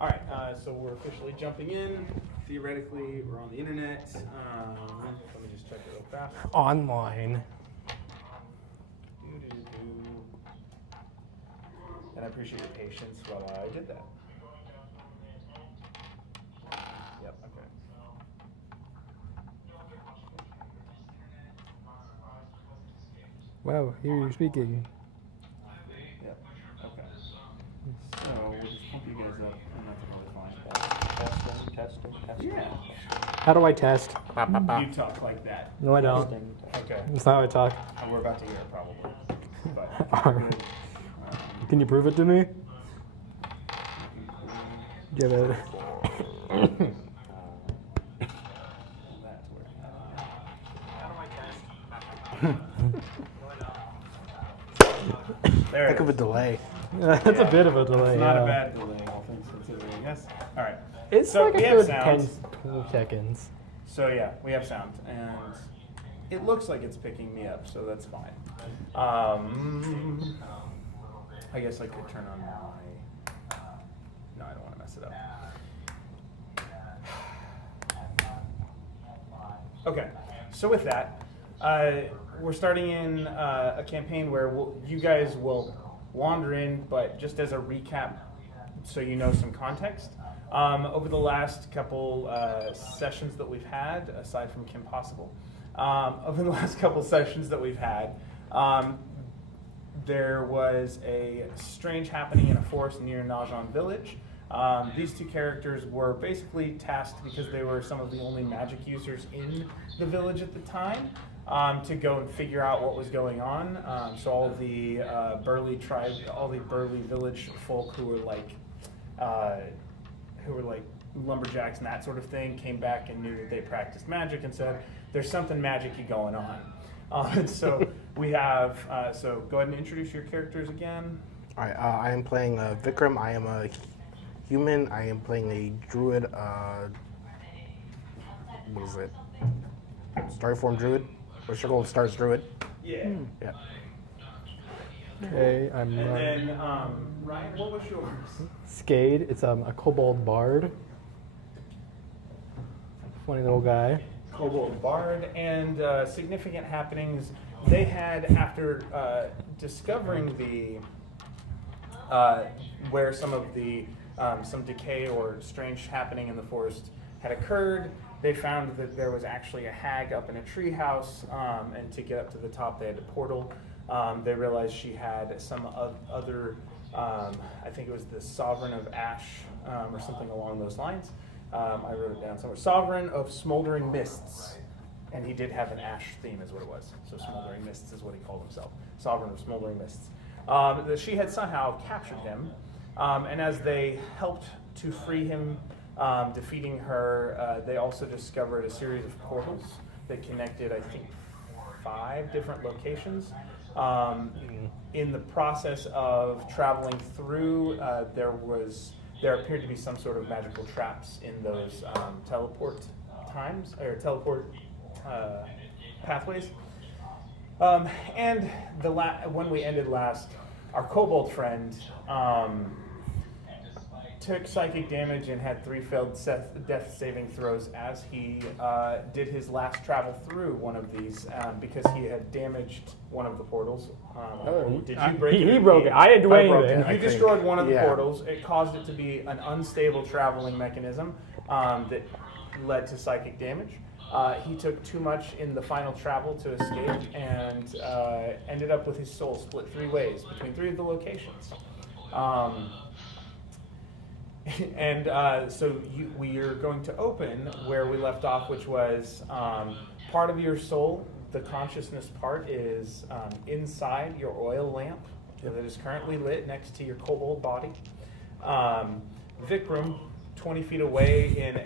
All right, so we're officially jumping in. Theoretically, we're on the internet. Let me just check it real fast. Online. And I appreciate your patience while I did that. Yep, okay. Wow, here you're speaking. Yep, okay. So we'll just pump you guys up, and that's totally fine. Testing. Yeah. How do I test? You talk like that. No, I don't. Okay. That's not how I talk. And we're about to hear it probably. But Can you prove it to me? Give it. There Heck it of a is. delay. That's a bit of a delay. It's not yeah. a bad delay, all things considering. Yes. All right. It's So like we a have good sound. 10 seconds. So yeah, we have sound, and it looks like it's picking me up, so that's fine. I guess I could turn on my. No, I don't want to mess it up. Okay, so with that, we're starting in a campaign where you guys will wander in, but just as a recap, so you know some context. Over the last couple sessions that we've had, aside from Kim Possible, over the last couple sessions that we've had, there was a strange happening in a forest near Najan village. These two characters were basically tasked, because they were some of the only magic users in the village at the time, to go and figure out what was going on. So all the burly village folk who were like lumberjacks and that sort of thing came back and knew that they practiced magic and said, "There's something magic-y going on." So we have. So go ahead and introduce your characters again. All right, I am playing Vikram. I am a human. I am playing a druid. What is it? Starform druid? Or Circle of Stars druid? Yeah. Yeah. Okay, I'm And then Ryan, what was yours? Skade. It's a kobold bard. Funny little guy. Kobold Bard, and significant happenings they had after discovering the where some of the some decay or strange happening in the forest had occurred. They found that there was actually a hag up in a treehouse, and to get up to the top, they had a portal. They realized she had some other, I think it was the Sovereign of Ash, or something along those lines. I wrote it down somewhere. Sovereign of Smoldering Mists. And he did have an ash theme, is what it was. So Smoldering Mists is what he called himself. Sovereign of Smoldering Mists. She had somehow captured him, and as they helped to free him, defeating her, they also discovered a series of portals that connected, I think, 5 different locations. In the process of traveling through, there appeared to be some sort of magical traps in those teleport pathways. And when we ended last, our kobold friend took psychic damage and had 3 failed death saving throws as he did his last travel through one of these, because he had damaged one of the portals. Did you break it? He broke it. I didn't do anything. You destroyed one of the portals. It caused it to be an unstable traveling mechanism that led to psychic damage. He took too much in the final travel to escape, and ended up with his soul split 3 ways between 3 of the locations. So we are going to open where we left off, which was part of your soul. The consciousness part is inside your oil lamp that is currently lit next to your kobold body. Vikram, 20 feet away in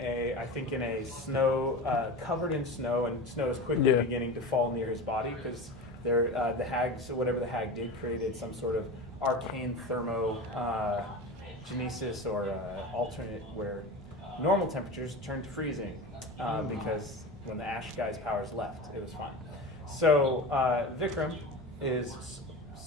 a snow, covered in snow, and snow is quickly beginning to fall near his body, because whatever the hag did, created some sort of arcane thermogenesis or alternate where normal temperatures turned to freezing, because when the ash guy's powers left, it was fine. So Vikram is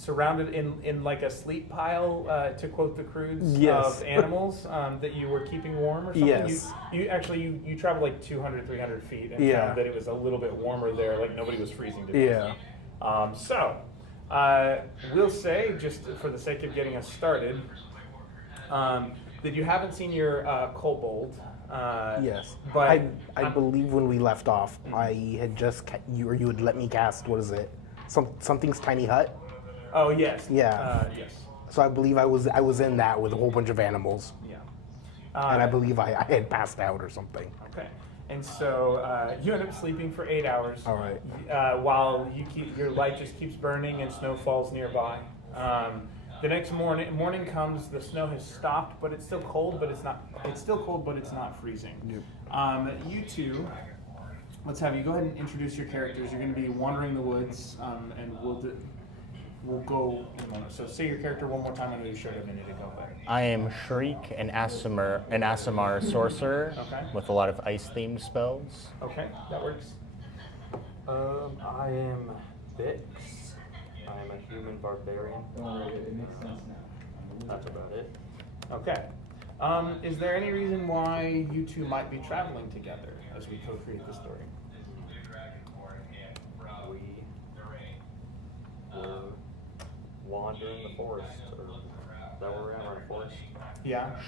surrounded in like a sleep pile, to quote the Croods, Yes. of animals that you were keeping warm or something. Yes. You traveled like 200, 300 feet and Yeah. found that it was a little bit warmer there, like nobody was freezing to death. Yeah. We'll say, just for the sake of getting us started, that you haven't seen your kobold. Yes. But I believe when we left off, I had just you had let me cast. What is it? Something's tiny hut. Oh yes. Yeah. Yes. So I believe I was in that with a whole bunch of animals, Yeah. and I believe I had passed out or something. Okay. And so you end up sleeping for 8 hours. All right. While your light just keeps burning and snow falls nearby. The next morning comes. The snow has stopped, but it's still cold. But it's not. It's still cold, but it's not freezing. Yep. You two, let's have you go ahead and introduce your characters. You're going to be wandering the woods, and we'll go in a moment. So say your character one more time. I know you showed it a minute ago, but I am Shriek, an Aasimar sorcerer Okay. with a lot of ice-themed spells. okay, that works. I am Bix. I am a human barbarian. That's about it. Okay. Is there any reason why you two might be traveling together as we co-create the story? We were wandering the forest. Or is that where we're at? We're in a forest? Yeah.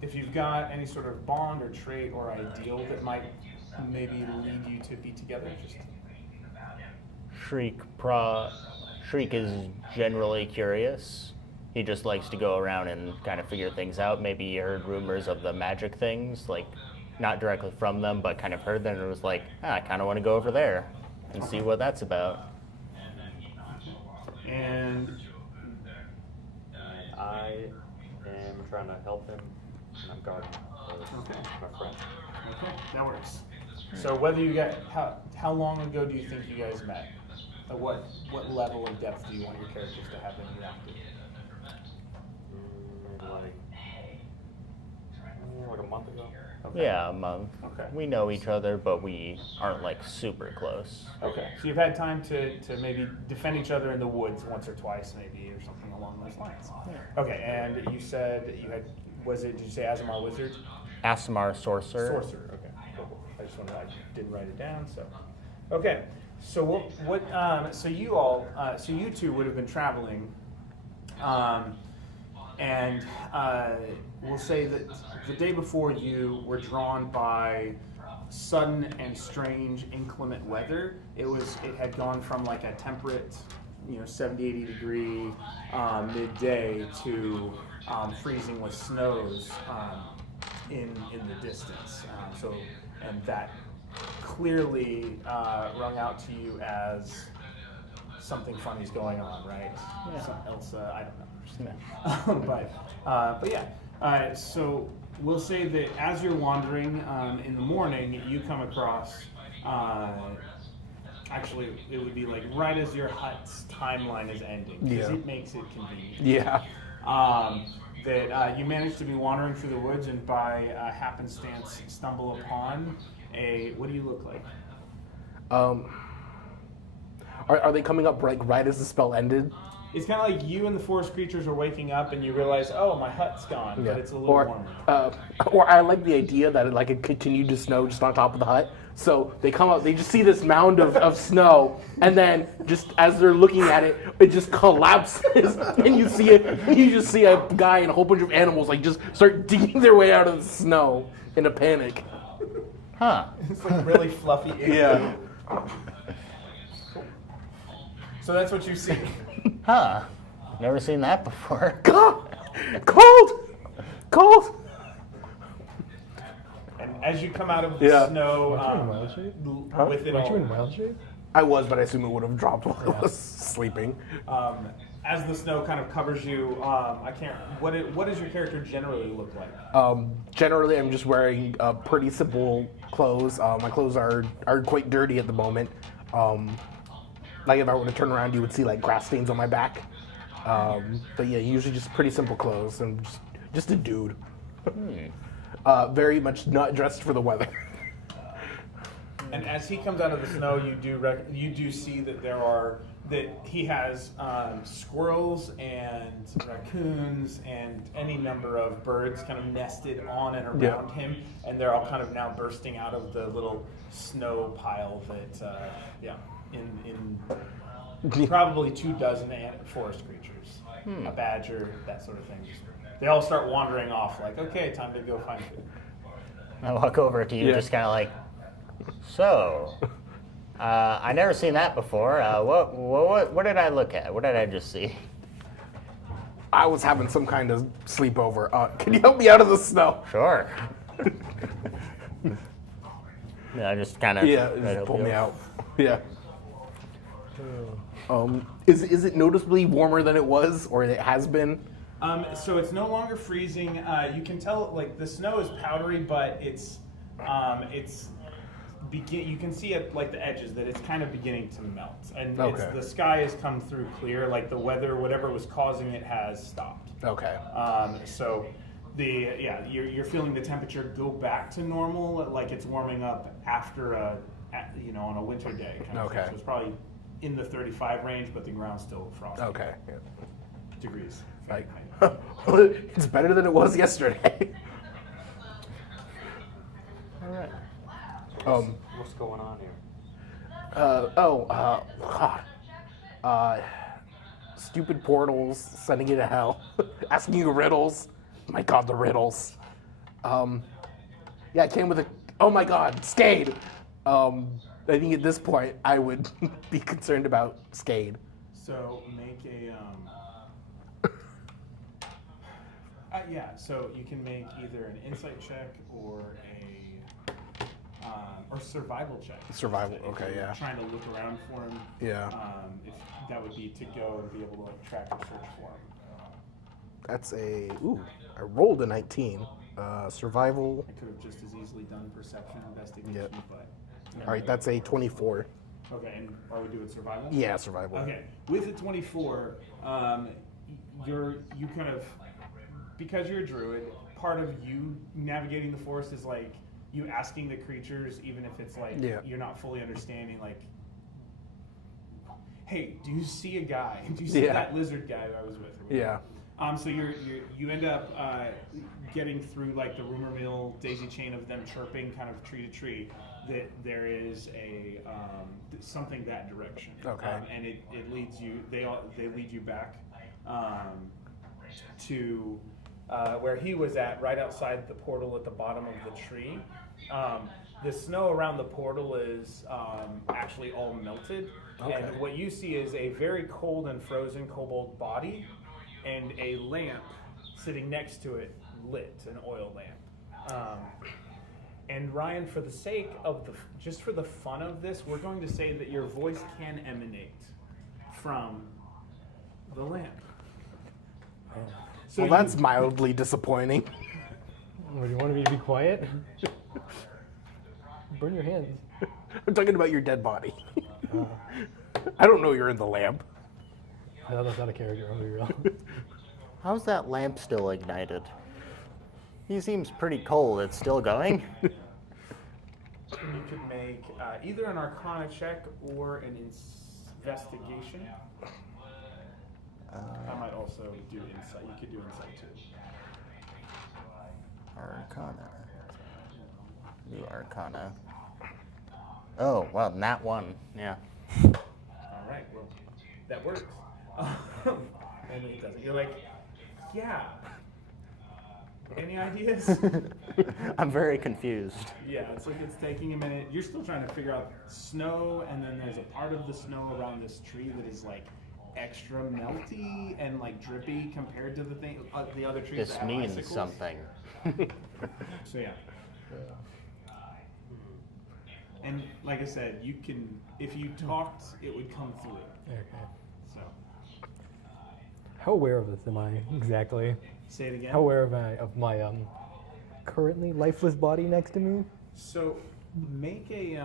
If you've got any sort of bond or trait or ideal that might maybe lead you to be together, just Shriek is generally curious. He just likes to go around and kind of figure things out. Maybe he heard rumors of the magic things, like not directly from them, but kind of heard them and was like, I kind of want to go over there and see what that's about. and I am trying to help him, and I'm guarding Okay. my friend. okay, that works. So whether you get how long ago do you think you guys met? At what level of depth do you want your characters to have interacted? Like a month ago. Okay. Yeah, a month. Okay. We know each other, but we aren't like super close. Okay, so you've had time to maybe defend each other in the woods once or twice, maybe, or something along those lines. Okay, and you said that you had, did you say Aasimar Wizard? Aasimar sorcerer. Sorcerer, okay, cool. I just wanted, I didn't write it down, so. Okay, so so you two would have been traveling, and we'll say that the day before you were drawn by sudden and strange inclement weather. It had gone from like a temperate, 70, 80 degree midday to freezing with snows in the distance. And that clearly rung out to you as something funny's going on, right? Yeah. Elsa, I don't know. But yeah. So we'll say that as you're wandering in the morning, you come across. Actually, it would be like right as your hut's timeline is ending, because Yeah. it makes it convenient. Yeah. That you manage to be wandering through the woods and by happenstance stumble upon what do you look like? Are they coming up right as the spell ended? It's kind of like you and the forest creatures are waking up and you realize, oh, my hut's gone, but it's a little warmer. Or I like the idea that it continued to snow just on top of the hut. So they come up, they just see this mound of snow, and then just as they're looking at it, it just collapses, and you just see a guy and a whole bunch of animals just start digging their way out of the snow in a panic. Huh. It's like really fluffy. Yeah. So that's what you see. Huh. Never seen that before. Cold. And as you come out of the snow, with it Weren't you in all, wild shape? I was, but I assume it would have dropped while I was sleeping. as the snow kind of covers you, what does your character generally look like? Generally, I'm just wearing pretty simple clothes. My clothes are quite dirty at the moment. Like if I were to turn around, you would see grass stains on my back. But yeah, usually just pretty simple clothes and just a dude. Very much not dressed for the weather. And as he comes out of the snow, you do see that he has squirrels and raccoons and any number of birds kind of nested on and around him, and they're all kind of now bursting out of the little snow pile that in probably 24 forest creatures, a badger, that sort of thing. They all start wandering off, like, okay, time to go find food. I walk over to you, just kind of like, so, I never seen that before. What did I look at? What did I just see? I was having some kind of sleepover. Can you help me out of the snow? Sure. Yeah, I just kind of Just pull me out. Yeah. Is it noticeably warmer than it was, or it has been? So it's no longer freezing. You can tell, like, the snow is powdery, but you can see at, like, the edges that it's kind of beginning to melt, and the sky has come through clear. Like, the weather, whatever was causing it, has stopped. Okay. So you're feeling the temperature go back to normal, like it's warming up after on a winter day kind of thing. So it's probably in the 35 range, but the ground's still frosty. Okay. Degrees. Like, it's better than it was yesterday. All right. What's going on here? Stupid portals sending you to hell, asking you riddles. My God, the riddles. I came with a. Oh my God, Skade. I think at this point I would be concerned about Skade. So make a so you can make either an insight check or or survival check. Survival, If okay, you're yeah. Trying to look around for him. Yeah. If that would be to go and be able to, like, track or search for him. That's I rolled a 19. Survival. I could have just as easily done perception investigation, Yep. but. All right, that's a 24. Okay, and are we doing survival? Yeah, survival. Okay, with the 24, you kind of, because you're a druid, part of you navigating the forest is like you asking the creatures, even if it's like you're not fully understanding, like, hey, do you see a guy? Do you see that lizard guy who I was with? Yeah. So you end up getting through, like, the rumor mill daisy chain of them chirping kind of tree to tree, that there is a something that direction. Okay. And it leads you. They lead you back to where he was at, right outside the portal at the bottom of the tree. The snow around the portal is actually all melted, and what you see is a very cold and frozen kobold body, and a lamp sitting next to it, lit, an oil lamp. And Ryan, for the sake of just for the fun of this, we're going to say that your voice can emanate from the lamp. So Well, that's mildly disappointing. Or do you want me to be quiet? Burn your hands. I'm talking about your dead body. I don't know you're in the lamp. That's not a character. I'll be real. How's that lamp still ignited? He seems pretty cold. It's still going? you could make either an Arcana check or an investigation. I might also do insight. You could do insight too. Arcana. Do Arcana. Oh, well, nat 1. Yeah. All right, well, that works. Only it doesn't. You're like, yeah. Any ideas? I'm very confused. Yeah, it's like it's taking a minute. You're still trying to figure out snow, and then there's a part of the snow around this tree that is like extra melty and like drippy compared to the other trees. This that have means icicles. something. So yeah. And like I said, you can, if you talked, it would come through. Okay. So How aware of this am I exactly? say it again. How aware am I of my currently lifeless body next to me? So make a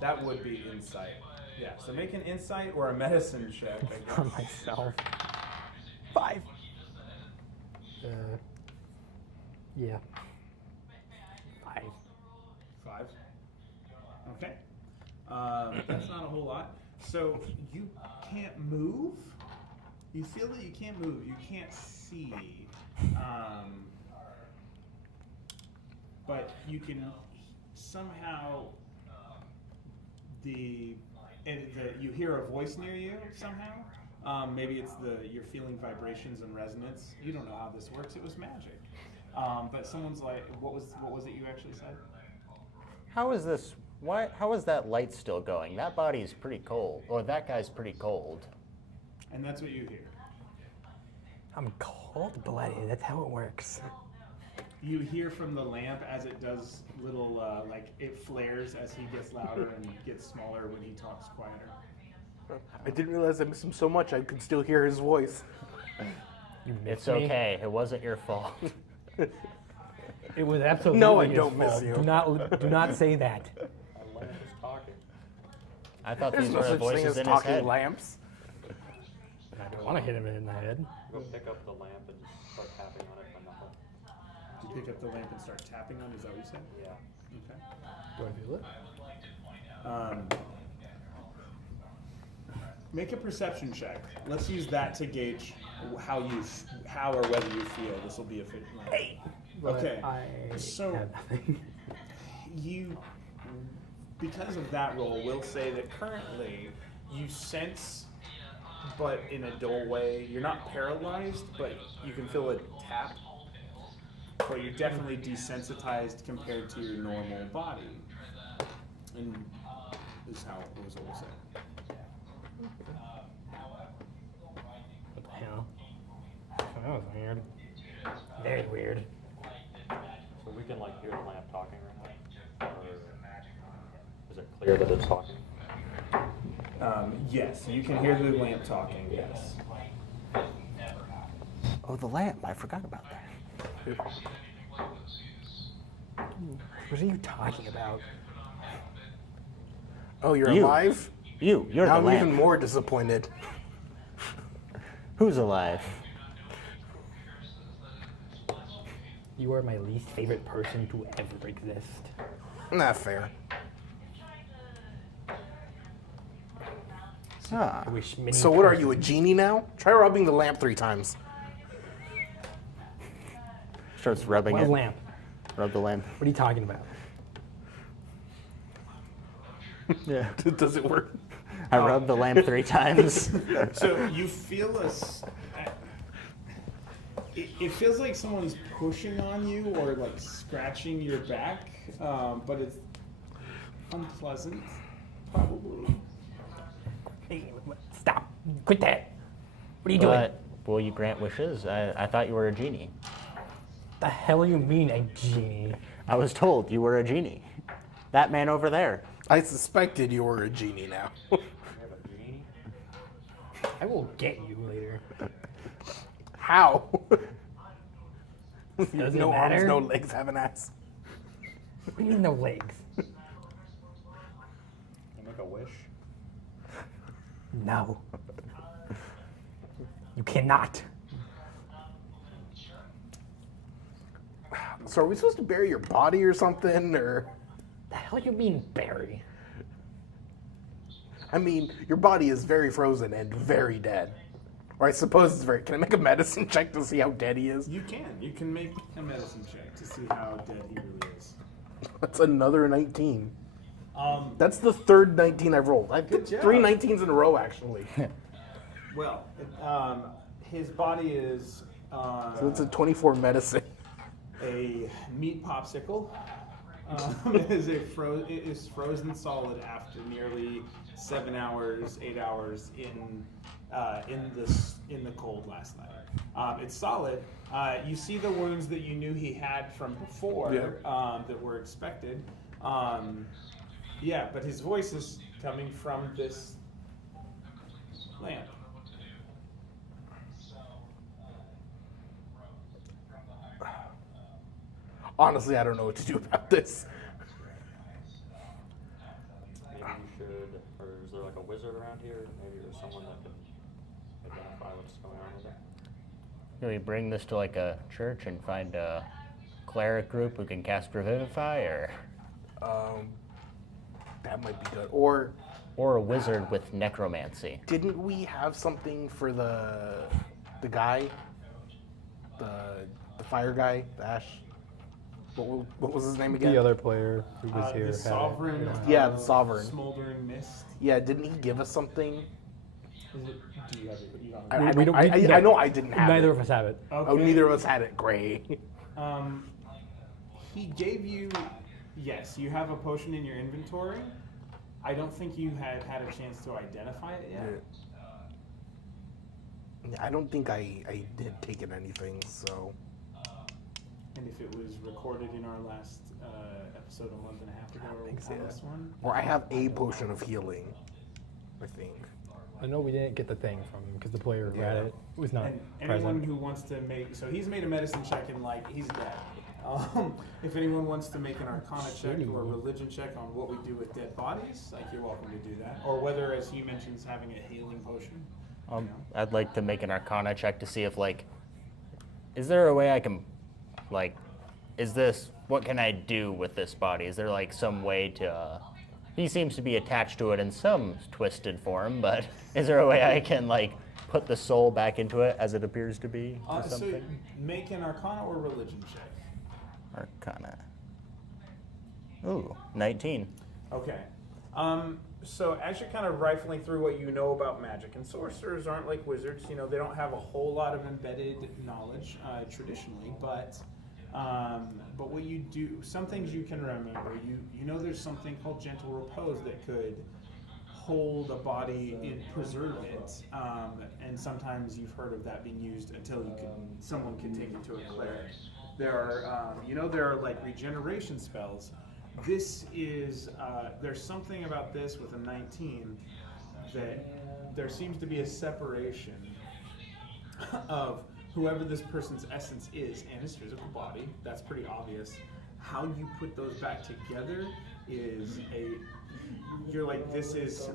that would be insight. Yeah. So make an insight or a medicine check, I guess. For myself. 5. Yeah. 5. Okay. That's not a whole lot. So you can't move. You feel that you can't move. You can't see. But you can somehow you hear a voice near you somehow. Maybe it's you're feeling vibrations and resonance. You don't know how this works. It was magic. But someone's like, what was it you actually said? How is this? How is that light still going? That body's pretty cold, or that guy's pretty cold. And that's what you hear. I'm cold-blooded. That's how it works. You hear from the lamp as it does little, it flares as he gets louder and gets smaller when he talks quieter. I didn't realize I missed him so much I could still hear his voice. You It's miss me? okay. It wasn't your fault. It was absolutely No, I his don't miss fault. you. Do not say that. A lamp is talking. I thought There's these no were the such thing voices as in his talking head. lamps. I don't want to hit him in the head. Go pick up the lamp and just start tapping on it with my knuckle. You pick up the lamp and start tapping on it, is that what you said? Yeah. Okay. Do I feel it? Make a perception check. Let's use that to gauge how or whether you feel. This will be efficient. But Okay. I So- have nothing. You, because of that roll, will say that currently you sense, but in a dull way. You're not paralyzed, but you can feel a tap. But you're definitely desensitized compared to your normal body. And this is how it was always said. What the hell? That was weird. Very weird. So we can like hear the lamp talking right now? Or is it clear that it's talking? Yes, you can hear the lamp talking, yes. Oh, the lamp. I forgot about that. What are you talking about? Oh, you're You. alive? You're Now the I'm lamp. even more disappointed. Who's alive? You are my least favorite person to ever exist. Not fair. Ah. I wish many So what are you, a persons- genie now? Try rubbing the lamp 3 times. Starts rubbing What it. lamp? Rub the lamp. What are you talking about? Yeah. Does it work? I rubbed the lamp 3 times. So you feel it feels like someone's pushing on you or like scratching your back, but it's unpleasant, probably. Hey, stop! Quit that! What are you doing? But will you grant wishes? I thought you were a genie. The hell you mean a genie? I was told you were a genie. That man over there. I suspected you were a genie now. We have a genie? I will get you later. How? Does it no arms, matter? no legs, have an ass. What do you mean no legs? You make a wish? No. You cannot. So are we supposed to bury your body or something, or? The hell you mean bury? I mean, your body is very frozen and very dead. Or I suppose it's very. Can I make a medicine check to see how dead he is? You can make a medicine check to see how dead he really is. That's another 19. Um, That's the third 19 I've rolled. I've Good did job. 3 19s in a row, actually. well, his body is So it's a 24 medicine. a meat popsicle. It is frozen solid after nearly 7 hours, 8 hours in the cold last night. It's solid. You see the wounds that you knew he had from before, that were expected. But his voice is coming from this lamp. Honestly, I don't know what to do about this. Maybe you should, or is there like a wizard around here? Maybe there's someone that can identify what's going on with it. Can we bring this to like a church and find a cleric group who can cast Revivify, or? That might be good. Or Or a wizard with necromancy. didn't we have something for the guy, the fire guy, the Ash? What was his name again? The other player who was here. The had it, Sovereign. you know. Yeah, the Sovereign. Smoldering Mist. Yeah, didn't he give us something? Is it? Do you have it? You don't I, have it? I, We don't, don't- we- I know I didn't have Neither it. of us have it. Oh, neither of us had it. Great. He gave you. Yes, you have a potion in your inventory. I don't think you had a chance to identify it yet. I don't think I did take in anything, so. And if it was recorded in our last episode a month and a half ago, or think so, on yeah. this one, Or I have a potion of healing, I think. I know we didn't get the thing from him because the player who had Yeah. it was not and anyone present. who wants to make, so he's made a medicine check and like he's dead. If anyone wants to make an Arcana check or a religion check on what we do with dead bodies, like you're welcome to do that. Or whether, as he mentions, having a healing potion. you know. I'd like to make an Arcana check to see if, like, is there a way I can, like, what can I do with this body? Is there, like, some way to, he seems to be attached to it in some twisted form, but is there a way I can, like, put the soul back into it as it appears to be or So something? make an Arcana or religion check. Arcana. Ooh, 19. Okay. So as you're kind of rifling through what you know about magic, and sorcerers aren't like wizards, you know, they don't have a whole lot of embedded knowledge traditionally, but what you do, some things you can remember. You know there's something called gentle repose that could hold a body and preserve it, and sometimes you've heard of that being used until someone can take it to a cleric. There are like regeneration spells. This is, there's something about this with a 19 that there seems to be a separation of whoever this person's essence is and his physical body. That's pretty obvious. How you put those back together is you're like, this is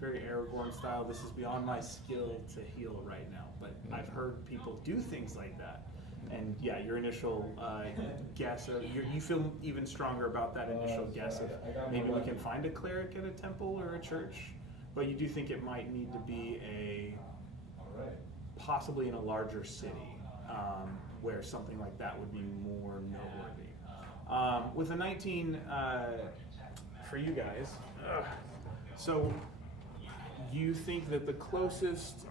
very Aragorn style. This is beyond my skill to heal right now. But I've heard people do things like that. And yeah, your initial guess of you feel even stronger about that initial guess of maybe we can find a cleric at a temple or a church, but you do think it might need to be possibly in a larger city where something like that would be more noteworthy. With a 19 for you guys, so you think that the closest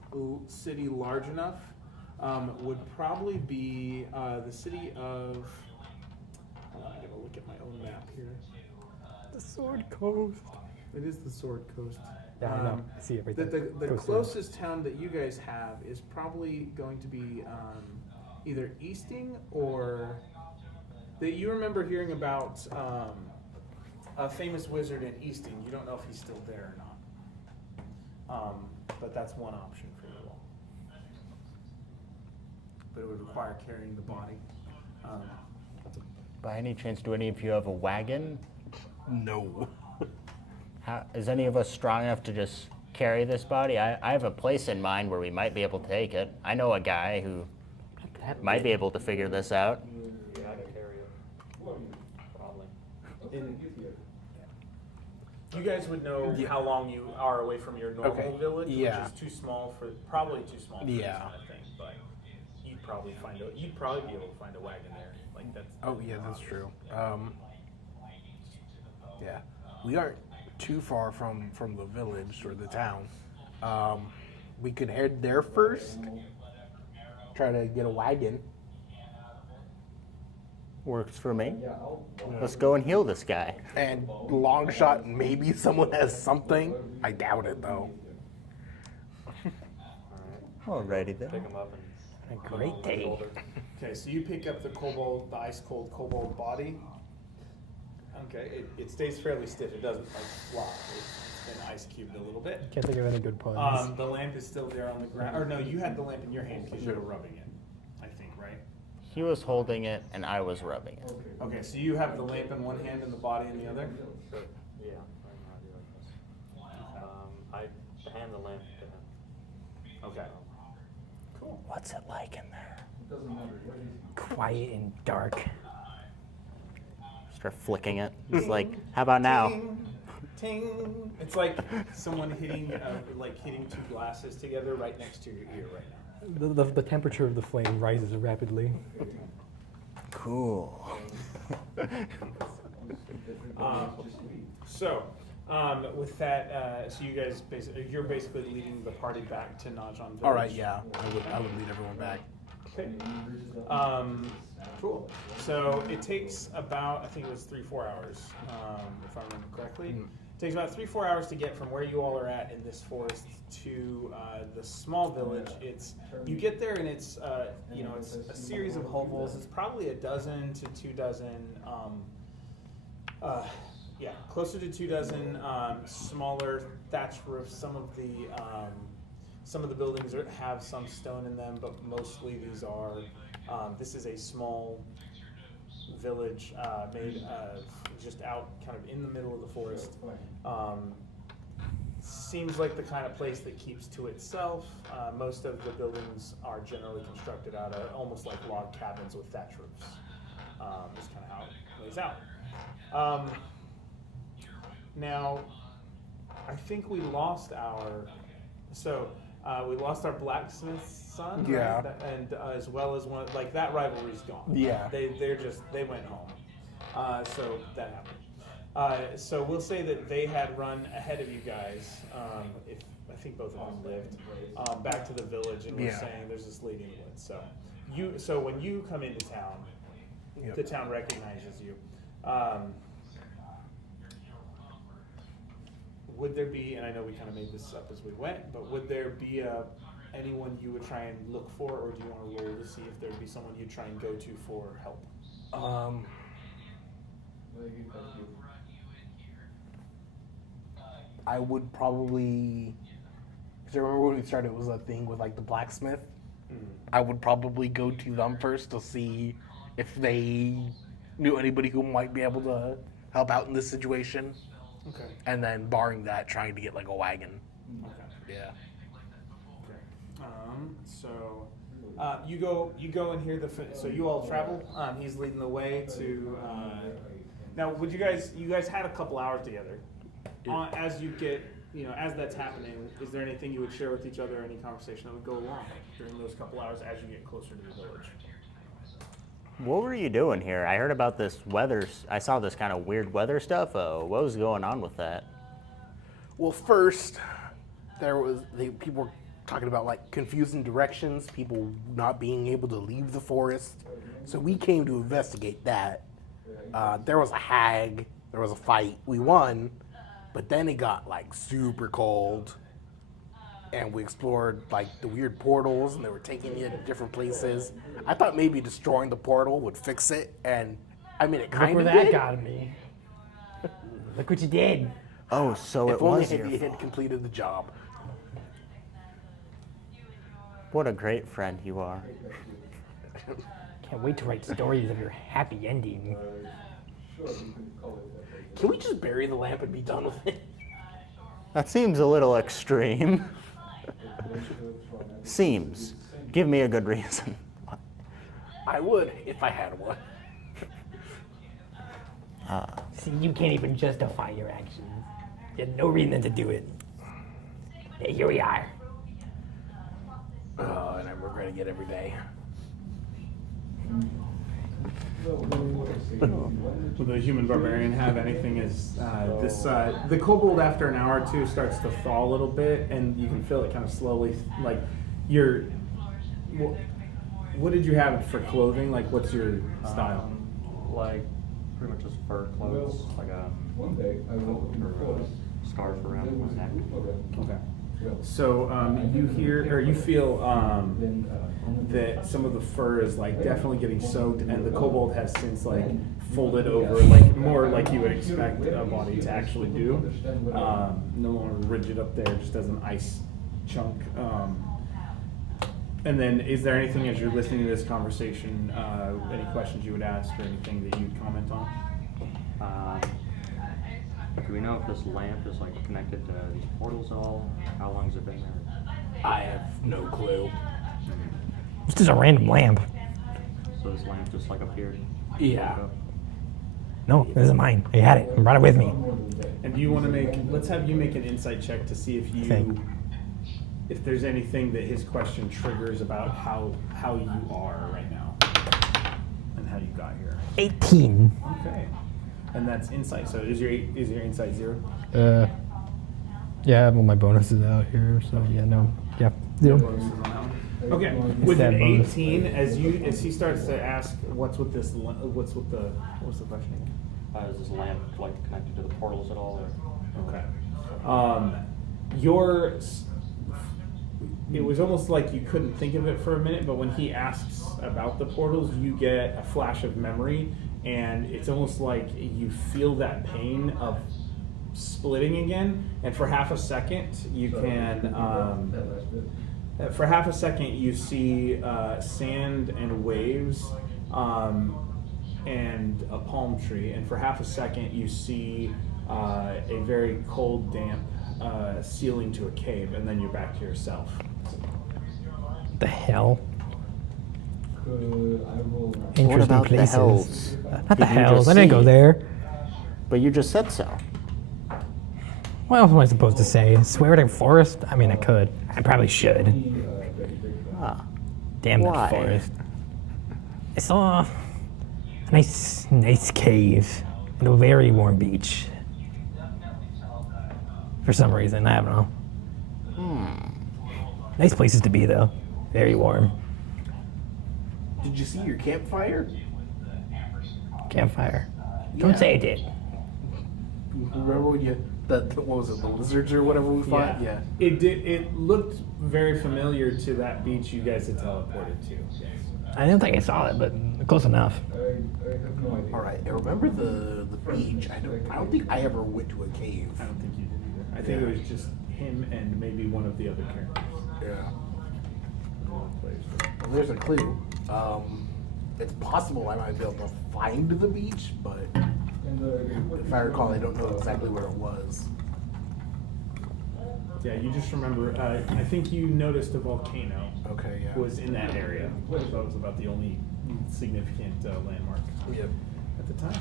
city large enough would probably be the city of. Hold on, I gotta look at my own map here. The Sword Coast. It is the Sword Coast. Yeah, I know. I see it right there. The Coast closest town that you guys have is probably going to be either Easting or that you remember hearing about a famous wizard in Easting. You don't know if he's still there or not. But that's one option for you all. But it would require carrying the body. By any chance, do any of you have a wagon? No. Is any of us strong enough to just carry this body? I have a place in mind where we might be able to take it. I know a guy who might be able to figure this out. Yeah, I can carry it. Probably. You guys would know how long you are away from your normal village, Yeah. which is too small for this kind of thing. But you'd probably be able to find a wagon there. Like that's. Oh yeah, that's true. Yeah, we aren't too far from the village or the town. We could head there first. Try to get a wagon. Works for me. Let's go and heal this guy. And long shot, maybe someone has something. I doubt it though. Alrighty then. Pick them up and A put 'em great on my day. shoulder. Okay, so you pick up the ice cold kobold body. Okay, it stays fairly stiff. It doesn't like flop. It's been ice cubed a little bit. Can't think of any good puns. The lamp is still there on the ground. Or no, you had the lamp in your hand because you were rubbing it. I think, right? He was holding it and I was rubbing it. Okay, so you have the lamp in one hand and the body in the other. Sure. Yeah, I do like this. I hand the lamp to him. Okay. Cool. What's it like in there? Quiet and dark. Start flicking it. It's like, how about now? ting. It's like someone hitting two glasses together right next to your ear right now. The temperature of the flame rises rapidly. Cool. With that, so you guys you're basically leading the party back to Najan Village. All right, yeah, I would lead everyone back. Okay. Cool. So it takes about, I think it was 3-4 hours, if I remember correctly. It takes about 3-4 hours to get from where you all are at in this forest to the small village. You get there and it's it's a series of hovels. It's probably 12 to 24. Closer to 24, smaller thatch roofs. Some of the buildings have some stone in them, but mostly these are. This is a small village made of just out kind of in the middle of the forest. Seems like the kind of place that keeps to itself. Most of the buildings are generally constructed out of almost like log cabins with thatch roofs. Just kind of how it lays out. Now, I think we lost our blacksmith's son, Yeah. right? And as well as one, like that rivalry's gone. Yeah. They went home. So that happened. So we'll say that they had run ahead of you guys. If I think both of them lived back to the village, and were saying there's this lady in the woods. So when you come into town, the town recognizes you. Would there be, and I know we kind of made this up as we went, but would there be anyone you would try and look for, or do you want to roll to see if there'd be someone you'd try and go to for help? I would probably, because I remember when we started, it was a thing with like the blacksmith. I would probably go to them first to see if they knew anybody who might be able to help out in this situation. Okay. And then, barring that, trying to get like a wagon. Okay. Yeah. You go and hear so you all travel. He's leading the way to. Now, would you guys had a couple hours together. As you get, as that's happening, is there anything you would share with each other, any conversation that would go along during those couple hours as you get closer to the village? What were you doing here? I heard about this weather. I saw this kind of weird weather stuff. What was going on with that? Well, first, people were talking about like confusing directions, people not being able to leave the forest. So we came to investigate that. There was a hag. There was a fight. We won, but then it got like super cold, and we explored like the weird portals, and they were taking you to different places. I thought maybe destroying the portal would fix it, and I mean it Look kind where of that did. got me. Look what you did. Oh, so If it only was your he had fault. completed the job. What a great friend you are. Can't wait to write stories of your happy ending. Can we just bury the lamp and be done with it? That seems a little extreme. Seems. Give me a good reason. I would if I had one. See, you can't even justify your actions. You had no reason to do it. Hey, here we are. Oh, and I'm regretting it every day. Will the human barbarian have anything the kobold after an hour or two starts to thaw a little bit, and you can feel it kind of slowly, like what did you have for clothing? Like, what's your style? Like pretty much just fur clothes, like a coat or a scarf around my neck. Okay. So you hear or you feel that some of the fur is like definitely getting soaked, and the kobold has since like folded over, like more like you would expect a body to actually do. No longer rigid up there, just as an ice chunk. And then, is there anything as you're listening to this conversation, any questions you would ask or anything that you'd comment on? Do we know if this lamp is like connected to these portals at all? How long has it been there? I have no clue. This is a random lamp. So this lamp just like appeared? Yeah. No, this is mine. I had it. I brought it with me. And do you want to let's have you make an insight check to see if there's anything that his question triggers about how you are right now and how you got here. 18. Okay. And that's insight. So is your insight 0? Yeah, I have all my bonuses out here, so yeah, no. Yeah. No 0. bonuses on that one. Okay. With that an bonus. 18, as he starts to ask what was the question again? Is this lamp like connected to the portals at all? Or? Okay. It was almost like you couldn't think of it for a minute, but when he asks about the portals, you get a flash of memory, and it's almost like you feel that pain of splitting again, and for half a second you can you see sand and waves and a palm tree, and for half a second you see a very cold, damp ceiling to a cave, and then you're back to yourself. What the hell? Interesting What about the places. hells? Not the Did you hells. just I didn't go see? there. But you just said so. What else am I supposed to say? Swear to forest? I mean, I could. I probably should. Ah. Damn that Why? forest. I saw a nice cave and a very warm beach. For some reason, I don't know. Nice places to be, though. Very warm. Did you see your campfire? Campfire. Yeah. Don't say I did. Remember when what was it, the lizards or whatever we fought? Yeah. It looked very familiar to that beach you guys had teleported to. I don't think I saw it, but close enough. All right. I remember the beach. I don't think I ever went to a cave. I don't think you did either. I think it was just him and maybe one of the other characters. Yeah. Well, there's a clue. It's possible I might be able to find the beach, but if I recall, I don't know exactly where it was. Yeah, you just remember, I think you noticed a volcano Okay, yeah. was in that area. So that was about the only significant landmark Yep. at the time.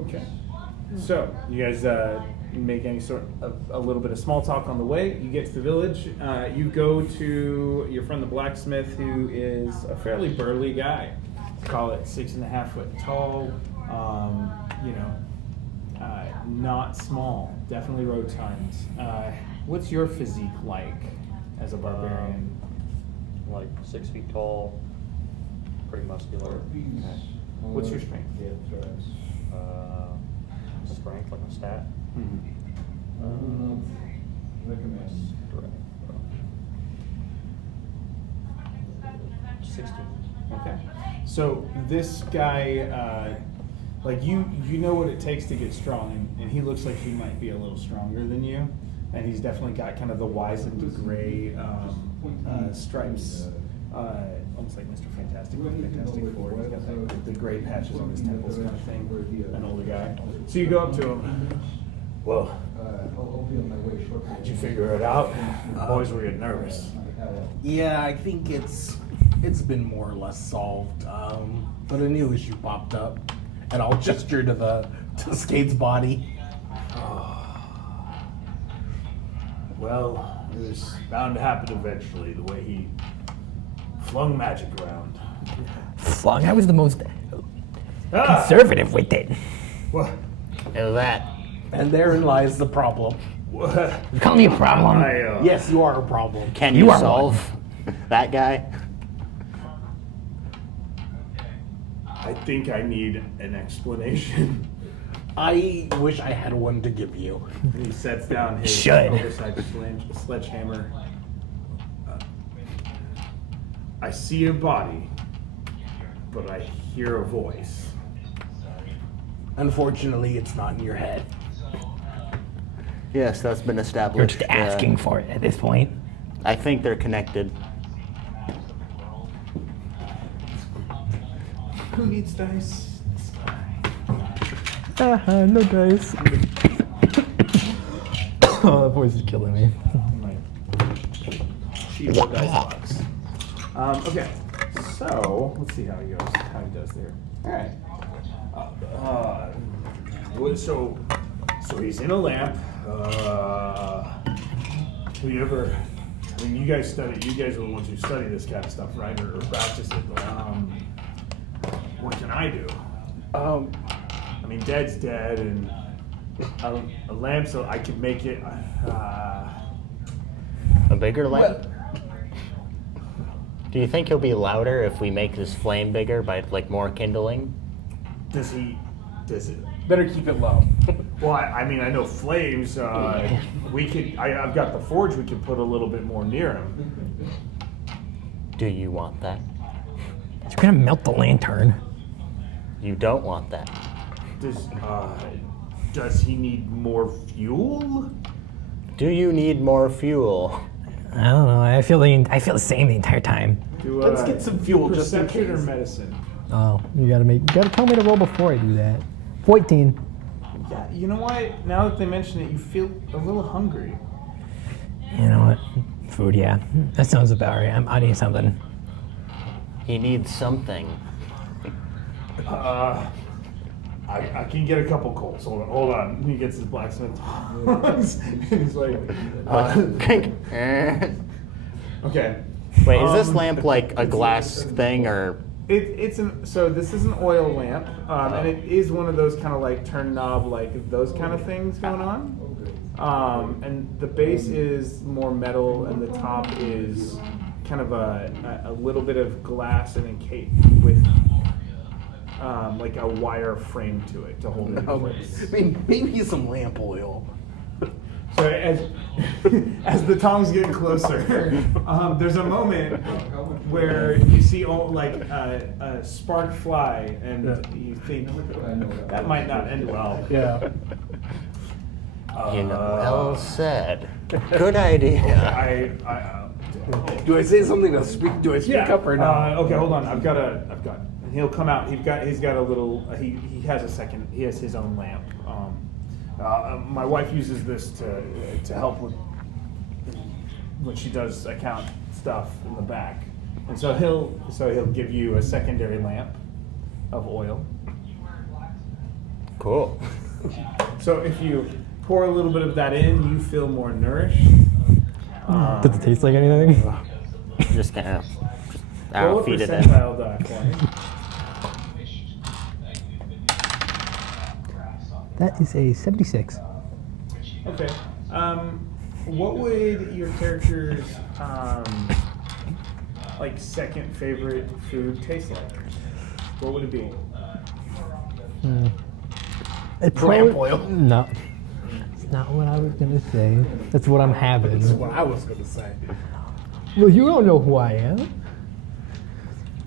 Okay. So, you guys make any sort of a little bit of small talk on the way. You get to the village. You go to your friend the blacksmith, who is a fairly burly guy. Call it 6.5 foot tall. Not small. Definitely rotund. What's your physique like as a barbarian? Like 6 feet tall, pretty muscular. What's your strength? Strength, like a stat. Strength. 16. Okay. So this guy, you know what it takes to get strong, and he looks like he might be a little stronger than you, and he's definitely got kind of the wizened gray stripes, almost like Mr. Fantastic from Fantastic Four. He's got the gray patches on his temples kind of thing, an older guy. So you go up to him. Well, did you figure it out? Boys were getting nervous. Yeah, I think it's been more or less solved. But a new issue popped up, and I'll gesture to Skate's body. Well, it was bound to happen eventually, the way he flung magic around. Flung. I was the most conservative with it. What? And that. And therein lies the problem. What? You call me a problem? Yes, you are a problem. Can You you are solve that guy? I think I need an explanation. I wish I had one to give you. And he sets down his Should. oversized sledgehammer. I see a body, but I hear a voice. Unfortunately, it's not in your head. Yes, that's been established. You're just asking for it at this point. I think they're connected. Who needs dice? No dice. Oh, that voice is killing me. My cheap dice box. Okay, So let's see how he goes. How he does there. All right. So he's in a lamp. Have you ever? I mean, you guys study. You guys are the ones who study this kind of stuff, right? Or practice it. What can I do? I mean, Dad's dead, and a lamp, so I could make it. A bigger lamp? Do you think he'll be louder if we make this flame bigger by like more kindling? Does it? Better keep it low. Well, I mean, I know flames. We could. I've got the forge. We could put a little bit more near him. Do you want that? You're gonna melt the lantern. You don't want that. Does he need more fuel? Do you need more fuel? I don't know. I feel the same the entire time. Let's get some fuel just in perception or case. medicine. Oh, you gotta tell me to roll before I do that. 14. Yeah, you know what? Now that they mention it, you feel a little hungry. You know what? Food, yeah. That sounds about right. I need something. He needs something. I can get a couple coals. Hold on. He gets his blacksmith tongs. He's like, okay. Wait, is this lamp like a glass thing or? So this is an oil lamp, and it is one of those kind of like turn knob, like those kind of things going on. And the base is more metal, and the top is kind of a little bit of glass and encased with like a wire frame to it to hold it in place. I mean, maybe some lamp oil. So as the tongs get closer, there's a moment where you see like a spark fly, and you think that might not end well. Yeah. Well said. Good idea. Do I say something to speak? Do I speak up or not? Okay, hold on. I've got. And he'll come out. He's got a little. He has a second. He has his own lamp. My wife uses this to help with when she does account stuff in the back, and so he'll give you a secondary lamp of oil. Cool. So if you pour a little bit of that in, you feel more nourished. Does it taste like anything? Just kind of Roll a feed it in. percentile die for me. That is a 76. Okay. What would your character's like second favorite food taste like? What would it be? Lamp oil. No. It's not what I was gonna say. That's what I'm having. That's what I was gonna say. Well, you don't know who I am.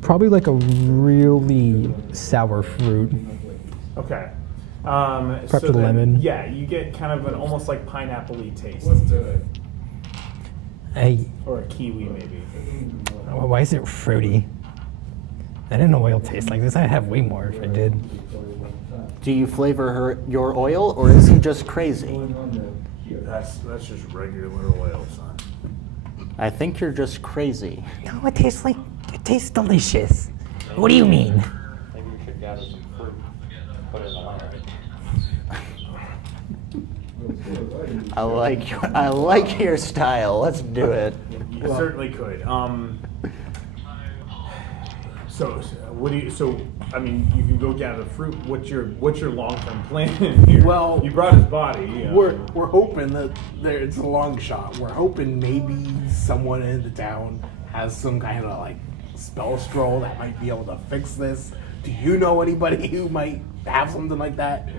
Probably like a really sour fruit. Okay. Perhaps so with then, lemon. Yeah, you get kind of an almost like pineapple-y taste to it, or a kiwi maybe. Why is it fruity? I didn't know oil tastes like this. I'd have way more if I did. Do you flavor your oil, or is he just crazy? That's just regular oil, son. I think you're just crazy. No, it tastes delicious. What do you mean? Maybe we should gather some fruit, put it in the lamp. I like your style. Let's do it. You certainly could. So what do you? So I mean, you can go gather fruit. What's your long-term plan here? Well, you brought his body. We're hoping that it's a long shot. We're hoping maybe someone in the town has some kind of like spell scroll that might be able to fix this. Do you know anybody who might have something like that?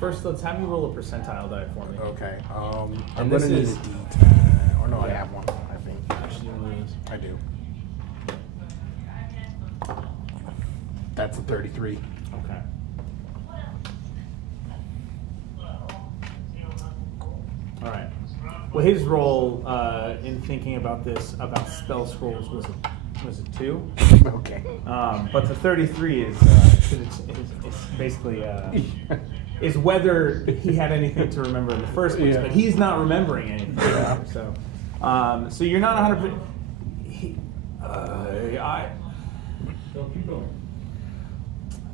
First, let's have you roll a percentile die for me. Okay. I'm And gonna this need is- a D10. Or no, I have one. I think Actually, one of those. I do. That's a 33. Okay. All right. Well, his role in thinking about about spell scrolls was a 2. Okay. But the 33 is basically is whether he had anything to remember in the first place, Yeah. but he's not remembering anything. So you're not 100%.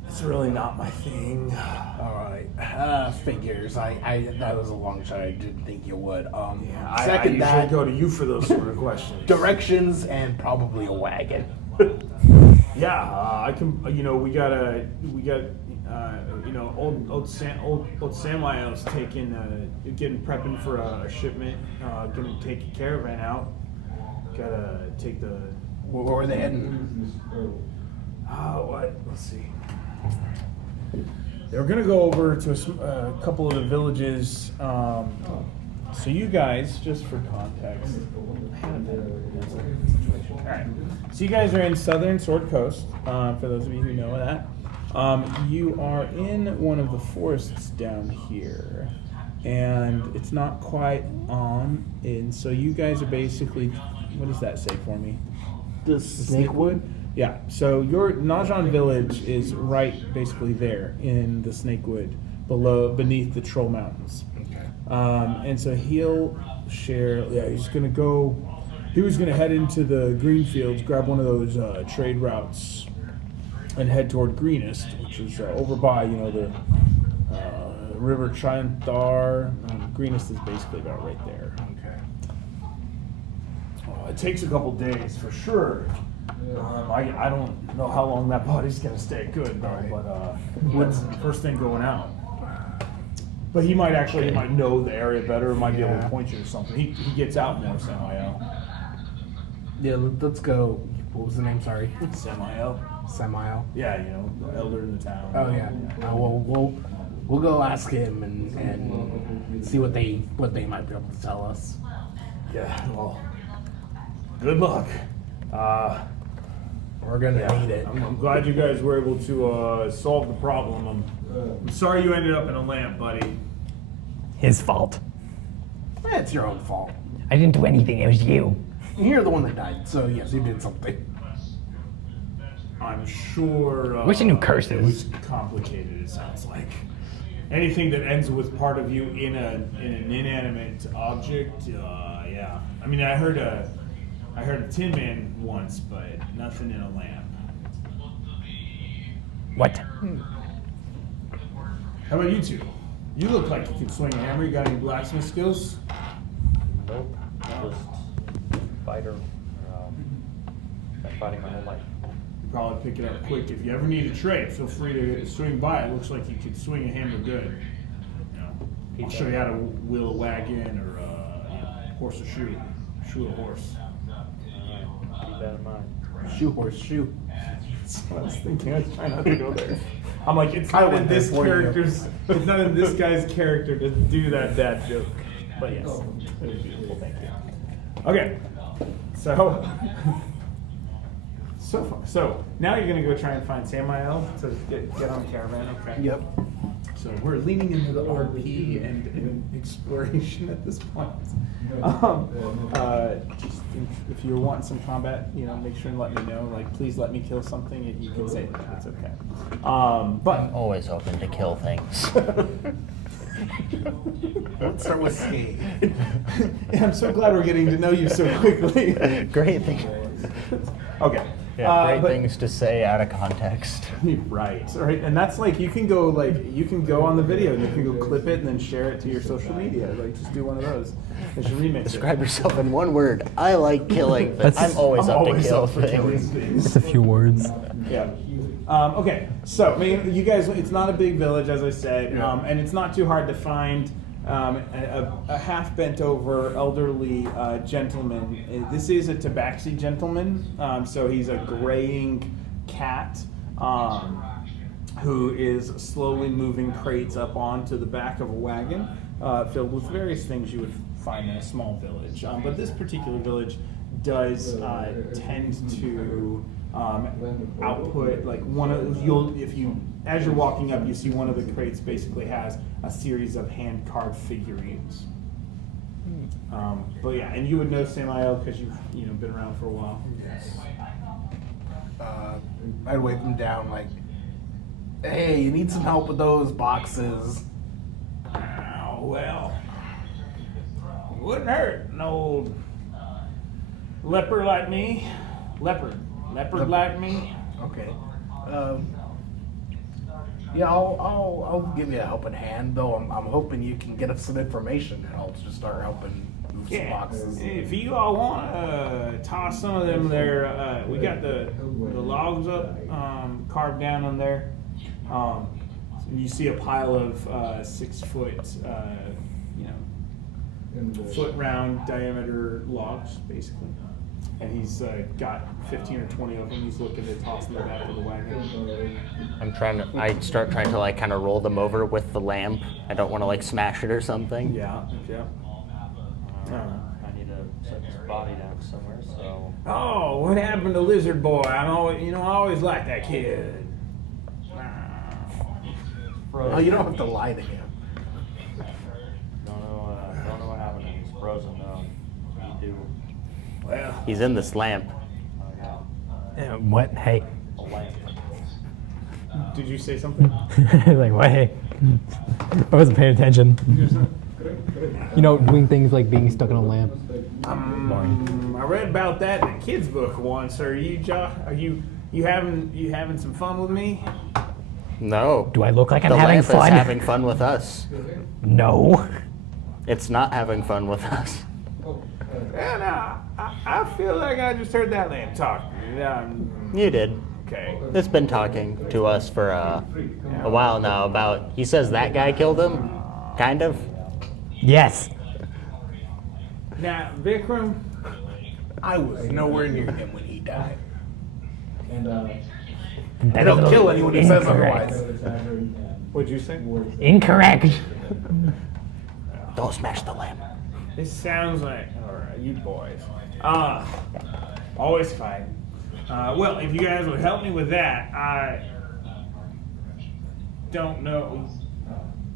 It's really not my thing. All right. Figures. That was a long shot. I didn't think you would. I Second, usually that go to you for those sort of questions. directions and probably a wagon. Yeah, I can. We got old Samuel's getting prepping for a shipment. Gonna take a caravan out. Gotta take the. Where were they heading? What? Let's see. They were gonna go over to a couple of the villages. So you guys, just for context, all right. So you guys are in southern Sword Coast. For those of you who know that, you are in one of the forests down here, and it's not quite on. And so you guys are basically, what does that say for me? The Snakewood? Yeah, so your Najan village is right basically there in the Snakewood, beneath the Troll Mountains. Okay. And so he'll share, he's gonna go, he was gonna head into the green fields, grab one of those trade routes, and head toward Greenest, which is over by, the River Chanthar. Greenest is basically about right there. Okay. It takes a couple days for sure. I don't know how long that body's gonna stay good though, but what's the first thing going out? But he might know the area better, might be able to point you to something. He gets out more, Samael. Yeah, let's go. What was the name? Sorry. Samael? Samael. Yeah, the elder in the town. Oh yeah. We'll go ask him and see what they might be able to tell us. Yeah, well, good luck. We're gonna need it. I'm glad you guys were able to solve the problem. I'm sorry you ended up in a lamp, buddy. His fault. It's your own fault. I didn't do anything. It was you. You're the one that died, so yes, you did something. I'm sure. Wish I knew It curses. was complicated. It sounds like anything that ends with part of you in an inanimate object. Yeah. I mean, I heard a Tin Man once, but nothing in a lamp. What? How about you two? You look like you can swing a hammer. You got any blacksmith skills? Nope. Just fighter. Been fighting my whole life. You probably pick it up quick. If you ever need a trade, feel free to swing by. It looks like you could swing a hammer good. I'll show you how to wheel a wagon or horse a shoe. Shoe a horse. Keep that in mind. Shoe horse shoe. That's what I was thinking. I was trying not to go there. I'm like, it's I not in went there this for you. character's. It's not in this guy's character to do that dad joke. But yes, it was beautiful. Thank you. Okay, so so now you're gonna go try and find Samael to get on caravan. Okay. Yep. So we're leaning into the RP and exploration at this point. Just if you're wanting some combat, make sure and let me know. Like, please let me kill something. You can say that. It's okay. But I'm always open to kill things. Let's start with skate. I'm so glad we're getting to know you so quickly. Great thing. Okay. Yeah, great but- things to say out of context. Right, and that's like you can go on the video and you can go clip it and then share it to your social media. Like, just do one of those. Just remix Describe it. yourself in one word. I like killing things. I'm always up to kill for killing things. things. It's a few words. Yeah. Okay, so you guys, it's not a big village, as I said, and it's not too hard to find a half bent over elderly gentleman. This is a tabaxi gentleman, so he's a graying cat who is slowly moving crates up onto the back of a wagon filled with various things you would find in a small village. But this particular village does tend to output like as you're walking up, you see one of the crates basically has a series of hand carved figurines. But yeah, and you would know Samael because you've been around for a while. Yes. I'd wave him down like, hey, you need some help with those boxes. Oh, well, wouldn't hurt an old leper like me. Leopard like me. Okay. Yeah, I'll give you a helping hand, though. I'm hoping you can get us some information and I'll just start helping move some Yeah, boxes. if you all want to toss some of them there, we got the logs up, carved down on there. You see a pile of 6 foot, foot round diameter logs, basically. And he's got 15 or 20 of them. He's looking to toss in the back of the wagon. I start trying to like kind of roll them over with the lamp. I don't want to like smash it or something. Yeah. I need to set his body down somewhere, so. Oh, what happened to Lizard Boy? I always liked that kid. Oh, you don't have to lie to him. Don't know what happened. He's frozen though. You do. Well, He's in this lamp. What? Hey. A lamp. did you say something? Like, what? Hey. I wasn't paying attention. Doing things like being stuck in a lamp. I read about that in a kid's book once. Are you having some fun with me? No. Do I look like I'm the having lamp fun? is having fun with us. No. It's not having fun with us. Yeah, no, I feel like I just heard that lamp talk. You did. Okay. It's been talking to us for a while now about. He says that guy killed him, kind of. Yes. Now, Vikram, I was nowhere near him when he died. That Don't is kill anyone who says incorrect. otherwise. what'd you say? Incorrect. Don't smash the lamp. This sounds like, all right, you boys. Always fine. Well, if you guys would help me with that, I don't know.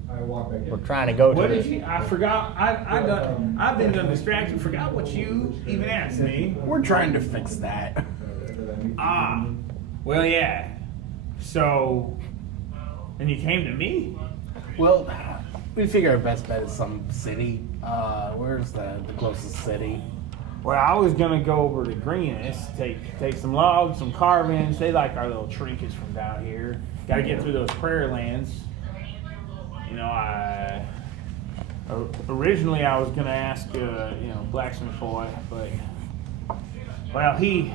We're trying to go to What the. did you? I forgot. I've been done distracted. Forgot what you even asked me. We're trying to fix that. Well, yeah. So, and you came to me? Well, we figure our best bet is some city. Where's the closest city? Well, I was gonna go over to Greenest, take some logs, some carvings. They like our little trinkets from down here. Got to get through those prairie lands. Originally I was gonna ask, blacksmith boy, but well, he's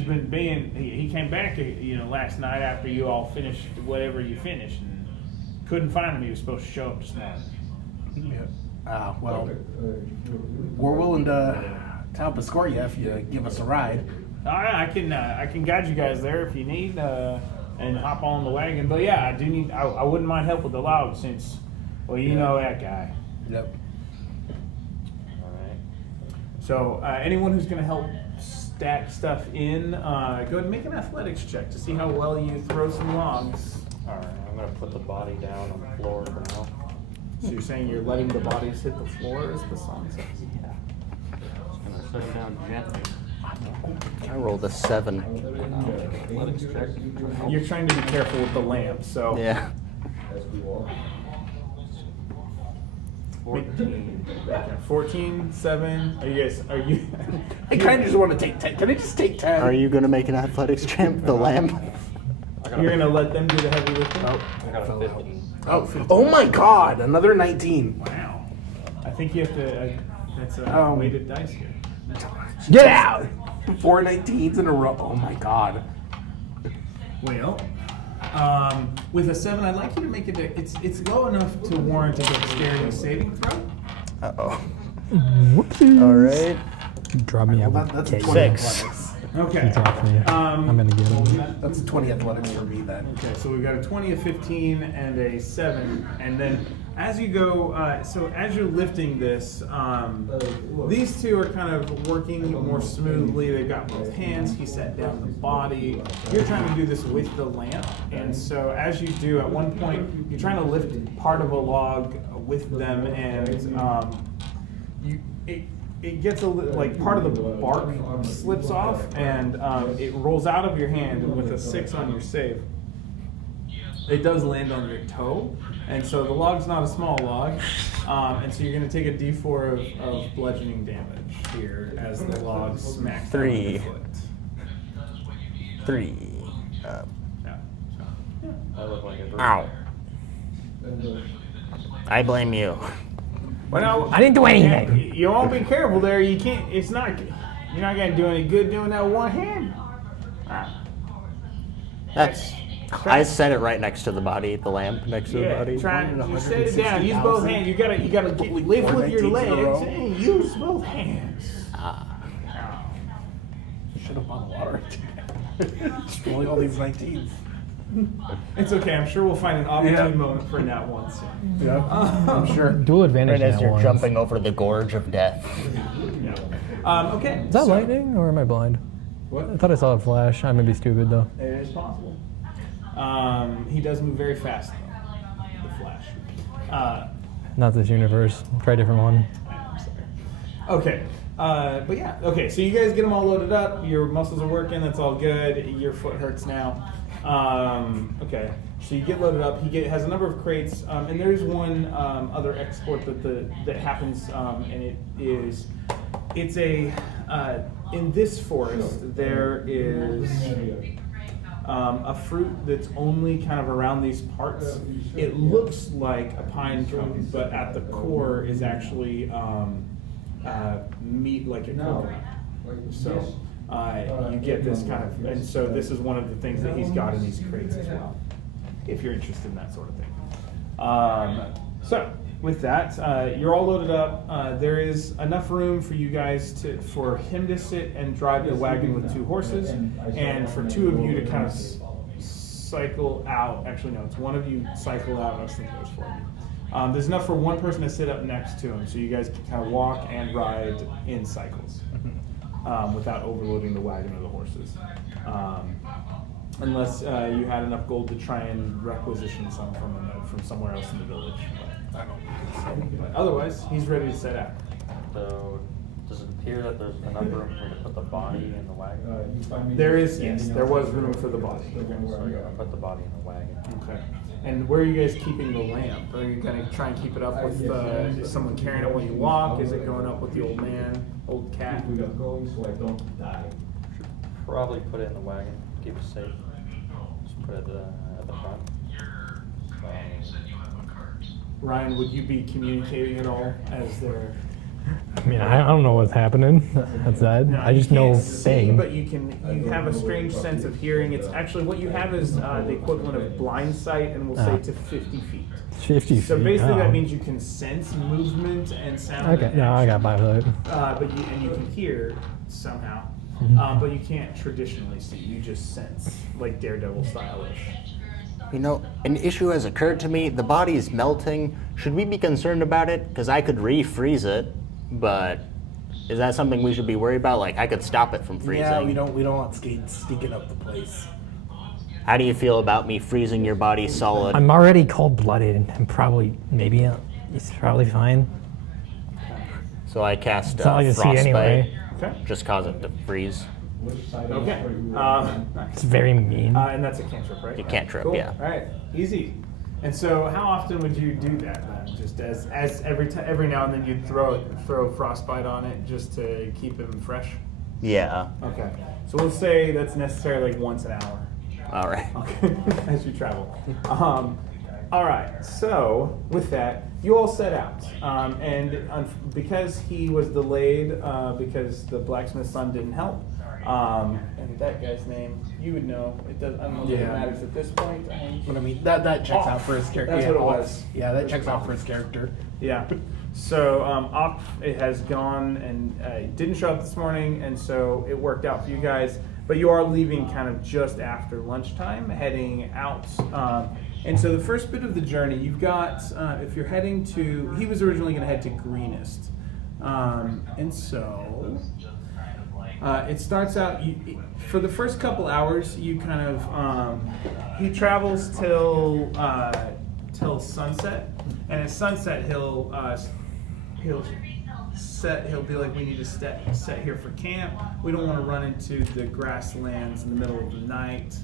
been being. He came back, last night after you all finished whatever you finished, and couldn't find him. He was supposed to show up just now. Well, we're willing to help escort you if you give us a ride. All right, I can guide you guys there if you need, and hop on the wagon. But yeah, I do need. I wouldn't mind help with the logs since, well, you know that guy. Yep. All right. So anyone who's gonna help stack stuff in, go ahead and make an athletics check to see how well you throw some logs. All right. I'm gonna put the body down on the floor for now. So you're saying you're letting the bodies hit the floor, as the song says? Just gonna set him down gently. I rolled a 7. Athletics check. You're trying to be careful with the lamp, so. Yeah. 14. 14, 7. Are you? I kind of just want to take 10. Can I just take 10? Are you gonna make an athletics check? The lamp. You're gonna let them do the heavy lifting? I got a 15. Oh my God! Another 19. Wow. I think you have to. That's a weighted dice here. Get out! 4 19s in a row. Oh my God. Well, with a 7, I'd like you to make it. It's low enough to warrant a dexterity saving throw. Uh-oh. Whoopsies. All right. Drop me out. That's a 20 6. athletics. Okay. Drop me. I'm gonna get him. That's a 20 athletics for me then. Okay, so we've got a 20, a 15, and a 7. And then as you go, so as you're lifting this, these two are kind of working more smoothly. They've got both hands. He set down the body. You're trying to do this with the lamp. And so as you do, at one point, you're trying to lift part of a log with them, and it gets like part of the bark slips off, and it rolls out of your hand. And with a 6 on your save, it does land on your toe, And so the log's not a small log. And so you're going to take a d4 of bludgeoning damage here as the log smacks down on your 3. foot. 3. Yeah. I look like a Ow. I blame you. Well, no, I didn't do anything. you won't be careful there. You can't. It's not. You're not going to do any good doing that with one hand. That's. I set it right next to the body, the lamp next to the Yeah, body. try and set it down. Use both hands. You gotta lift with your legs and use both hands. Should have bought water. Destroy all these 19s. It's okay. I'm sure we'll find an opportune moment for that one soon. Yeah, I'm sure. Dual advantage Right as now you're ones. jumping over the gorge of death. Okay. Is that lightning or am I blind? What? I thought I saw a flash. I may be stupid though. It is possible. He does move very fast, though. The Flash. Not this universe. Try a different one. I'm sorry. Okay. But yeah. Okay. So you guys get them all loaded up. Your muscles are working. That's all good. Your foot hurts now. Okay. So you get loaded up. He has a number of crates, and there is one other export that happens, and it's a in this forest there is a fruit that's only kind of around these parts. It looks like a pine cone, but at the core is actually meat like a coconut. So you get this kind of, and so this is one of the things that he's got in these crates as well, if you're interested in that sort of thing. So with that, you're all loaded up. There is enough room for you guys for him to sit and drive the wagon with 2 horses, and for 2 of you to kind of cycle out. Actually, no, it's one of you cycle out. I was thinking it was 4 of you. There's enough for one person to sit up next to him, so you guys can kind of walk and ride in cycles without overloading the wagon or the horses. Unless you had enough gold to try and requisition some from somewhere else in the village. But otherwise, he's ready to set out. So, does it appear that there's enough room for to put the body in the wagon? There is, yes, there was room for the body. So you're gonna put the body in the wagon. Okay. And where are you guys keeping the lamp? Are you going to try and keep it up with is someone carrying it when you walk? Is it going up with the old man, old cat? Probably put it in the wagon, keep it safe. Just put it at the front. Ryan, would you be communicating at all as they're... I mean, I don't know what's happening. That's that. No, I just you know can't see, saying. but you have a strange sense of hearing. It's actually what you have is the equivalent of blind sight, and we'll say to 50 feet. 50 So feet. basically, Oh. that means you can sense movement and sound. Okay, and no, I action. got by with it. But you can hear somehow, but you can't traditionally see. You just sense, like Daredevil stylish. You know, an issue has occurred to me. The body is melting. Should we be concerned about it? Because I could refreeze it, but is that something we should be worried about? Like, I could stop it from freezing. Yeah, we don't want skates stinking up the place. How do you feel about me freezing your body solid? I'm already cold-blooded and probably, maybe it's probably fine. So I cast It's all you see frostbite. anyway. Okay. Just cause it to freeze. Okay. Nice. It's very mean. And that's a cantrip, right? A cantrip, Cool. yeah. All right. Easy. And so, how often would you do that then? Just as every now and then you'd throw frostbite on it just to keep him fresh. Yeah. Okay. So we'll say that's necessary like once an hour. All right. Okay. As you travel. All right. So with that, you all set out, because he was delayed because the blacksmith's son didn't help. And that guy's name, you would know. It does. I don't know if it Yeah. matters at this point. But I mean, that checks out for his character. That's yeah, what it Off. was. Yeah, that checks out for his character. Yeah. So off it has gone and didn't show up this morning, and so it worked out for you guys. But you are leaving kind of just after lunchtime, heading out. And so the first bit of the journey, you've got, if you're heading to, he was originally going to head to Greenest. And so it starts out, for the first couple hours, you kind of, he travels till sunset. And at sunset, he'll be like, we need to set here for camp. We don't want to run into the grasslands in the middle of the night.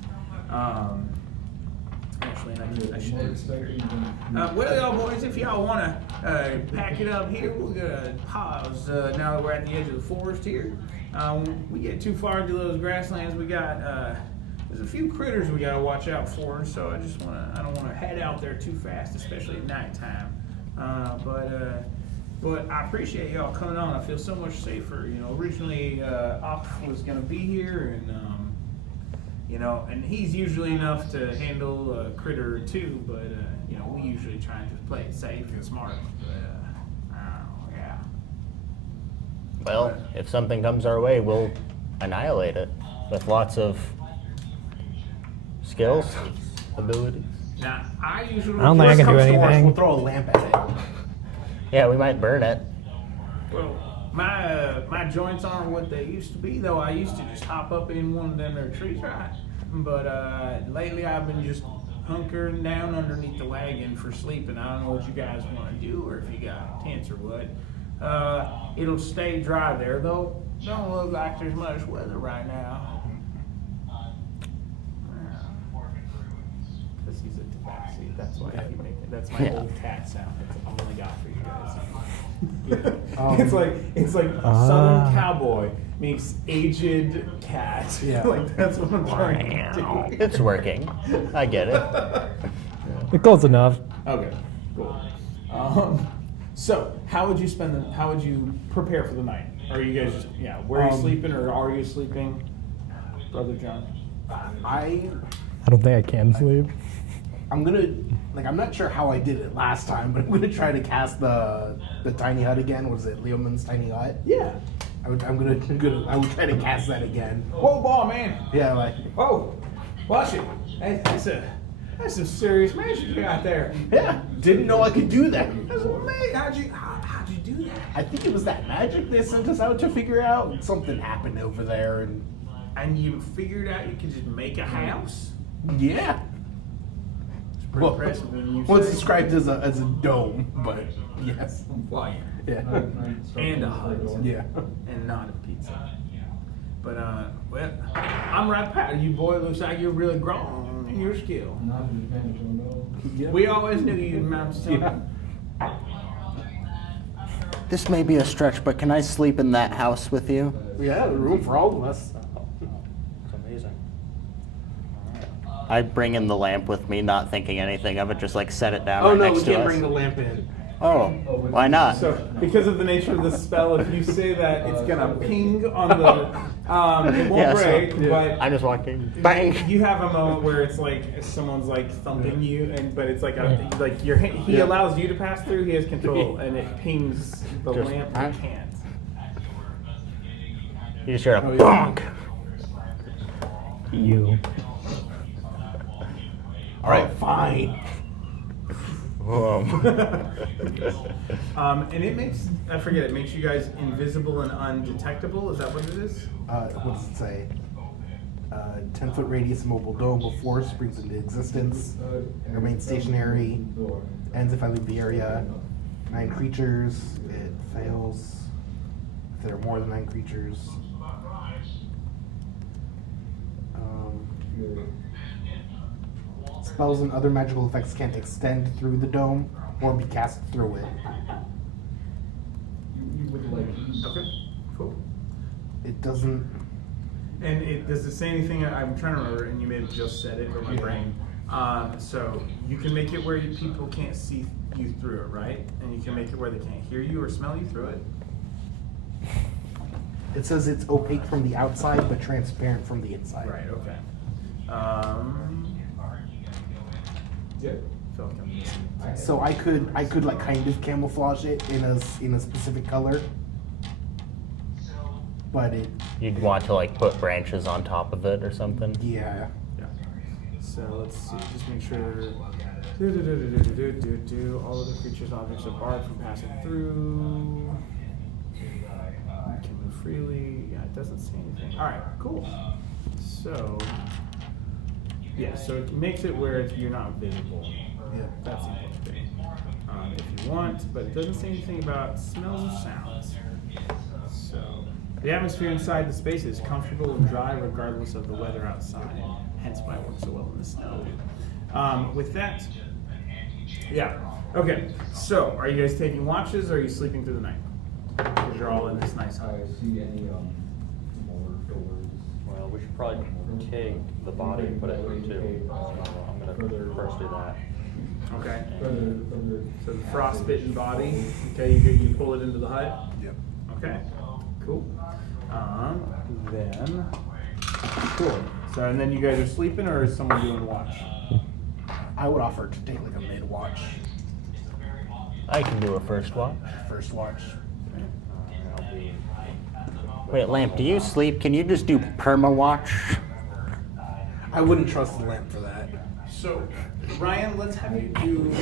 actually, and I should do this here. Well, y'all boys, if y'all want to pack it up here, we're gonna pause now that we're at the edge of the forest here. We get too far into those grasslands, we got there's a few critters we gotta watch out for. So I don't wanna head out there too fast, especially at nighttime. But I appreciate y'all coming on. I feel so much safer. You know, originally Op was gonna be here, and you know, and he's usually enough to handle a critter or two, but you know, we usually try and just play it safe and smart. But yeah. Well, if something comes our way, we'll annihilate it with lots of skills, abilities. Now I usually I don't think I can do Comes to worst, anything. we'll throw a lamp at it. Yeah, we might burn it. Well, my joints aren't what they used to be, though. I used to just hop up in one of them there trees, right? But lately I've been just hunkering down underneath the wagon for sleeping. I don't know what you guys want to do, or if you got tents or what. It'll stay dry there, though. Don't look like there's much weather right now. Because he's at the back seat. That's why I keep making. That's my old cat sound. That's I'm only got for you guys. It's like Southern cowboy meets aged cat. Yeah. Like that's what I'm trying to do. It's working. I get it. It's close enough. Okay, cool. So how would you prepare for the night? Are you guys just where are you sleeping, or are you sleeping, Brother John? I I don't think I can sleep. I'm not sure how I did it last time, but I'm gonna try to cast the tiny hut again. Was it Leoman's tiny hut? Yeah. I would try to cast that again. Whoa, ball man. Yeah, like Oh, watch it. That's some serious magic you got there. yeah, didn't know I could do that. That's amazing. How'd you do that? I think it was that magic they sent us out to figure out. Something happened over there, and And you figured out you could just make a house? yeah. Pretty impressive when you Well, it's say. described as a dome, but yes. Well, Yeah. and a hut. Yeah. And not a pizza. But well, I'm right proud of you, boy. Looks like you're really grown in your skill. We always knew you'd amount to something. This may be a stretch, but can I sleep in that house with you? Yeah, room for all of us. It's amazing. I bring in the lamp with me, not thinking anything of it, just like set it down Oh right no, we next to can't us. bring the lamp in. Oh, why not? So, because of the nature of the spell, if you say that, it's gonna ping on the. It won't Yeah, so- break, but I'm just walking. Bang! you have a moment where it's like someone's like thumping you, but it's like he Yeah. allows you to pass through. He has control, and it pings the Just- lamp. You can't. You just hear a Oh, yeah. bonk. You. All right, fine. Whoa. And it makes it makes you guys invisible and undetectable. Is that what it is? What does it say? 10-foot radius mobile dome of force springs into existence. Remains stationary. Ends if I leave the area. 9 creatures. It fails if there are more than 9 creatures. Spells and other magical effects can't extend through the dome or be cast through it. Okay, cool. It doesn't. And does it say anything? I'm trying to remember, and you may have just said it, or my brain. So you can make it where people can't see you through it, right? And you can make it where they can't hear you or smell you through it. It says it's opaque from the outside but transparent from the inside. Right. Okay. Feel like I'm missing. So I could like kind of camouflage it in a specific color, but it You'd want to like put branches on top of it or something. yeah. Yeah. So let's see. Just make sure. All of the creatures, objects are barred from passing through. Can move freely. Yeah, it doesn't say anything. All right, cool. So, yeah, so it makes it where you're not visible. Yeah. That's the important thing. If you want, but it doesn't say anything about smells or sounds. So, the atmosphere inside the space is comfortable and dry regardless of the weather outside. Hence why it works so well in the snow. With that, yeah. Okay, so are you guys taking watches or are you sleeping through the night? Because you're all in this nice hut. Well, we should probably take the body and put it into. So I'm gonna first do that. Okay. So the frostbitten body. Okay, you pull it into the hut. Yep. Okay. Cool. Then. Cool. So and then you guys are sleeping, or is someone doing watch? I would offer to take like a mid watch, I can do a first watch. first watch. I'll be. Wait, Lamp, do you sleep? Can you just do perma watch? I wouldn't trust the lamp for that. So, Ryan, let's have you do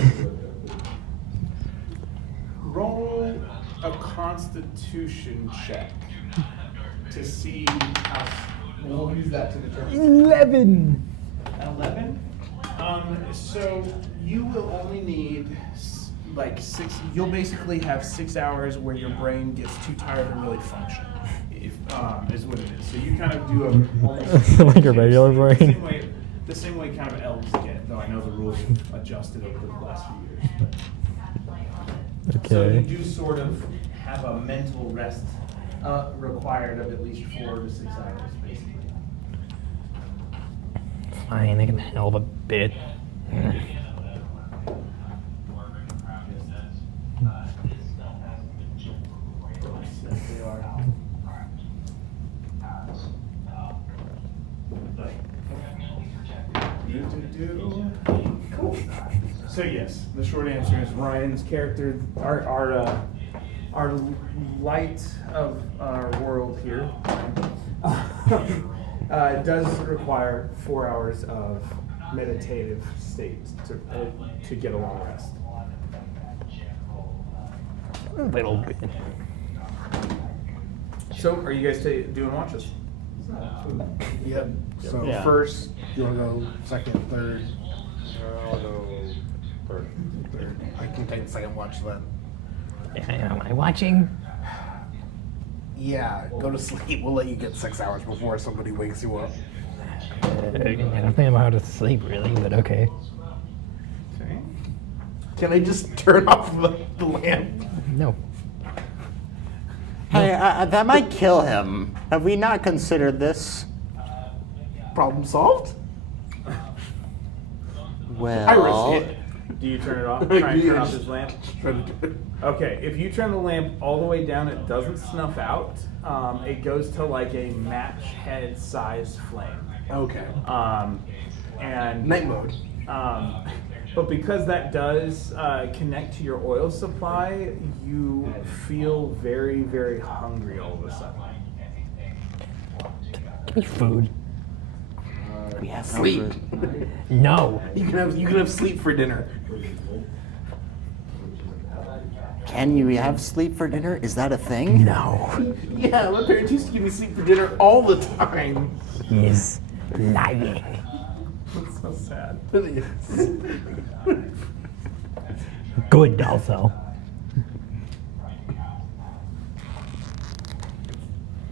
roll a Constitution check to see how. We'll use that to determine. 11. 11. So you will only need like 6. You'll basically have 6 hours where your brain gets too tired to really function. If is what it is. So you kind of do a almost Like a regular brain. The same way kind of elves get. Though I know the rules have adjusted over the last few years. But. So you Okay. do sort of have a mental rest required of at least 4 to 6 hours, basically. Fine, I can help a bit. They are. Cool. So yes, the short answer is Ryan's character, our light of our world here, does require 4 hours of meditative state to get a long rest. A little bit. So, are you guys doing watches? Yep. So Yeah. first, you want to go second, third, I'll go third. third. I can take the second watch then. Am I watching? Yeah, go to sleep. We'll let you get 6 hours before somebody wakes you up. I don't think I know how to sleep really, but okay. Okay. Can I just turn off the lamp? No. Hey, that might kill him. Have we not considered this? Problem solved? Well, I risk it. Do you turn it off? Try and turn Yeah, off just his lamp. try to do it. Okay, if you turn the lamp all the way down, it doesn't snuff out. It goes to like a match head size flame. Okay. And Night mode. but because that does connect to your oil supply, you feel very, very hungry all of a sudden. Give me food. we have no Sleep. food. No. You can have sleep for dinner. Can you have sleep for dinner? Is that a thing? No. Yeah, my parents used to give me sleep for dinner all the time. He's lying. That's so sad. Good also.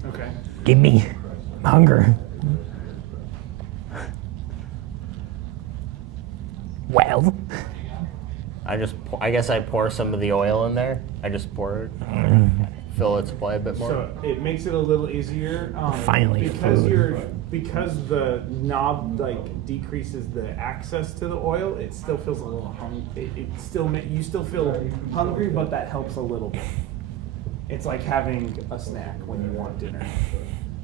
Okay. Give me hunger. Well. I guess I pour some of the oil in there. I just pour it, fill its supply a bit more. So it makes it a little easier. Finally, food. Because the knob like decreases the access to the oil. It still feels a little hungry. You still feel hungry, but that helps a little bit. It's like having a snack when you want dinner,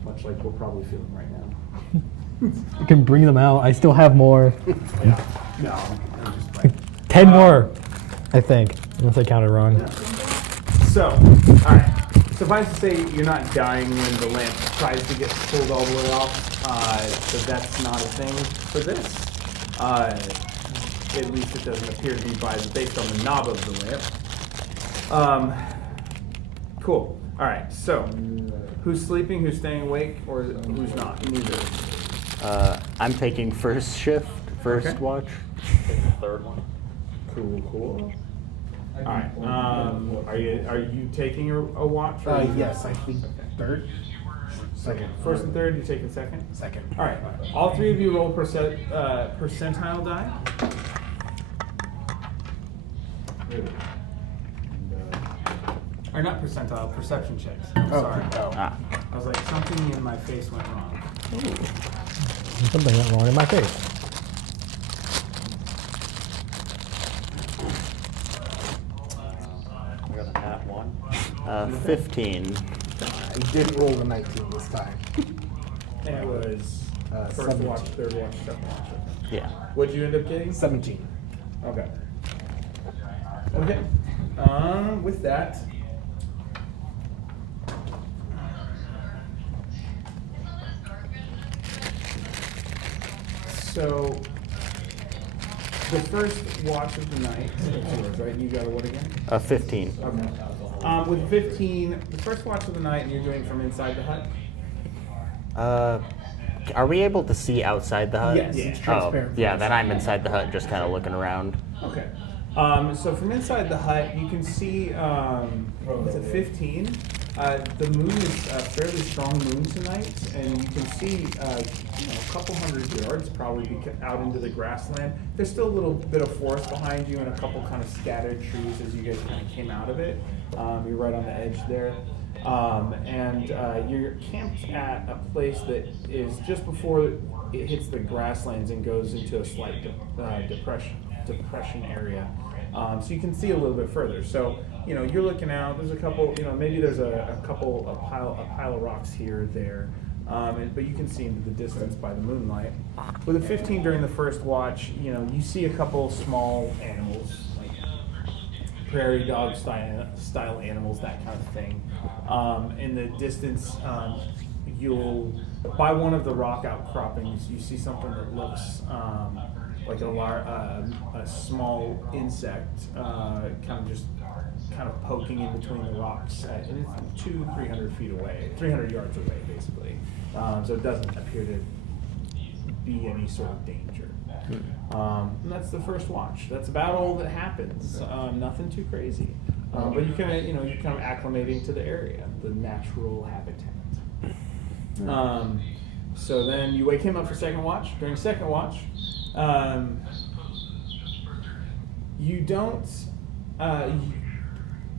much like we're probably feeling right now. You can bring them out. I still have more. No, I'm just playing. 10 more, I think. Unless I counted wrong. So, all right. Suffice to say, you're not dying when the lamp tries to get pulled all the way off. So that's not a thing for this. At least it doesn't appear to be based on the knob of the lamp. Cool. All right. So, who's sleeping? Who's staying awake? Or who's not? Neither. I'm taking first shift, first Okay. watch. Take the third one. Cool. All right. Are you taking a watch? Or Yes, I think third. Second. First and third, you're taking second? Second. All right. All three of you roll percentile die. Or not percentile, perception checks. I'm sorry. Ah. I was like, something in my face went wrong. Something went wrong in my face. I got a nat 1. 15. I did roll a 19 this time. And it was first 17. watch, third watch, second watch. Okay. Yeah. What'd you end up getting? 17. Okay. Okay. With that, so the first watch of the night, right? You got a what again? 15. Okay. With 15, the first watch of the night, and you're doing from inside the hut. Are we able to see outside the hut? Yes, it's Oh, transparent. yeah, then I'm inside the hut just kind of looking around. Okay. So from inside the hut, you can see it's a 15. The moon is a fairly strong moon tonight, and you can see a couple hundred yards probably out into the grassland. There's still a little bit of forest behind you and a couple kind of scattered trees as you guys kind of came out of it. You're right on the edge there. And you're camped at a place that is just before it hits the grasslands and goes into a slight depression area. So you can see a little bit further. So, you're looking out, there's a couple, maybe there's a pile of rocks here or there. But you can see into the distance by the moonlight. With a 15 during the first watch, you see a couple small animals, like prairie dog style animals, that kind of thing. In the distance, by one of the rock outcroppings, you see something that looks like a small insect, kind of poking in between the rocks, and it's 300 feet away, 300 yards away, basically. So it doesn't appear to be any sort of danger. And that's the first watch. That's about all that happens. Nothing too crazy. But you're kind of acclimating to the area, the natural habitat. So then you wake him up for second watch. During second watch, you don't.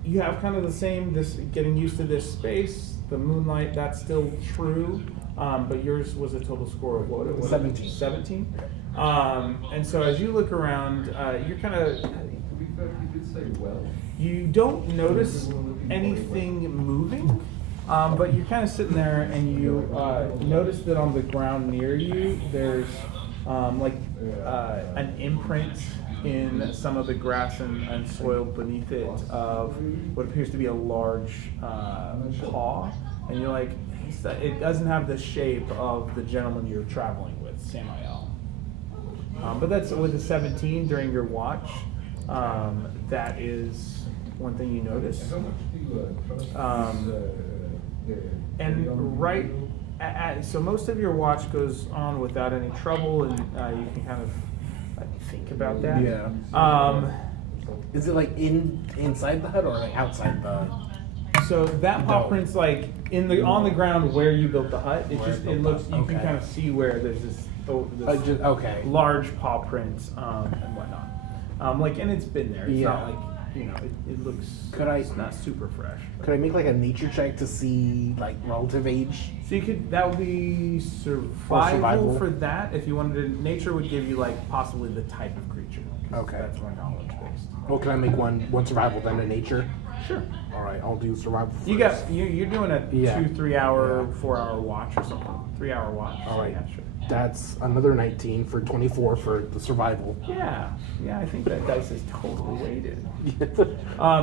You have kind of the same. This getting used to this space, the moonlight. That's still true. But yours was a total score of what? 17. 17. And so as you look around, you're kind of. You don't notice anything moving, but you're kind of sitting there and you notice that on the ground near you, there's an imprint in some of the grass and soil beneath it of what appears to be a large paw. And you're like, it doesn't have the shape of the gentleman you're traveling with, Samael. But that's with a 17 during your watch. That is one thing you notice. And right so most of your watch goes on without any trouble, and you can kind of think about that. Yeah. Is it like inside the hut or like outside the hut? So that paw print's like on the ground where you built the hut. It looks you can Okay. kind of see where there's this Okay. large paw print and whatnot. And it's been there. It's not like it looks. It's not super fresh. Could I make like a nature check to see like relative age? So that would be survival for that. If you wanted to, nature would give you like possibly the type of creature. 'Cause Okay. That's more knowledge based. Well, can I make one survival then to nature? Sure. All right, I'll do survival first. You're doing a Yeah. 2-3 hour, 4 hour watch or something. 3 hour watch. All right. Yeah, sure. That's another 19 for 24 for the survival. Yeah, I think that dice is totally weighted.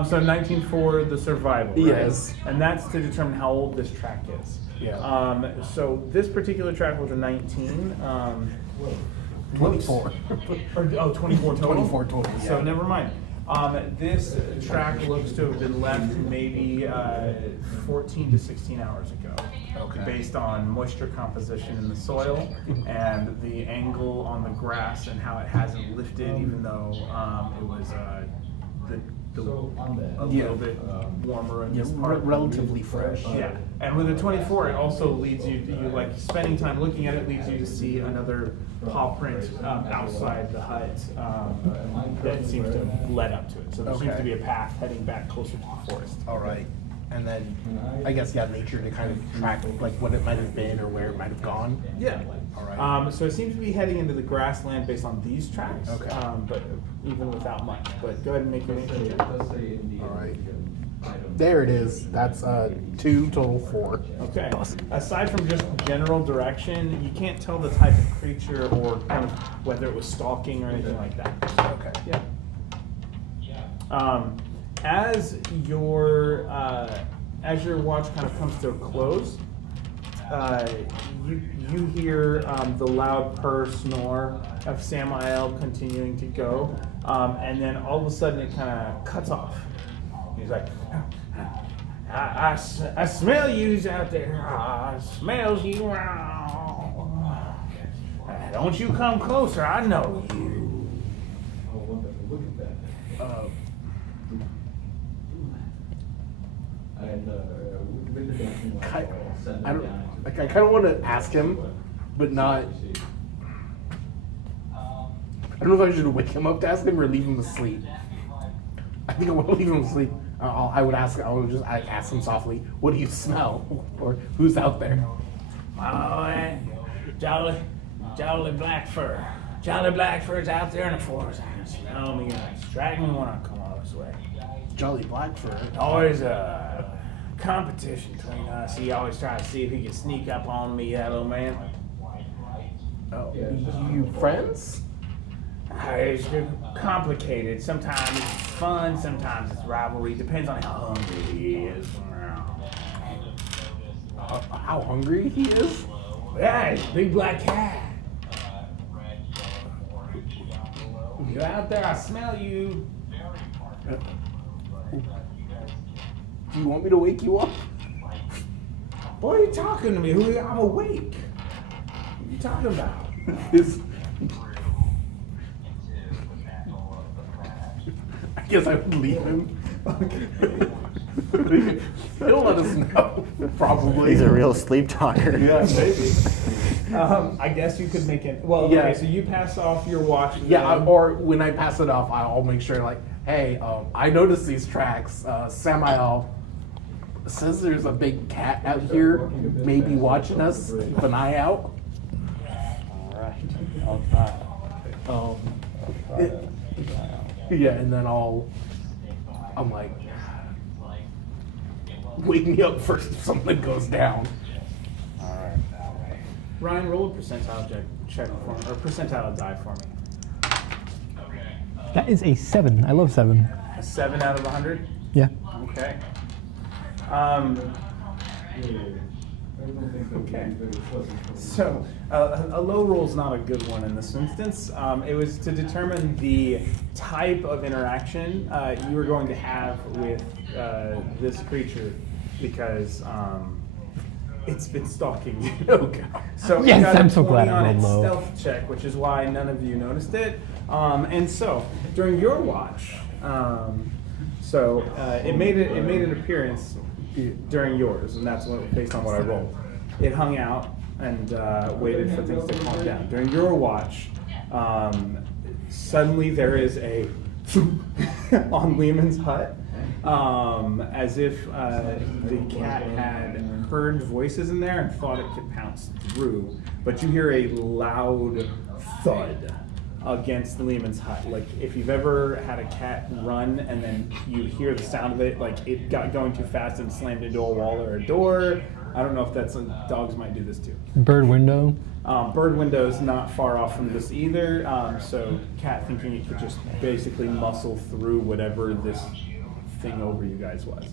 So 19 for the survival, right? Yes. And that's to determine how old this track is. Yeah. So this particular track was a 19. 24. 24 total? 24 total, So yeah. never mind. This track looks to have been left maybe 14 to 16 hours ago. Okay. Based on moisture composition in the soil and the angle on the grass and how it hasn't lifted, even though it was a Yeah. little bit warmer in Yeah, this part. relatively fresh. Yeah, and with the 24, it also leads you like spending time looking at it leads you to see another paw print outside the hut that seems to have led up to it. So there seems Okay. to be a path heading back closer to the forest. All right. And then, I guess, nature to kind of track like what it might have been or where it might have gone. Yeah. All right. So it seems to be heading into the grassland based on these tracks. Okay. But even without much. But go ahead and make your nature check. All right. There it is. That's 2 total 4. Okay. Aside from just general direction, you can't tell the type of creature or kind of whether it was stalking or anything like that. Okay. Yeah. As your watch kind of comes to a close, you hear the loud purr snore of Samael continuing to go, and then all of a sudden it kind of cuts off. He's like, I smell yous out there. I smells you. Don't you come closer. I know you. I kind of want to ask him, but not. I don't know if I should wake him up to ask him or leave him asleep. I think I want to leave him asleep. I would ask him softly, "What do you smell?" Or "Who's out there?" Oh, that jolly black fur. Jolly black fur's out there in the forest. I can smell me. It's dragging me when I come all this way. Jolly black fur. Always a competition between us. He always tries to see if he can sneak up on me, that little man. Oh, you friends? It's complicated. Sometimes it's fun, sometimes it's rivalry. Depends on how hungry he is. How hungry he is? Yeah, it's a big black cat. You're out there, I smell you. Do you want me to wake you up? What are you talking to me? I'm awake. What are you talking about? I guess I would leave him. He'll let us know, probably. He's a real sleep talker. Yeah, maybe. I guess you could make it. Well, Yeah. okay. So you pass off your watch. Yeah, then. or when I pass it off, I'll make sure, like, hey, I noticed these tracks. Samael says there's a big cat out here, maybe watching us. Keep an eye out. Alright, I'll try. Yeah, and then I'm like, wake me up first if something goes down. Alright. Ryan, roll a percentile check for me, or percentile die for me. That is a 7. I love 7. A 7 out of 100. Yeah. Okay. Okay. So a low roll is not a good one in this instance. It was to determine the type of interaction you were going to have with this creature, because it's been stalking you. Okay. So Yes, it got a I'm so 20 glad I on rolled its low. stealth check, which is why none of you noticed it. And so during your watch, it made an appearance during yours, and that's based on what I rolled. It hung out and waited for things to calm down. During your watch, suddenly there is a on Lehman's hut, as if the cat had heard voices in there and thought it could pounce through. But you hear a loud thud against Lehman's hut. Like if you've ever had a cat run and then you hear the sound of it, like it got going too fast and slammed into a wall or a door. I don't know if that's dogs might do this too. Bird window. Bird window's not far off from this either. So cat thinking it could just basically muscle through whatever this thing over you guys was.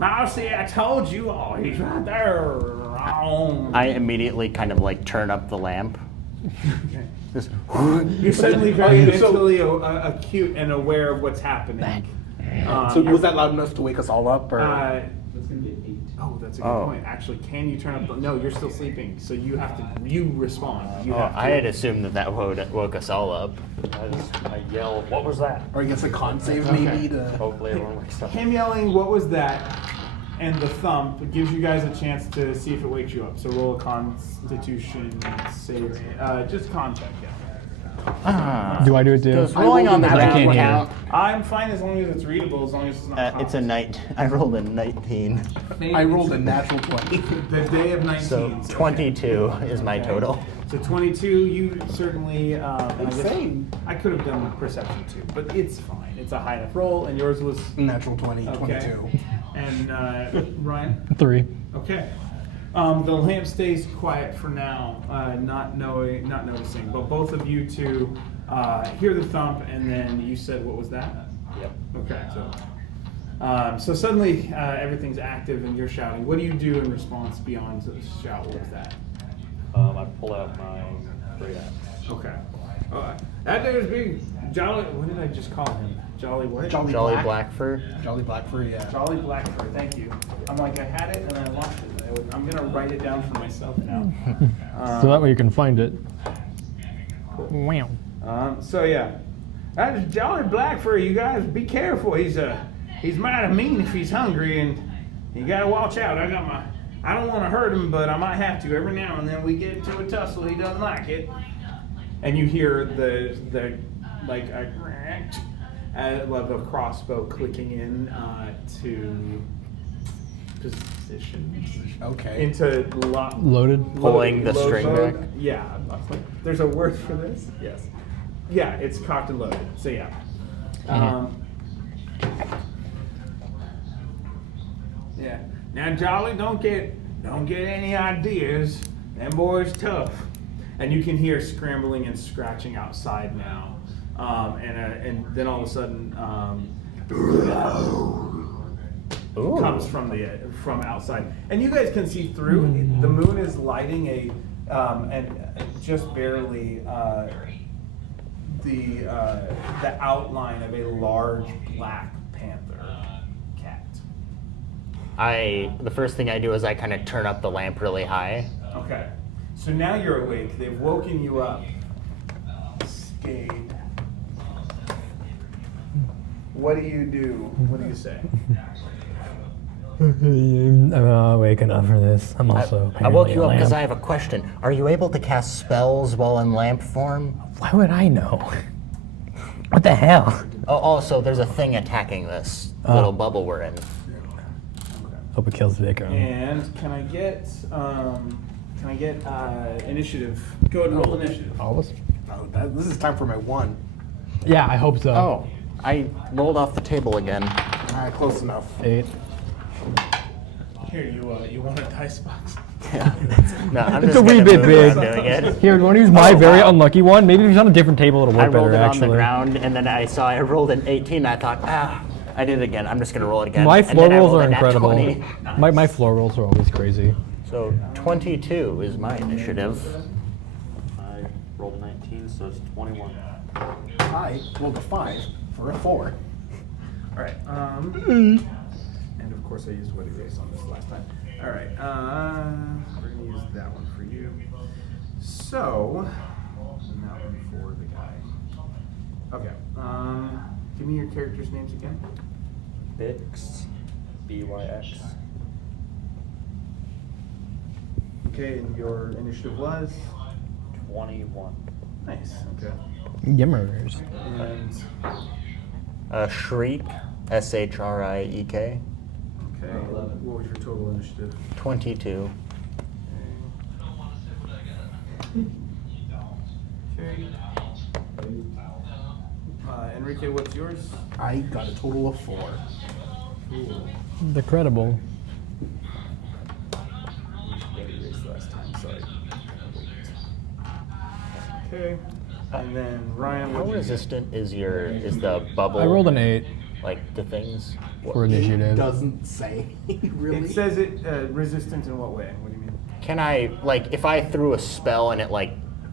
Now, see, I told you, oh, he's right there. I immediately kind of like turn up the lamp. Okay. Just, You're suddenly very Okay, so- mentally acute and aware of what's happening. So was that loud enough to wake us all up? Or? Uh, Oh, that's a good Oh. point. Actually, can you turn up the... No, you're still sleeping, so you have to... You respond. You Oh, have to... I had assumed that woke us all up. I yell, what was that? Or I guess a con save Okay. maybe to. Hopefully everyone wakes up. Him yelling, what was that? And the thump gives you guys a chance to see if it wakes you up. So roll a constitution save. Just contact, yeah. Do I do it too? Does rolling on the I can't ground hear. count? I'm fine as long as it's readable, as long as it's not It's a night. I rolled a 19. I rolled a natural 20. The day of 19. So 22 is my Okay. total. So 22, you certainly... and I guess Insane. I could have done perception too, but it's fine. It's a high enough roll, and yours was... Natural 20, Okay. 22. And Ryan? 3. Okay. The lamp stays quiet for now, not noticing. But both of you two hear the thump, and then you said, "What was that?" Yep. Okay. So suddenly everything's active, and you're shouting. What do you do in response beyond the shout? What was that? I pull out my great axe. Okay. That dude's big. Jolly. What did I just call him? Jolly what? Jolly Jolly Black. Blackfur. Jolly Blackfur, yeah. Jolly Blackfur. Thank you. I'm like I had it and I lost it. I'm gonna write it down for myself now. So that way you can find it. Wow. So yeah, that's Jolly Blackfur. You guys be careful. He's mighty mean if he's hungry, and you gotta watch out. I don't want to hurt him, but I might have to every now and then. We get into a tussle. He doesn't like it, and you hear the like a crossbow clicking in to position. Okay. Into Loaded. Pulling the string load. back. Yeah, there's a word for this. Yes. Yeah, it's cocked and loaded. So yeah. Yeah. Now, Jolly, don't get any ideas. Them boys tough. And you can hear scrambling and scratching outside now. And then all of a sudden, Ooh. comes from outside, and you guys can see through. The moon is lighting and just barely the outline of a large black panther cat. The first thing I do is I kind of turn up the lamp really high. Okay, so now you're awake. They've woken you up. Skate. What do you do? What do you say? I'm waking up for this. I'm also. I woke apparently you a up because lamp. I have a question. Are you able to cast spells while in lamp form? Why would I know? What the hell? Oh, also, there's a thing attacking this little bubble we're in. Hope it kills Vic. And can I get initiative? Go ahead and roll initiative. All of us? Oh, this is time for my 1. Yeah, I hope so. Oh, I rolled off the table again. Alright, close enough. 8. Here, you want a dice box? Yeah. No, I'm It's just a wee gonna bit move big. around doing it. Here, do you want to use my very wow. unlucky one? Maybe if it's on a different table, it'll I work rolled better, it on actually. the ground, and then I saw I rolled an 18. I thought, I did it again. I'm just gonna roll it again. My And floor then I rolls rolled are a nat incredible. 20. My floor rolls are always crazy. So 22 is my initiative. I rolled a 19, so it's 21. I rolled a 5 for a 4. All right. And of course, I used wet erase on this last time. All right. We're gonna use that one for you. So, and that one for the guy. Okay. Give me your characters' names again. Bix, BYX. Okay, and your initiative was 21. nice. Okay. Yimmers. And Shriek, SHRIEK, okay, what was your total initiative? 22. Okay. Enrique, what's yours? I got a total of 4. Cool. The credible. Wet erase last time. Sorry. Okay. And then Ryan, How what did you resistant is the bubble? I rolled an 8 Like to things. for initiative. It doesn't say, really. It says it resistant in what way? What do you mean? Can I if I threw a spell and it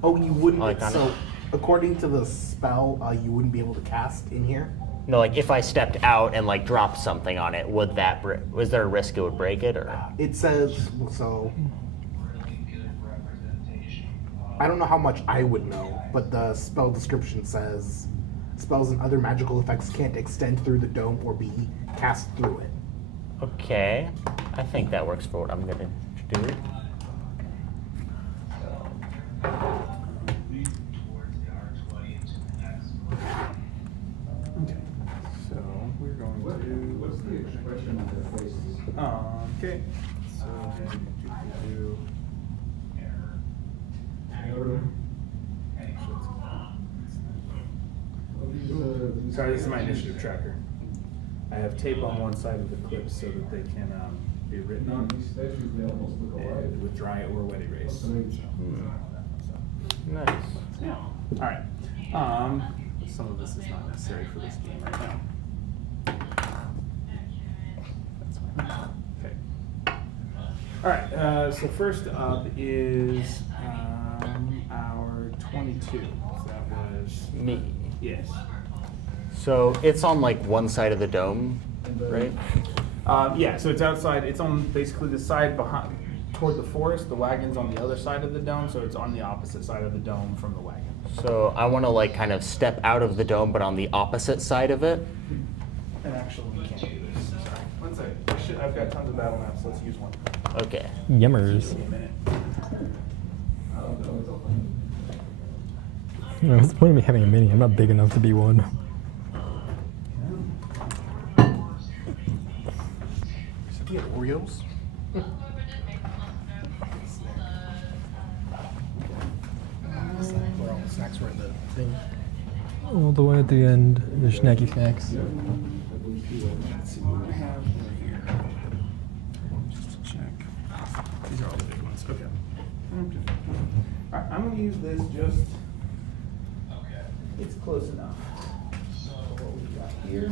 Oh, you wouldn't. Like on So, it. according to the spell, you wouldn't be able to cast in here. No, like if I stepped out and like dropped something on it, would that was there a risk it would break it or? It says so. I don't know how much I would know, but the spell description says spells and other magical effects can't extend through the dome or be cast through it. Okay, I think that works for what I'm gonna do. Okay. So we're going to. What's the expression on their faces? Okay. So do. Sorry, this is my initiative tracker. I have tape on one side of the clips so that they can be written on These statues, they almost look alike. and with dry or wet erase. Nice. Yeah. All right. Some of this is not necessary for this game right now. That's fine. Okay. All right. So first up is our 22. So that was Me. yes. So it's on like one side of the dome, right? Yeah. So it's outside. It's on basically the side behind toward the forest. The wagon's on the other side of the dome, so it's on the opposite side of the dome from the wagon. So I want to like kind of step out of the dome, but on the opposite side of it. And actually, we can't do this. Sorry. One second. I've got tons of battle maps. Let's use one. Okay. Yummers. Give me a minute. What's the point of me having a mini? I'm not big enough to be one. We have Oreos. Where all the snacks were in the thing. All the way at the end, the snacky snacks. Let's see what we have here. Just to check. These are all the big ones. Okay. All right, I'm going to use this just. It's close enough. So what we've got here.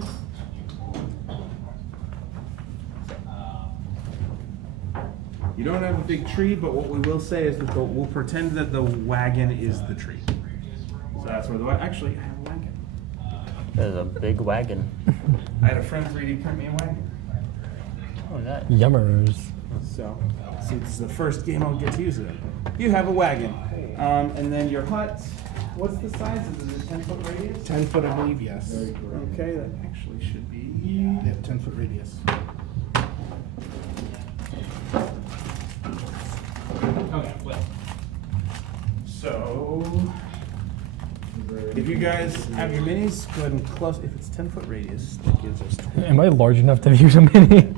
You don't have a big tree, but what we will say is that we'll pretend that the wagon is the tree. So that's where the actually I have a wagon. There's a big wagon. I had a friend 3D print me a wagon. Oh, nice. Yummers. So it's the first game I'll get to use it. You have a wagon, and then your hut. What's the size? Is it a 10-foot radius? 10 foot, I believe, yes. Okay, that actually should be. Yeah, 10 foot radius. Okay, well. So, if you guys have your minis, go ahead and close. If it's 10-foot radius, that gives us 20. Am I large enough to use a mini?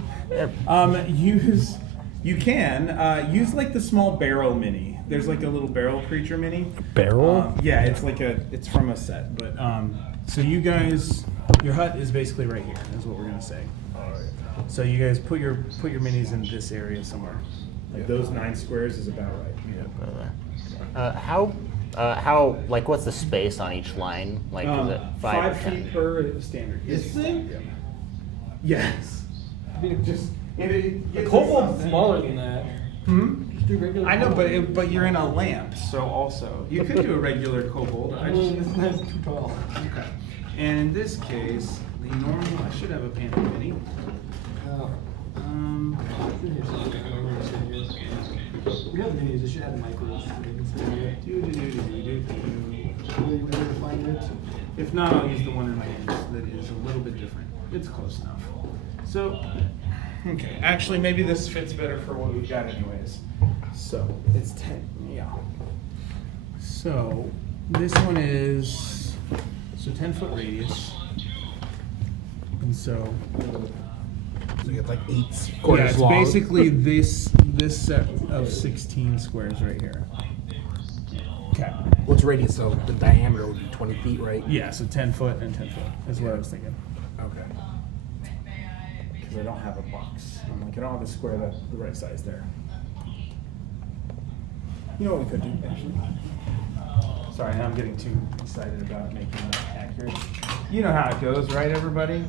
You can use like the small barrel mini. There's like a little barrel creature mini. Barrel? Yeah, it's from a set. But so you guys, your hut is basically right here. Is what we're gonna say. So you guys put your minis in this area somewhere. Like those 9 squares is about right. How like what's the space on each line? Like is it 5 or 10? 5 feet per standard. This thing? Yes. The kobold's smaller than that. Just do regular. I know, kobold. but you're in a lamp, so also you could do a regular kobold. I mean, this thing's too tall. Okay. And in this case, the normal. I should have a panther mini. We have minis. It should have micros. If not, I'll use the one in my hands that is a little bit different. It's close enough. So, okay. Actually, maybe this fits better for what we've got anyways. So, it's 10. Yeah. So, this one is 10-foot radius. And so, So you get like 8 yeah, squares it's long. basically this set of 16 squares right here. Okay. What's radius? So the diameter would be 20 feet, right? Yeah, so 10 foot and 10 foot is what I was thinking. Okay. Because I don't have a box. I'm like, I don't have a square that's the right size there. You know what we could do, actually? Sorry, now I'm getting too excited about making it accurate. You know how it goes, right, everybody?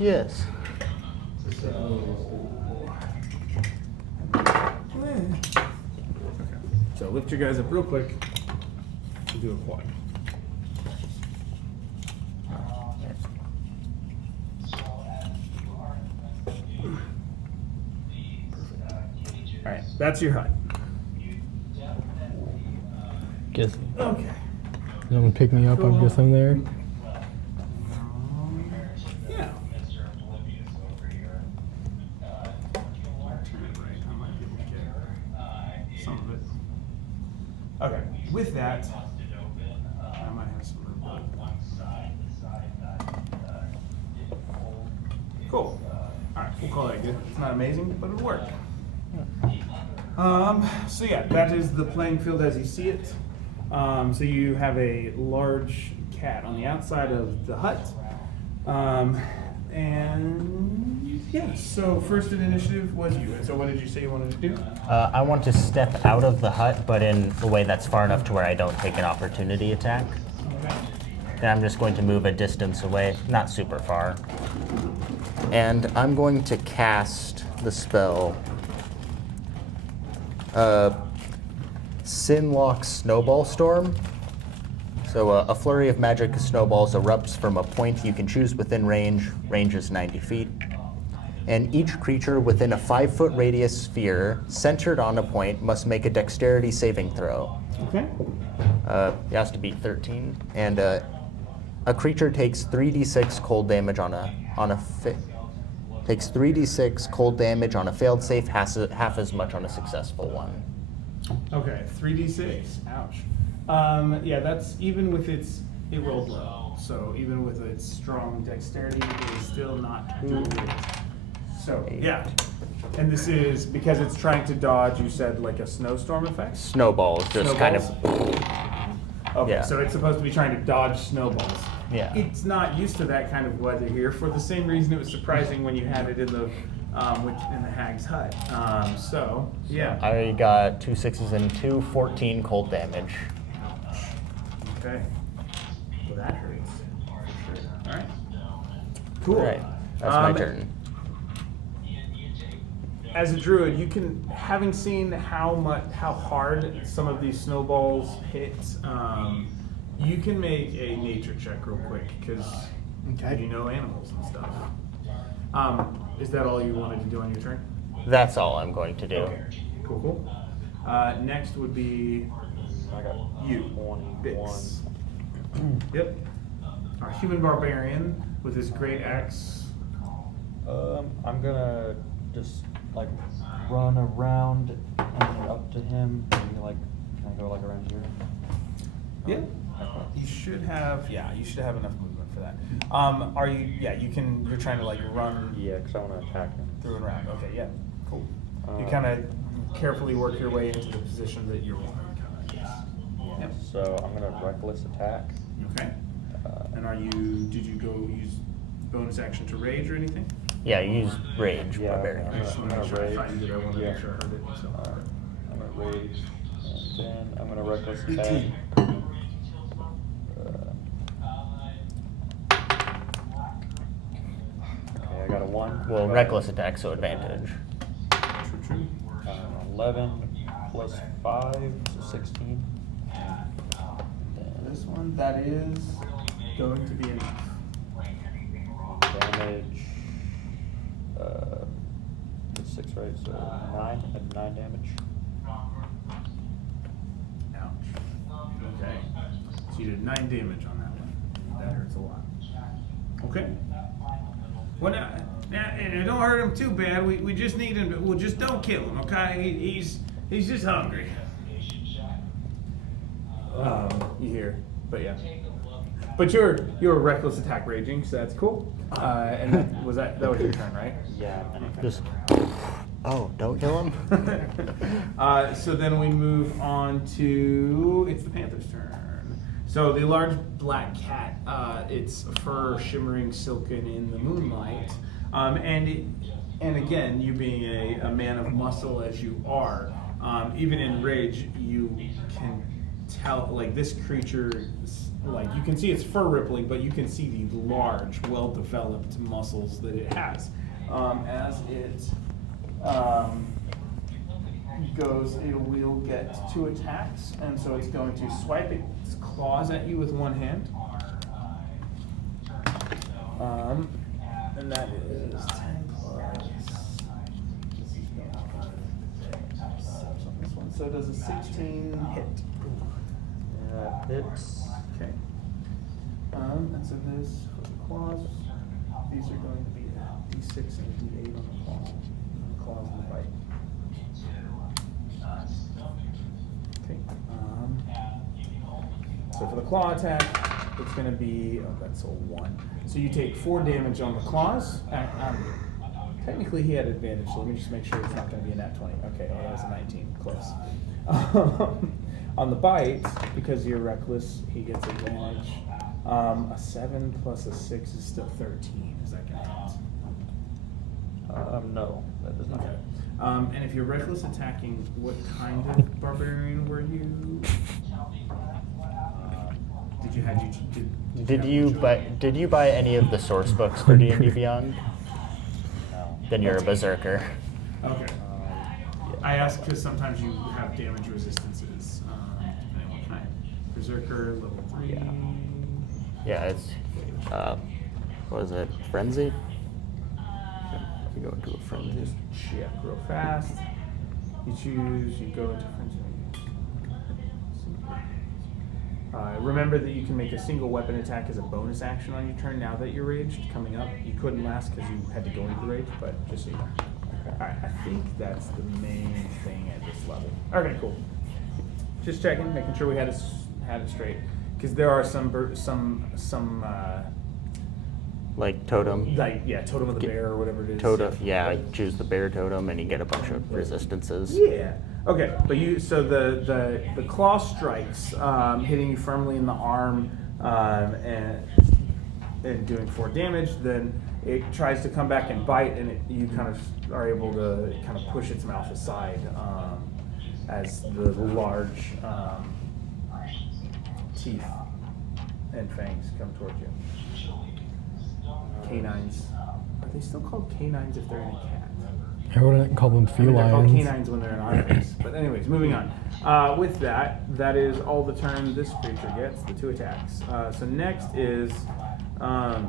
Yes. So lift your guys up real quick and do a quad. That's your hut. Guess Okay. someone pick me up. I guess I'm there. Yeah. Some of it. Okay. With that, I might have some room. Cool. All right, we'll call that good. It's not amazing, but it'll work. So yeah, that is the playing field as you see it. So you have a large cat on the outside of the hut. And yeah, so first in initiative was you. And so what did you say you wanted to do? I want to step out of the hut, but in a way that's far enough to where I don't take an opportunity attack. Okay. And I'm just going to move a distance away, not super far. And I'm going to cast the spell Sinlock Snowball Storm. So a flurry of magic snowballs erupts from a point you can choose within range. Range is 90 feet. And each creature within a 5-foot radius sphere centered on a point must make a dexterity saving throw. Okay. It has to be 13. And a creature takes 3d6 cold damage takes 3d6 cold damage on a failed save, half as much on a successful one. Okay, 3d6. Ouch. Yeah, that's even with it rolled low. So even with its strong dexterity, it is still not doing it. So yeah, and this is because it's trying to dodge. You said like a snowstorm effect. Snowballs, just kind of. Okay, Yeah. so it's supposed to be trying to dodge snowballs. Yeah. It's not used to that kind of weather here. For the same reason, it was surprising when you had it in the hag's hut. So yeah. I got 2 6s and 2, 14 cold damage. Okay. Well, that hurts. For sure. All right. Cool. All right, that's my turn. As a druid, you can, having seen how hard some of these snowballs hit, you can make a nature check real quick because you know animals and stuff. Is that all you wanted to do on your turn? That's all I'm going to do. Okay. Cool. Next would be I got you, 21. Bix. Yep. Our human barbarian with his great axe. I'm gonna just like run around and up to him. Maybe like, can I go like around here? Yeah. You should have enough movement for that. Are you? Yeah, you can. You're trying to like run Yeah, because I want to attack him. through and around. Okay, yeah, cool. You Um, kind of carefully work your way into the position that you're wanting. Yep. So I'm gonna reckless attack. Okay. And did you go use bonus action to rage or anything? Yeah, use Rage Yeah, Barbarian. I just want to I'm make gonna sure I rage. find it. I want to Yeah. make sure I heard it. So. I'm gonna rage, and then I'm gonna reckless attack. 18. Okay, I got a 1. Well, but, reckless attack, so advantage. True. 11 plus 5, so 16. This one, that is going to be enough. Damage. It's 6, right? So 9. I did 9 damage. Ouch. Okay. So you did 9 damage on that one. That hurts a lot. Okay. Well, now, don't hurt him too bad. We just need him to. Well, just don't kill him, okay? He's just hungry. You hear, but yeah. But you're a reckless attack raging, so that's cool. And that was your turn, right? Yeah. Just. Oh, don't kill him. So then we move on to it's the Panther's turn. So the large black cat, its fur shimmering silken in the moonlight, and again, you being a man of muscle as you are, even in rage, you can tell like this creature, like you can see its fur rippling, but you can see the large, well-developed muscles that it has. As it goes, it will get 2 attacks, and so it's going to swipe its claws at you with one hand. And that is 10 plus So does a 16 hit? Yeah, hits. Okay. And so this for the claws, these are going to be a D6 and a D8 on the claw. On the claws and the bite. Okay. So for the claw attack, it's going to be, oh, that's a 1. So you take 4 damage on the claws. Technically he had advantage, so let me just make sure it's not going to be a nat 20. Okay, it was a 19, close. On the bite, because you're reckless, he gets advantage. A 7 plus a 6 is still 13. Is that going to count? No, that does not. Okay. And if you're reckless attacking, what kind of barbarian were you? Did you have Did you buy any of the source books for D&D Beyond? Then you're a berserker. Okay. I ask because sometimes you have damage resistances. Depending on what kind. Berserker level 3. Yeah, it's what is it? Frenzy? You go into a frenzy. Just check real fast. You choose. You go into frenzy. Remember that you can make a single weapon attack as a bonus action on your turn now that you're raged. Coming up, you couldn't last because you had to go into the rage, but just so you know. Alright, I think that's the main thing at this level. Okay, cool. Just checking, making sure we had it straight. Because there are some Like totem. like, yeah, totem of the bear or whatever it is. Totem. Yeah, you choose the bear totem and you get a bunch of resistances. Yeah. Okay, but so the claw strikes, hitting you firmly in the arm, and doing 4 damage. Then it tries to come back and bite, and you kind of are able to kind of push its mouth aside as the large teeth and fangs come towards you. Canines. Are they still called canines if they're in a cat? I wouldn't call them I mean, they're called felines. canines when they're in our face. But anyways, moving on. With that is all the turn this creature gets, the 2 attacks. So next is, now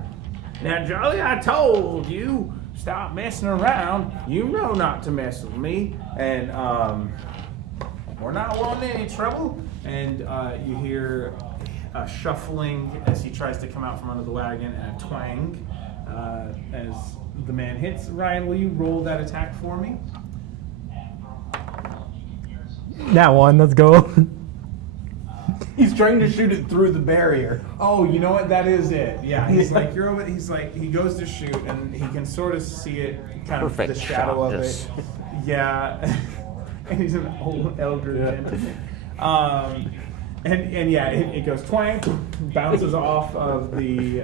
Charlie, I told you, stop messing around. You know not to mess with me. And we're not wanting any trouble. And you hear a shuffling as he tries to come out from under the wagon and a twang as the man hits. Ryan, will you roll that attack for me? That one, let's go. He's trying to shoot it through the barrier. Oh, you know what? That is it. Yeah, he's like, you're over. He's like, he goes to shoot, and he can sort of see it, kind Perfect of the shadow shot, of just- it. Yeah, and he's an old elder gentleman. And yeah, it goes twang, bounces off of the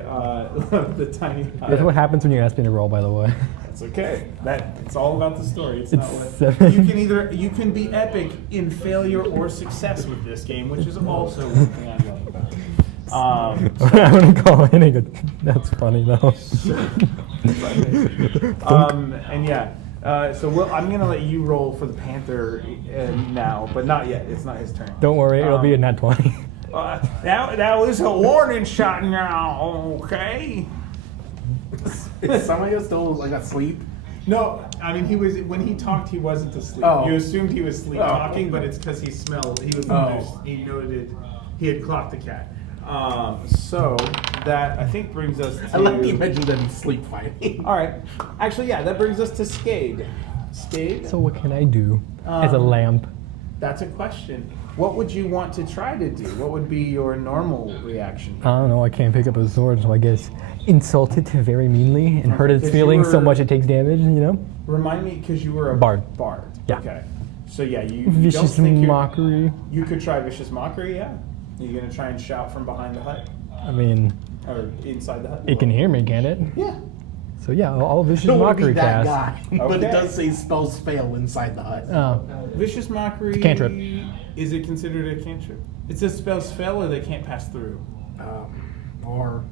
tiny. That's what happens when you ask me to roll, by the way. That's okay. It's all about the story. It's not what 7. you can be epic in failure or success with this game, which is also one thing I love about it. I wouldn't call it any good. That's funny though. And yeah, so I'm gonna let you roll for the panther now, but not yet. It's not his turn. Don't worry, it'll be a nat 20. That was a warning shot now. Okay. Is somebody still like asleep? No, I mean when he talked, he wasn't asleep. Oh. You assumed he was sleep talking, but it's because he smelled. He was he noted he had clocked the cat. So that I think brings us to. I like you mentioned that he's sleep fighting. All right, actually, yeah, that brings us to Skade. Skade. So what can I do as a lamp? That's a question. What would you want to try to do? What would be your normal reaction? I don't know, I can't pick up a sword, so I guess insult it very meanly and hurt its If you feelings so were- much it takes damage, you know? Remind me, because you were a Bard. Bard. Yeah. Okay. So yeah, you don't Vicious think mockery. You could try vicious mockery. Yeah. You're gonna try and shout from behind the hut I mean, or inside the hut. it can hear me, can't it? Yeah. So yeah, I'll vicious Don't want to mockery be that cast. guy. But it Okay. does say spells fail inside the hut. Oh, Vicious mockery. It's a cantrip. Is it considered a cantrip? It says spells fail or they can't pass through. Or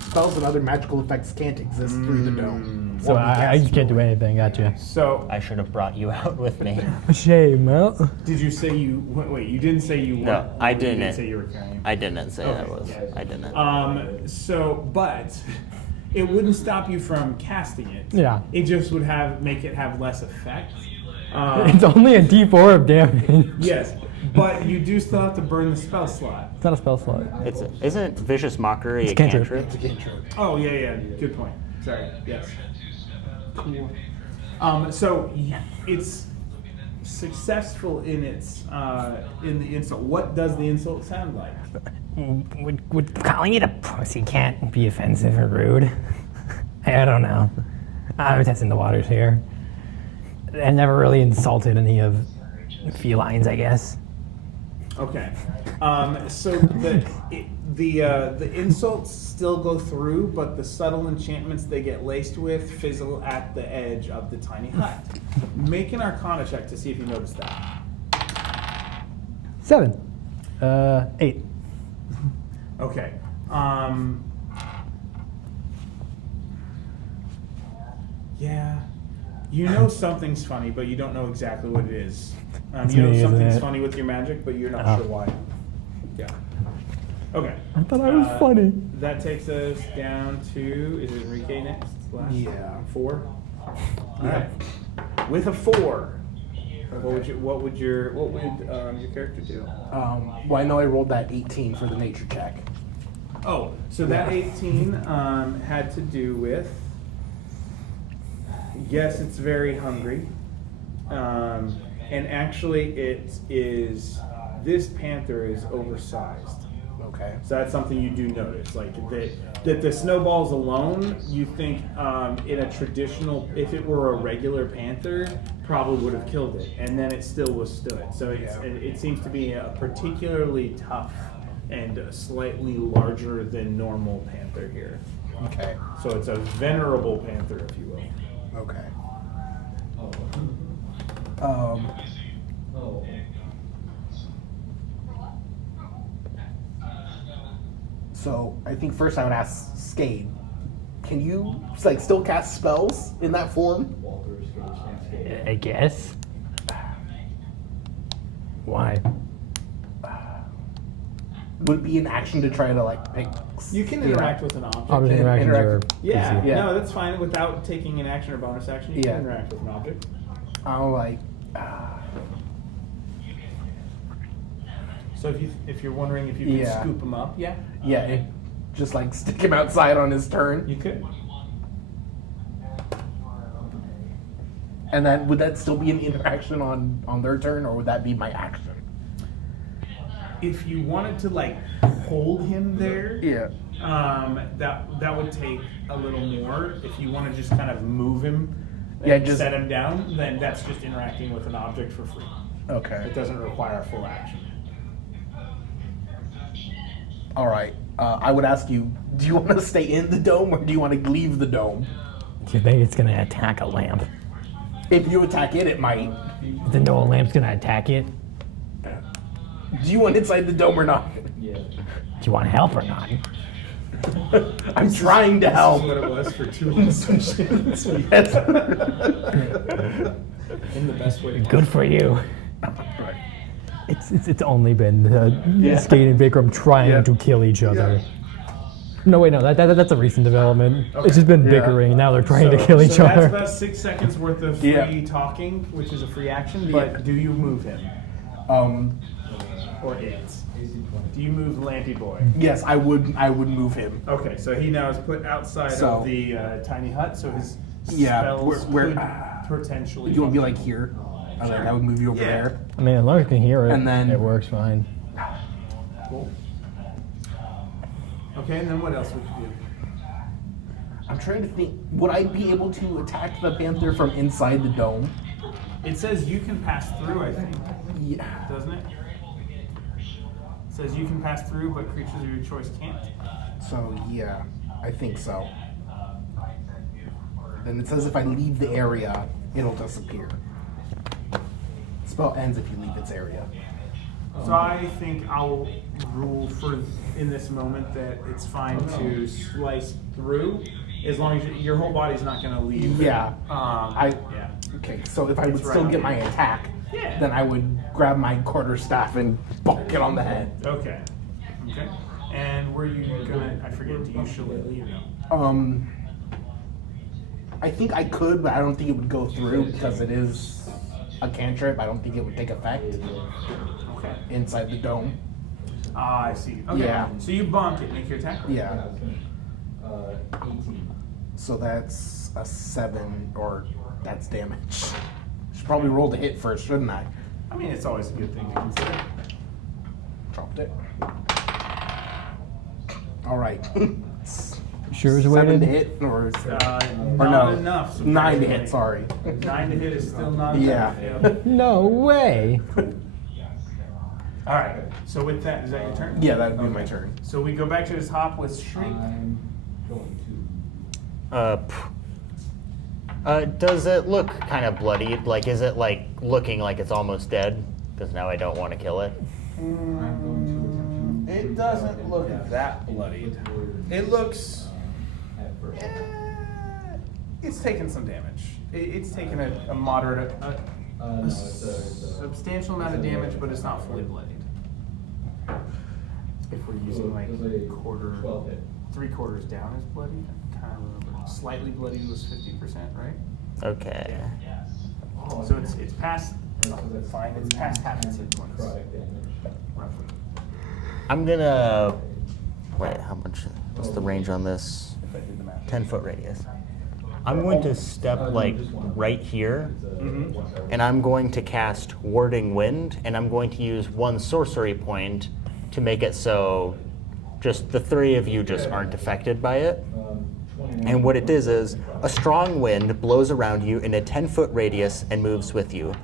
spells and other magical effects can't exist through the dome. so Or be I cast just can't do through it. anything. Gotcha. So I should have brought you out with me. Shame, huh? did you say you wait? You didn't say you. No, weren't- I you didn't. say you were carrying. I didn't say that Okay. was. I didn't. So, but it wouldn't stop you from casting it. Yeah. It just would make it have less effect. It's only a D4 of damage. Yes, but you do still have to burn the spell slot. It's not a spell slot. Isn't vicious mockery It's a cantrip. cantrip? It's a cantrip. Oh yeah, good point. Sorry. Yes. Cool. So it's successful in its in the insult. What does the insult sound like? Would calling it a pussy can't be offensive or rude? I don't know. I'm testing the waters here. I never really insulted any of felines, I guess. Okay. So the insults still go through, but the subtle enchantments they get laced with fizzle at the edge of the tiny hut. Make an Arcana check to see if you notice that. 7. 8. Okay. Yeah. You know something's funny, but you don't know exactly what it is. That's You know me, isn't something's it? funny with your magic, but you're not Oh. sure why. Yeah. Okay. I thought I was funny. That takes us down to, is it Enrique next? Last Yeah. 4? Alright. With a 4, what would your character do? Well, I know I rolled that 18 for the nature check. Oh, so that 18 had to do with, yes, it's very hungry. And actually this panther is oversized. Okay. So that's something you do notice, like that the snowballs alone, you think in a traditional, if it were a regular panther, probably would have killed it, and then it still withstood. So it seems to be a particularly tough and slightly larger than normal panther here. Okay. So it's a venerable panther, if you will. Okay. So I think first I would ask Skade, can you still cast spells in that form? I guess. Why? Would it be an action to try to pick? You can interact with an object. Object interactions are Yeah, easy. Yeah. no, that's fine. Without taking an action or bonus action, you Yeah. can interact with an object. I'm So if you're wondering if you can Yeah. scoop him up, yeah, just stick him outside on his turn. you could. And then would that still be an interaction on their turn, or would that be my action? If you wanted to hold him there, Yeah. that would take a little more. If you want to just kind of move him, Yeah, and just- set him down, then that's just interacting with an object for free. Okay. It doesn't require a full action. All right. I would ask you, do you want to stay in the dome or do you want to leave the dome? Do you think it's gonna attack a lamp? If you attack it, it might. Then no lamp's gonna attack it? Do you want inside the dome or not? Do you want help or not? I'm trying to help. That's what it was for 2 sessions. Yes. In the best way. Good for you. Right. It's only been Yeah. Skate and Vikram trying Yeah. to kill each other. No, wait, no, that's a recent development. It's just been Yeah. bickering, and now they're trying to kill each so other. That's about 6 seconds worth of free Yeah. talking, which is a free action. But Yeah. do you move him or it? Do you move Lampy Boy? Yes, I would move him. Okay, so he now is put outside So- of the tiny hut, so his Yeah, spells where- could potentially. You want to be function. here? I would move you over Yeah. there. I mean, as long as I can hear it, And then- it works fine. Cool. Okay, and then what else would you do? I'm trying to think. Would I be able to attack the panther from inside the dome? It says you can pass through, I think, Yeah. doesn't it? It says you can pass through, but creatures of your choice can't. So yeah, I think so. Then it says if I leave the area, it'll disappear. Spell ends if you leave its area. So I think I'll rule for in this moment that it's fine to slice through, as long as your whole body's not going to leave. Yeah. Yeah. Okay, so if I would It's right still on get the my edge. attack, Yeah. then I would grab my quarterstaff and bonk it on the head. Okay. Okay. And were you gonna? I forget. Do you usually leave them? I think I could, but I don't think it would go through because it is a cantrip. I don't think it would take effect Okay. inside the dome. Ah, I see. Okay. Yeah. So you bonk it, make your attack. roll. Yeah. 18. So that's a 7, or that's damage. Should probably roll the hit first, shouldn't I? I mean, it's always a good thing to consider. Dropped it. All right. Sure is 7 weighted? to hit, or Not no, enough. 9 to hit. Sorry. 9 to hit is still not Yeah. enough. Yep. No way. All right. So with that, is that your turn? Yeah, that'd be my turn. So we go back to the top with Shriek. I'm going Does it look kind of bloodied? Like, is it like looking like it's almost dead? Because now I don't want to kill it. It doesn't look that bloodied. It looks. at first. It's taken some damage. It's taken a moderate, No, it's a substantial amount of damage, but it's not fully bloodied. If we're using like it was a quarter, 12 hit. 3/4 down is bloodied. I kind of remember. Slightly bloodied was 50%, right? Okay. So it's past. Fine. It's past half its hit points. Necrotic damage. Roughly. I'm gonna. Wait, how much? What's the range on this? If I did the math. 10-foot radius. I'm going to step like right here, and I'm going to cast Warding Wind, and I'm going to use one sorcery point to make it so just the 3 of you just aren't affected by it. 21. And what it is a strong wind blows around you in a 10-foot radius and moves with you,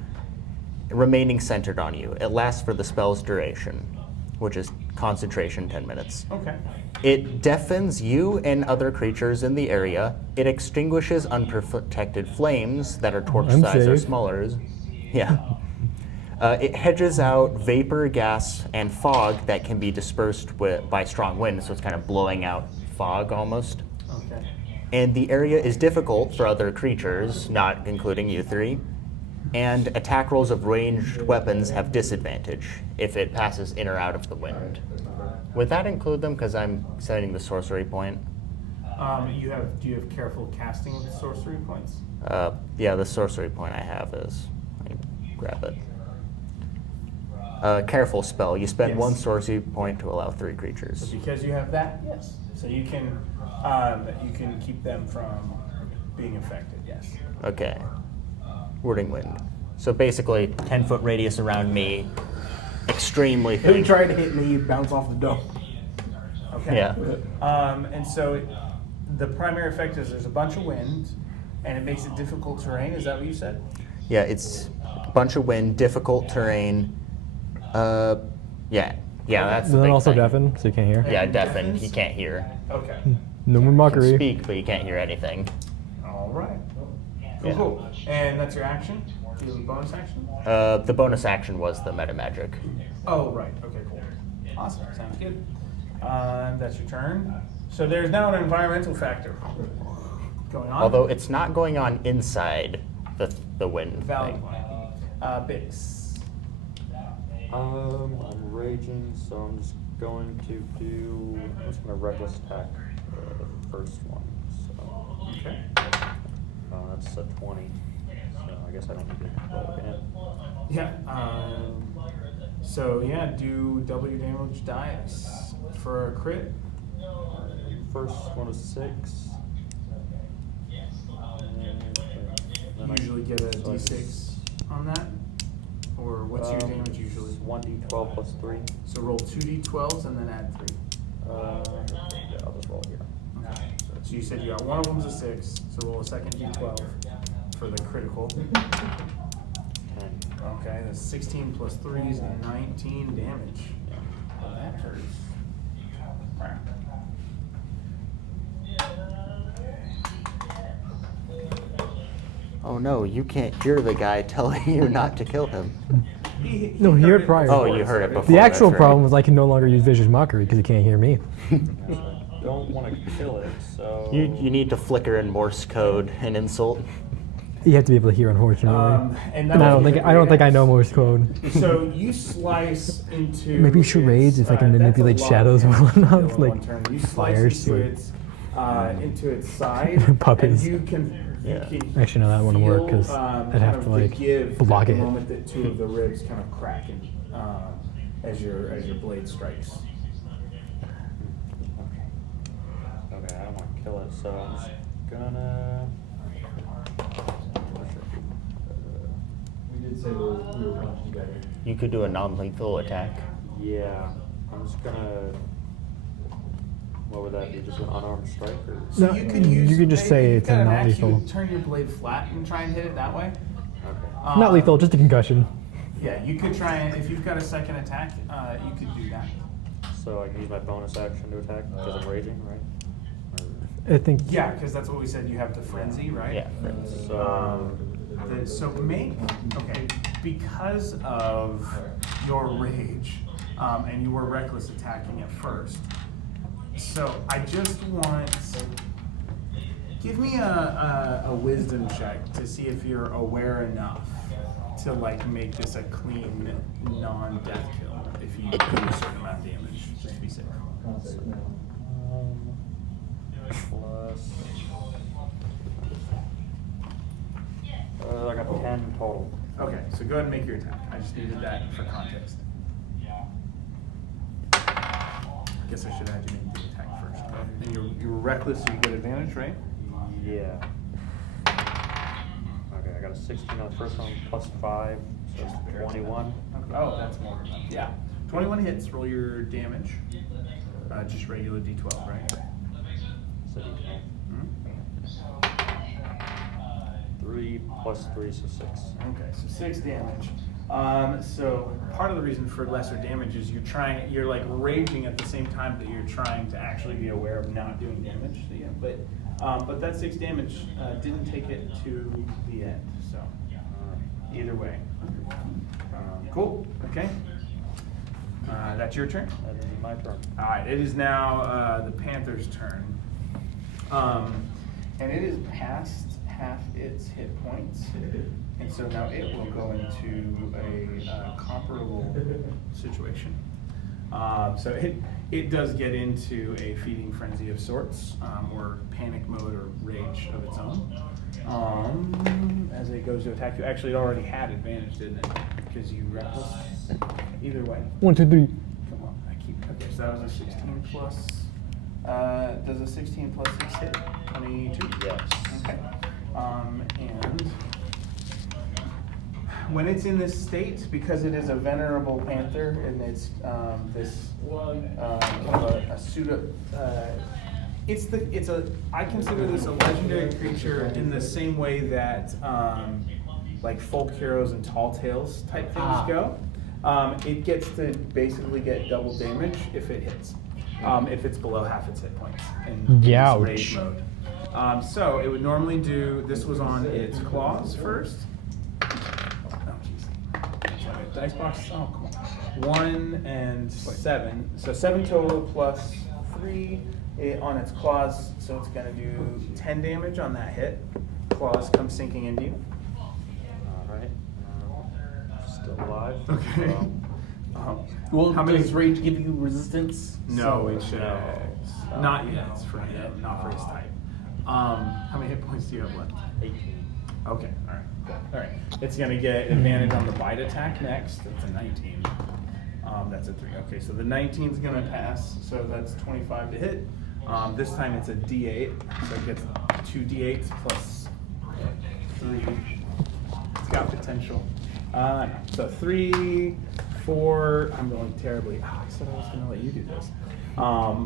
remaining centered on you. It lasts for the spell's duration, which is concentration 10 minutes. Okay. It deafens you and other creatures in the area. It extinguishes unprotected flames that are torch I'm size or safe. smaller. Yeah. It hedges out vapor, gas, and fog that can be dispersed by strong wind, so it's kind of blowing out fog almost. Okay. And the area is difficult for other creatures, not including you 3. And attack rolls of ranged weapons have disadvantage if it passes in or out of the wind. Would that include them? Because I'm setting the sorcery point. Do you have careful casting with sorcery points? Yeah, the sorcery point I have is. Let me grab it. Careful spell. You spend Yes. 1 sorcery point to allow 3 So creatures. because you have that, yes. So you can keep them from being affected. Yes. Okay. Warding Wind. So basically, 10-foot radius around me, extremely If you thin. try to hit me, you'd bounce off the dome. Okay. Yeah. And so the primary effect is there's a bunch of wind, and it makes it difficult terrain. Is that what you said? Yeah, it's a bunch of wind, difficult terrain. Yeah, that's the And then big also thing. deafen, so you can't hear. Yeah, And deafened. deafens? He can't hear. Okay. No more He can mockery. speak, but he can't hear anything. All right. Cool. Yeah. Cool. And that's your action. Do you have a bonus action? The bonus action was the meta magic. Oh, right. Okay, cool. Awesome. Sounds good. That's your turn. So there's now an environmental factor going on. Although it's not going on inside the wind Valid thing. point. Bix. I'm raging, so I'm just going to do. I'm just gonna reckless attack the first one. So Okay. that's a 20. So I guess I don't need to roll again. Yeah. So yeah, do W damage dice for a crit. First one is 6. And I- Usually get a so I D6 on that, or what's your damage usually? 1d12 plus 3. So roll 2d12s and then add 3. Yeah, I'll just roll here. Okay. So you said you got one of them's a 6, so roll a second d12 for the critical. 10. Okay, that's 16 plus 3 is 19 damage. Oh, that hurts. Oh no, you can't hear the guy telling you not to kill him. No, he heard prior. Oh, you heard it before. The actual that's right. problem was I can no longer use vicious mockery because he can't hear me. I don't want to kill it, so. You need to flicker in Morse code and insult. You have to be able to hear, unfortunately. And And that I was don't think I know Morse code. So you slice into Maybe charades, if I can that's a manipulate lot of shadows damage well to deal enough, in like one turn. You fires, slice like into its side, puppies. and you can Yeah. You can Actually, no, that wouldn't work, 'cause feel, I'd kind have of to, the like, give block at the it. moment that two of the ribs kind of crack as your blade strikes. Okay, I don't want to kill it, so I'm just gonna. We did say we were punching together. You could do a non-lethal attack. Yeah, I'm just gonna. What would that be? Just an unarmed strike, or? So No, you could use. you could just maybe say if it's you've got a an not axe, you lethal. would turn your blade flat and try and hit it that way. Okay. Not lethal, just a concussion. Yeah, you could try and if you've got a second attack, you could do that. So I can use my bonus action to attack because I'm raging, right? I think. Yeah, because that's what we said. You have the frenzy, right? Yeah. So. So make okay because of your rage, and you were reckless attacking at first. So I just want give me a wisdom check to see if you're aware enough to like make this a clean non-death kill if you do a certain amount of damage. Just to be safe. Plus. I got 10 total. Okay, so go ahead and make your attack. I just needed that for context. I guess I should have had you make the attack first. And you were reckless, so you get advantage, right? Yeah. Okay, I got a 16 on the first one, plus 5, so it's 21. Okay. Oh, that's more than enough. Yeah. 21 hits, roll your damage. Just regular d12, right? So D10. Mhm. 3 plus 3, so 6. Okay, so 6 damage. So part of the reason for lesser damage is you're like raging at the same time that you're trying to actually be aware of not doing damage. So yeah, but that 6 damage didn't take it to the end. So either way, cool. Okay, that's your turn. That is my turn. All right, it is now the Panther's turn, and it is past half its hit points, and so now it will go into a comparable situation. So it does get into a feeding frenzy of sorts, or panic mode or rage of its own. As it goes to attack you, actually it already had advantage, didn't it? Because you reckless. Either way. 1, 2, 3. Come on, okay, so that was a 16 plus, does a 16 plus 6 hit? 22? Yes. Okay. And when it's in this state, because it is a venerable panther and it's this kind of a pseudo, I consider this a legendary creature in the same way that like folk heroes and tall tales type things go. It gets to basically get double damage if it hits, if it's below half its hit points in this Youch. rage mode. So it would normally do, this was on its claws first. Oh, jeez. Dice box, oh, come on. 1 and 7. So 7 total plus 3 on its claws. So it's going to do 10 damage on that hit. Claws come sinking into you. Alright. Still alive. Okay. Well, How many- does rage give you resistance? No, So- it should. No. Not yet. It's for him, not for his type. How many hit points do you have left? 18. Okay, all right, cool. All right. It's gonna get advantage on the bite attack next. That's a 19. That's a 3. Okay, so the 19 is gonna pass. So that's 25 to hit. This time it's a D8, so it gets 2 D8s plus 3. It's got potential. So 3, 4. I'm going terribly. Oh, I said I was gonna let you do this.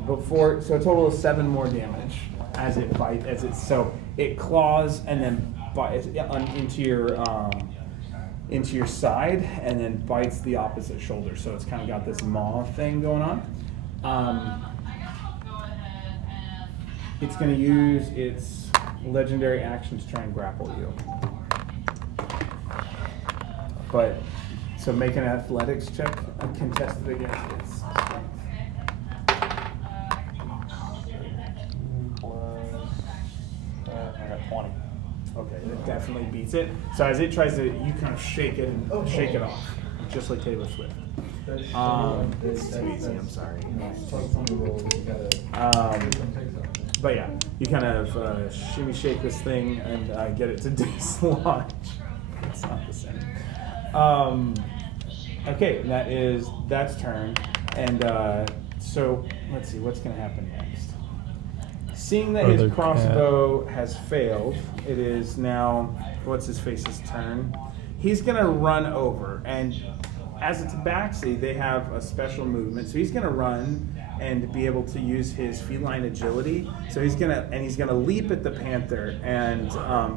Before, so a total of 7 more damage as it bites, so it claws and then bites into your side and then bites the opposite shoulder. So it's kind of got this maw thing going on. It's going to use its legendary action to try and grapple you. But so make an athletics check, contested against its strength. I got 20. Okay, that definitely beats it. So as it tries to, you kind of shake it and shake it off, just like Taylor Swift. It's too easy. I'm sorry. But yeah, you kind of shimmy shake this thing and get it to dislodge. It's not the same. Okay, that's turn. And so let's see what's going to happen next. Seeing that his Other crossbow has failed, it is now what's his face's turn. He's going to run over, and as a tabaxi, they have a special movement. So he's going to run and be able to use his feline agility. So he's gonna leap at the panther and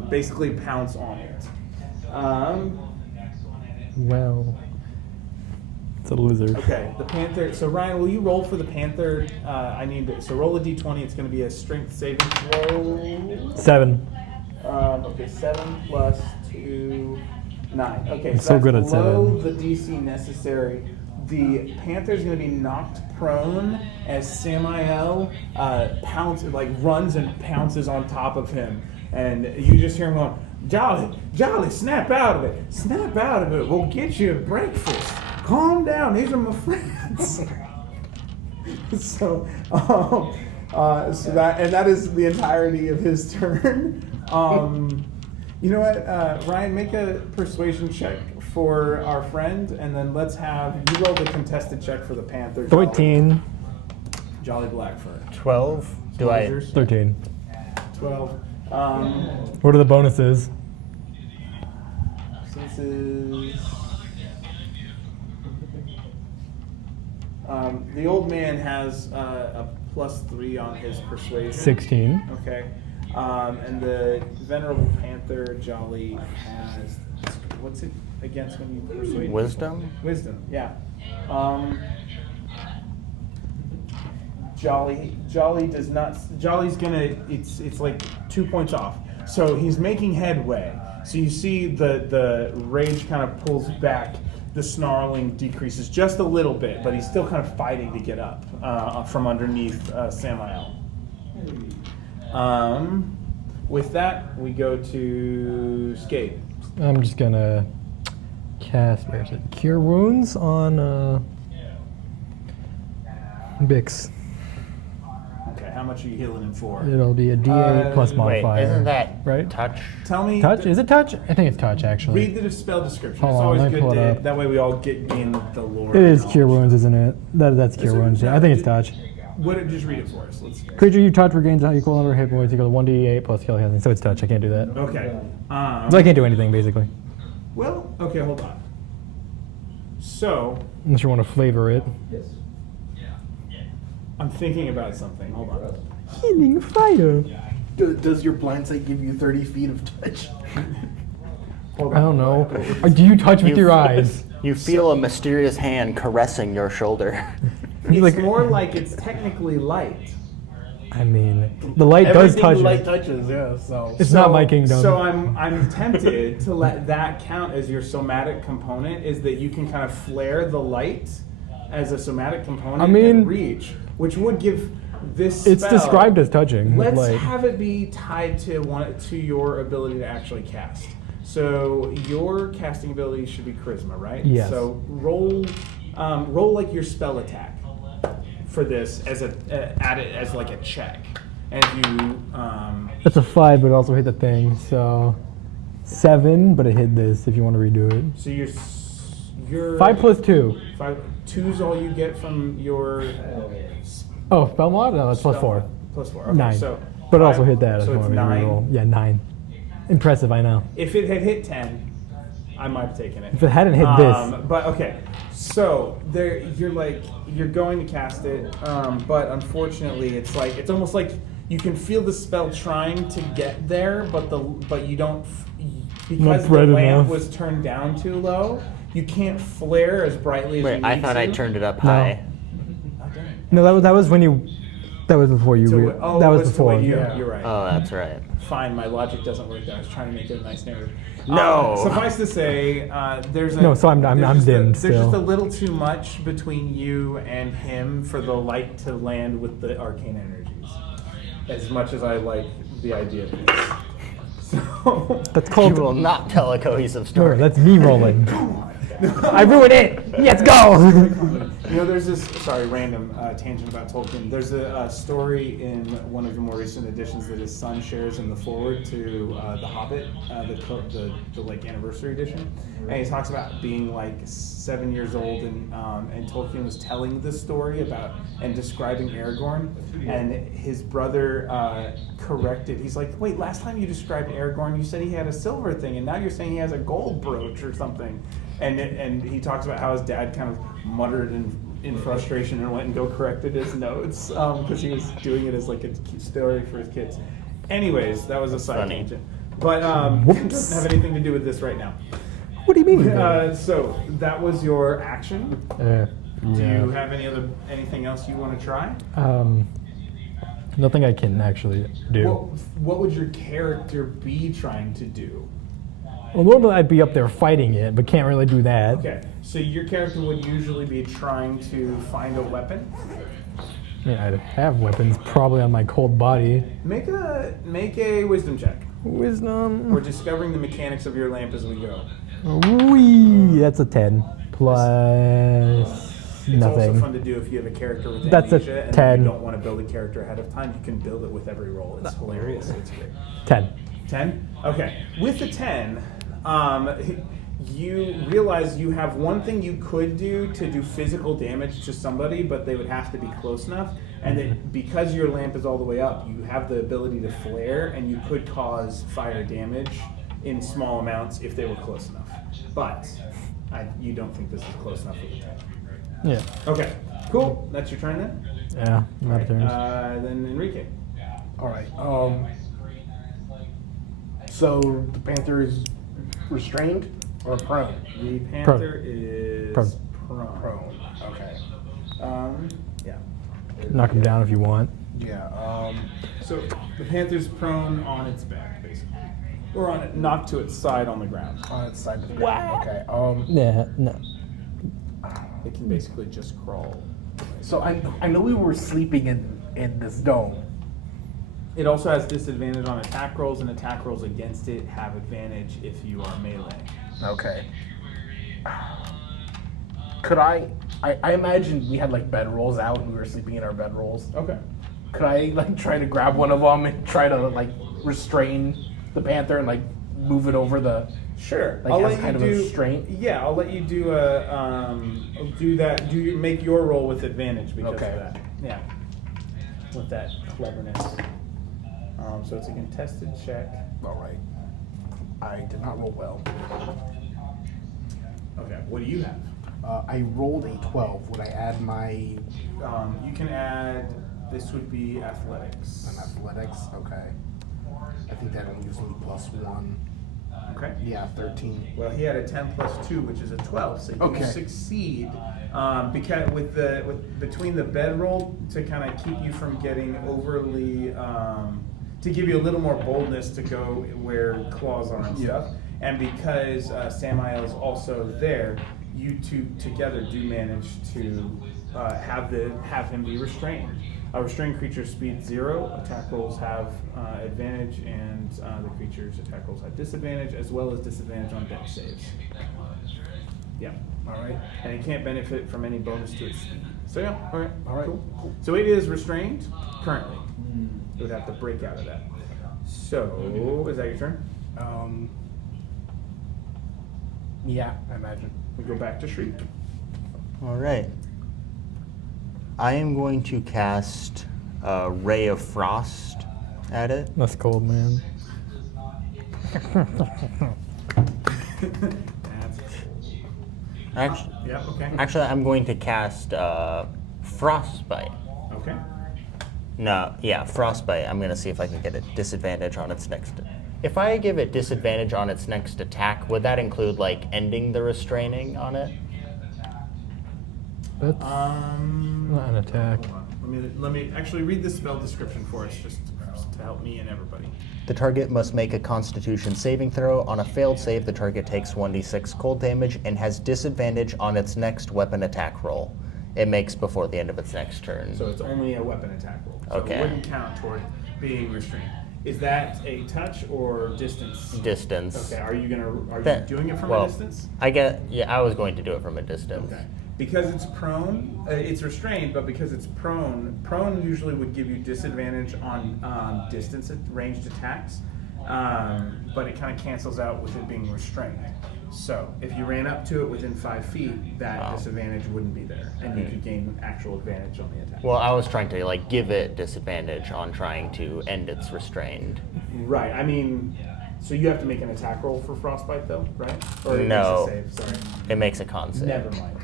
basically pounce on it. Well, it's a lizard. Okay, the panther. So Ryan, will you roll for the panther? So roll a d20. It's going to be a strength saving throw. 7. Okay, 7 plus 2, 9. Okay, I'm so that's good at below 7. the DC necessary. The panther's going to be knocked prone as Samael runs and pounces on top of him, and you just hear him going, "Jolly, snap out of it! Snap out of it! We'll get you a breakfast. Calm down. These are my friends." that is the entirety of his turn. You know what, Ryan, make a persuasion check for our friend, and then let's have you roll the contested check for the Panther. 13. Jolly Blackfur. 12. Do I? 13. 12. What are the bonuses? Since the old man has a +3 on his persuasion. 16. Okay. And the venerable Panther Jolly has, what's it against when you persuade? Wisdom? Wisdom, yeah. Jolly does not. Jolly's gonna. It's like 2 points off. So he's making headway. So you see the rage kind of pulls back. The snarling decreases just a little bit, but he's still kind of fighting to get up from underneath Samael. With that, we go to Skate. I'm just gonna cast, where is it? Cure Wounds on Bix. Okay, how much are you healing him for? It'll be a D8 plus Wait, modifier. isn't that right? touch? Tell me. Touch? Is it touch? I think it's touch, actually. Read the spell description. Hold It's on, always let me good pull it to. up. That way we all get in the lore. It is knowledge. Cure Wounds, isn't it? That's Cure Is it? Wounds. Yeah, I think it's touch. Just read it for us. Let's. Creature you touch regains an equal number of hit points equal to 1d8 plus kill casting. So it's touch. I can't do that. Okay. So I can't do anything, basically. Well, okay, hold on. So, Unless you want to flavor it. I'm thinking about something. Hold on. Healing fire. Does your blind sight give you 30 feet of touch? Hold I don't know. Or do you touch with your eyes? You feel a mysterious hand caressing your shoulder. It's more like it's technically light. I mean, the light does Everything touch the light it. touches, yeah. So It's not my kingdom. So I'm tempted to let that count as your somatic component, is that you can kind of flare the light as a somatic component I mean- and reach, which would give this It's spell- described as touching. Let's like, have it be tied to your ability to actually cast. So your casting ability should be charisma, right? Yes. So roll like your spell attack for this as add it as like a check, and if you that's a 5, but it also hit the thing. So 7, but it hit this. If you want to redo it. so you're 5 plus 2. 2's all you get from your Oh, spell mod? No, that's plus spell 4. mod. Plus 4. Okay, 9. So But it also 5, hit that. So if you it's want me to 9. reroll. Yeah, 9. Impressive, I know. If it had hit 10, I might have taken it. If it hadn't hit this. But okay, so you're going to cast it, but unfortunately, it's almost like you can feel the spell trying to get there, but you don't because the bright lamp enough. was turned down too low. You can't flare as brightly as you Wait, need I thought to. I turned it up high. No, that was when you. That was before you. To- that it was to before. what you- Yeah. You're right. Oh, that's right. Fine, my logic doesn't work there. I was trying to make it a nice narrative. No. Suffice to say, there's a No, so I'm there's just dimmed There's just still. a little too much between you and him for the light to land with the arcane energies. As much as I like the idea of this. So That's You called. will not tell a cohesive No, story. that's me rolling. I ruined it. Let's go. You know, there's this, sorry, random tangent about Tolkien. There's a story in one of the more recent editions that his son shares in the foreword to The Hobbit, the like anniversary edition. And he talks about being like 7 years old and Tolkien was telling the story about and describing Aragorn. And his brother corrected. He's like, wait, last time you described Aragorn, you said he had a silver thing, and now you're saying he has a gold brooch or something. And he talks about how his dad kind of muttered in frustration and went and go corrected his notes because he was doing it as like a cute story for his kids. Anyways, that was a side Funny. tangent. But it doesn't have anything to do with this right now. What do you mean? So that was your action. Do Yeah. you have anything else you want to try? Nothing I can actually do. What would your character be trying to do? Well, normally I'd be up there fighting it, but can't really do that. Okay, so your character would usually be trying to find a weapon. I mean, I'd have weapons probably on my cold body. Make a wisdom check. Wisdom. We're discovering the mechanics of your lamp as we go. Wee, that's a 10 plus It's also nothing. fun to do if you have a character with That's a amnesia and 10. you don't want to build a character ahead of time. You can build it with every roll. It's hilarious. It's great. 10. 10? Okay. With the 10, you realize you have one thing you could do to do physical damage to somebody, but they would have to be close enough. And that because your lamp is all the way up, you have the ability to flare, and you could cause fire damage in small amounts if they were close enough. But you don't think this is close enough with the 10. Yeah. Okay. Cool. That's your turn then? Yeah, my turn. Then Enrique. All right. So the panther is restrained or prone? The panther is Prone. prone. Okay. Yeah. Knock him down if you want. Yeah. So the panther's prone on its back, basically, or on it, knocked to its side on the ground. On its side of the ground. Okay. Yeah, no. It can basically just crawl. So I know we were sleeping in this dome. It also has disadvantage on attack rolls, and attack rolls against it have advantage if you are melee. Okay. Could I imagine we had like bedrolls out and we were sleeping in our bedrolls. Okay. Could I like try to grab one of them and try to like restrain the panther and like move it over the Sure. like I'll as let kind you of a do. restraint? Yeah, I'll let you do do that. Make your roll with advantage because Okay. of that. Yeah. With that cleverness. So it's a contested check. All right. I did not roll well. Okay. What do you have? I rolled a 12. Would I add my You can add. This would be athletics. athletics? Okay. I think that only gives me +1. Okay. Yeah, 13. Well, he had a 10 plus 2, which is a 12, so you Okay. succeed. Because between the bedroll to kind of keep you from getting overly, to give you a little more boldness to go where claws are and stuff, and because Samael is also there, you two together do manage to have him be restrained. A restrained creature's speed 0, attack rolls have advantage, and the creature's attack rolls have disadvantage, as well as disadvantage on dex saves. Yeah. All right. And it can't benefit from any bonus to its speed. So yeah, all right. Cool. So it is restrained currently. It would have to break out of that. So is that your turn? Yeah, I imagine. We go back to Shriek. All right. I am going to cast a Ray of Frost at it. That's cold, man. Actually, I'm going to cast Frostbite. Okay. No, yeah, Frostbite. I'm going to see if I can get a disadvantage on its next. If I give it disadvantage on its next attack, would that include like ending the restraining on it? That's not an attack. Hold on. Let me actually read the spell description for us, just to help me and everybody. The target must make a Constitution saving throw. On a failed save, the target takes 1d6 cold damage and has disadvantage on its next weapon attack roll. It makes before the end of its next turn. So it's only a weapon attack roll. So Okay. it wouldn't count toward being restrained. Is that a touch or distance? Distance. Okay. Are you doing it from Well, a distance? I was going to do it from a distance. Okay. Because it's prone, it's restrained, but because it's prone usually would give you disadvantage on ranged attacks, but it kind of cancels out with it being restrained. So if you ran up to it within 5 feet, that disadvantage wouldn't be there, and you could gain actual advantage on the attack. Well, I was trying to like give it disadvantage on trying to end its restrained. Right. I mean, so you have to make an attack roll for frostbite, though, right? Or it No. makes a save. Sorry. It makes a con save. Never mind.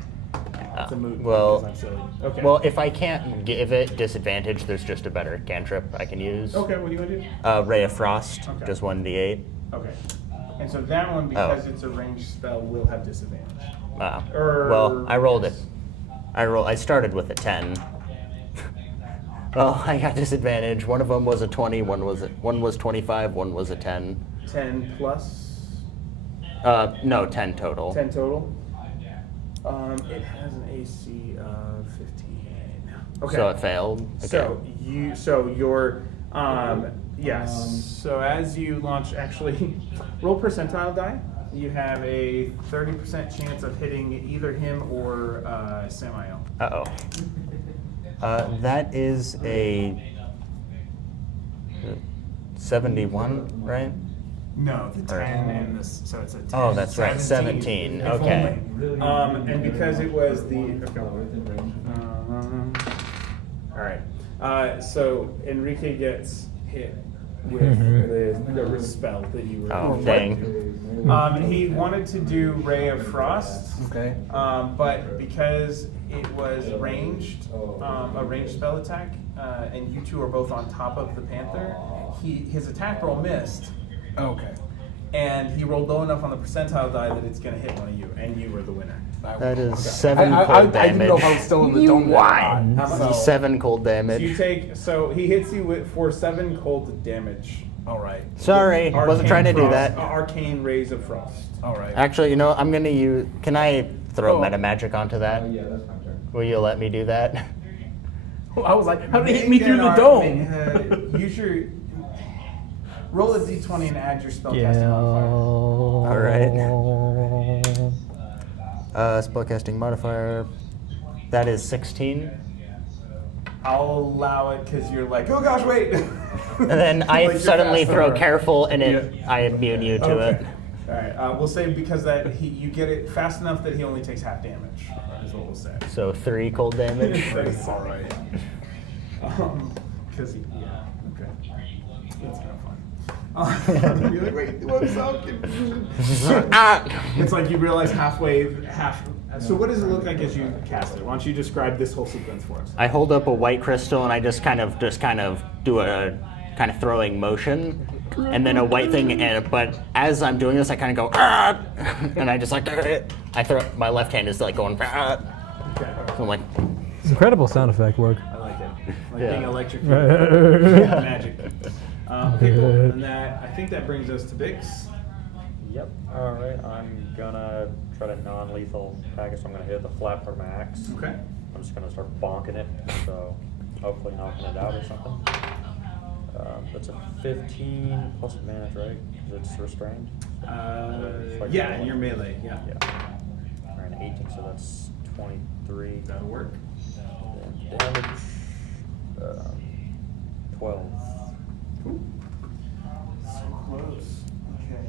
It's a moot. well- because I'm silly. Okay. Well, if I can't give it disadvantage, there's just a better cantrip I can use. Okay. What do you want to do? Ray of Frost, Okay. just 1d8. Okay. And so that one, because it's a ranged spell, will have disadvantage. Well, I rolled it. I started with a 10. Well, I got disadvantage. One of them was a 20. One was 25. One was a 10. 10 plus No, 10 total. 10 total. It has an AC of 15. Okay. So it failed. Okay. So your so as you launch, actually, roll percentile die. You have a 30% chance of hitting either him or Samael. Uh-oh. That is a 71, right? No, the 10 Alright. and this, so it's a 10. Oh, that's right, 17. If Okay. only. And because it was the. All right. So Enrique gets hit with the spell that you were. Oh, dang. He wanted to do Ray of Frost. Okay. But because it was ranged, a ranged spell attack, and you two are both on top of the Panther, his attack roll missed. Okay. And he rolled low enough on the percentile die that it's going to hit one of you, and you were the winner. That is 7 I cold didn't know if I was damage. still in the dome. won. How much? 7 cold So damage. so he hits you for 7 cold damage. All right. Sorry, wasn't trying to do that. Arcane Rays of Frost. All right. Actually, you know, I'm gonna use. Can I throw Oh. meta magic onto that? Yeah, that's my turn. Will you let me do that? I was like, how did it hit me through the dome? Use your roll a d20 and add your spellcasting Yeah. modifier. Spellcasting modifier. That is 16. I'll allow it because you're like, oh gosh, wait. And then I Like you're suddenly fast throw over. careful, and I immune you to Okay. it. All right. We'll say because that you get it fast enough that he only takes half damage. Is what we'll say. So 3 cold damage. That's all right. Because okay. It's kind of fun. You're like, wait, what's up? It's like you realize half. So what does it look like as you cast it? Why don't you describe this whole sequence for us? I hold up a white crystal, and I just kind of do a kind of throwing motion, and then a white thing. But as I'm doing this, I kind of go, "Ah!" And I just like I throw. My left hand is like going. "Ah!" Okay. So I'm like, Incredible sound effect work. I like it. Like Yeah. being electrocuted. Magic. Okay, cool. And I think that brings us to Bix. Yep. All right. I'm gonna try to non-lethal package. So I'm gonna hit the flat part of my axe. Okay. I'm just gonna start bonking it. So hopefully knocking it out or something. That's a 15 plus advantage, right? Because it's restrained. Yeah, and you're melee. Yeah. Yeah. Or an 18, so that's 23. That'll work. And damage, 12. Cool. So close. Okay.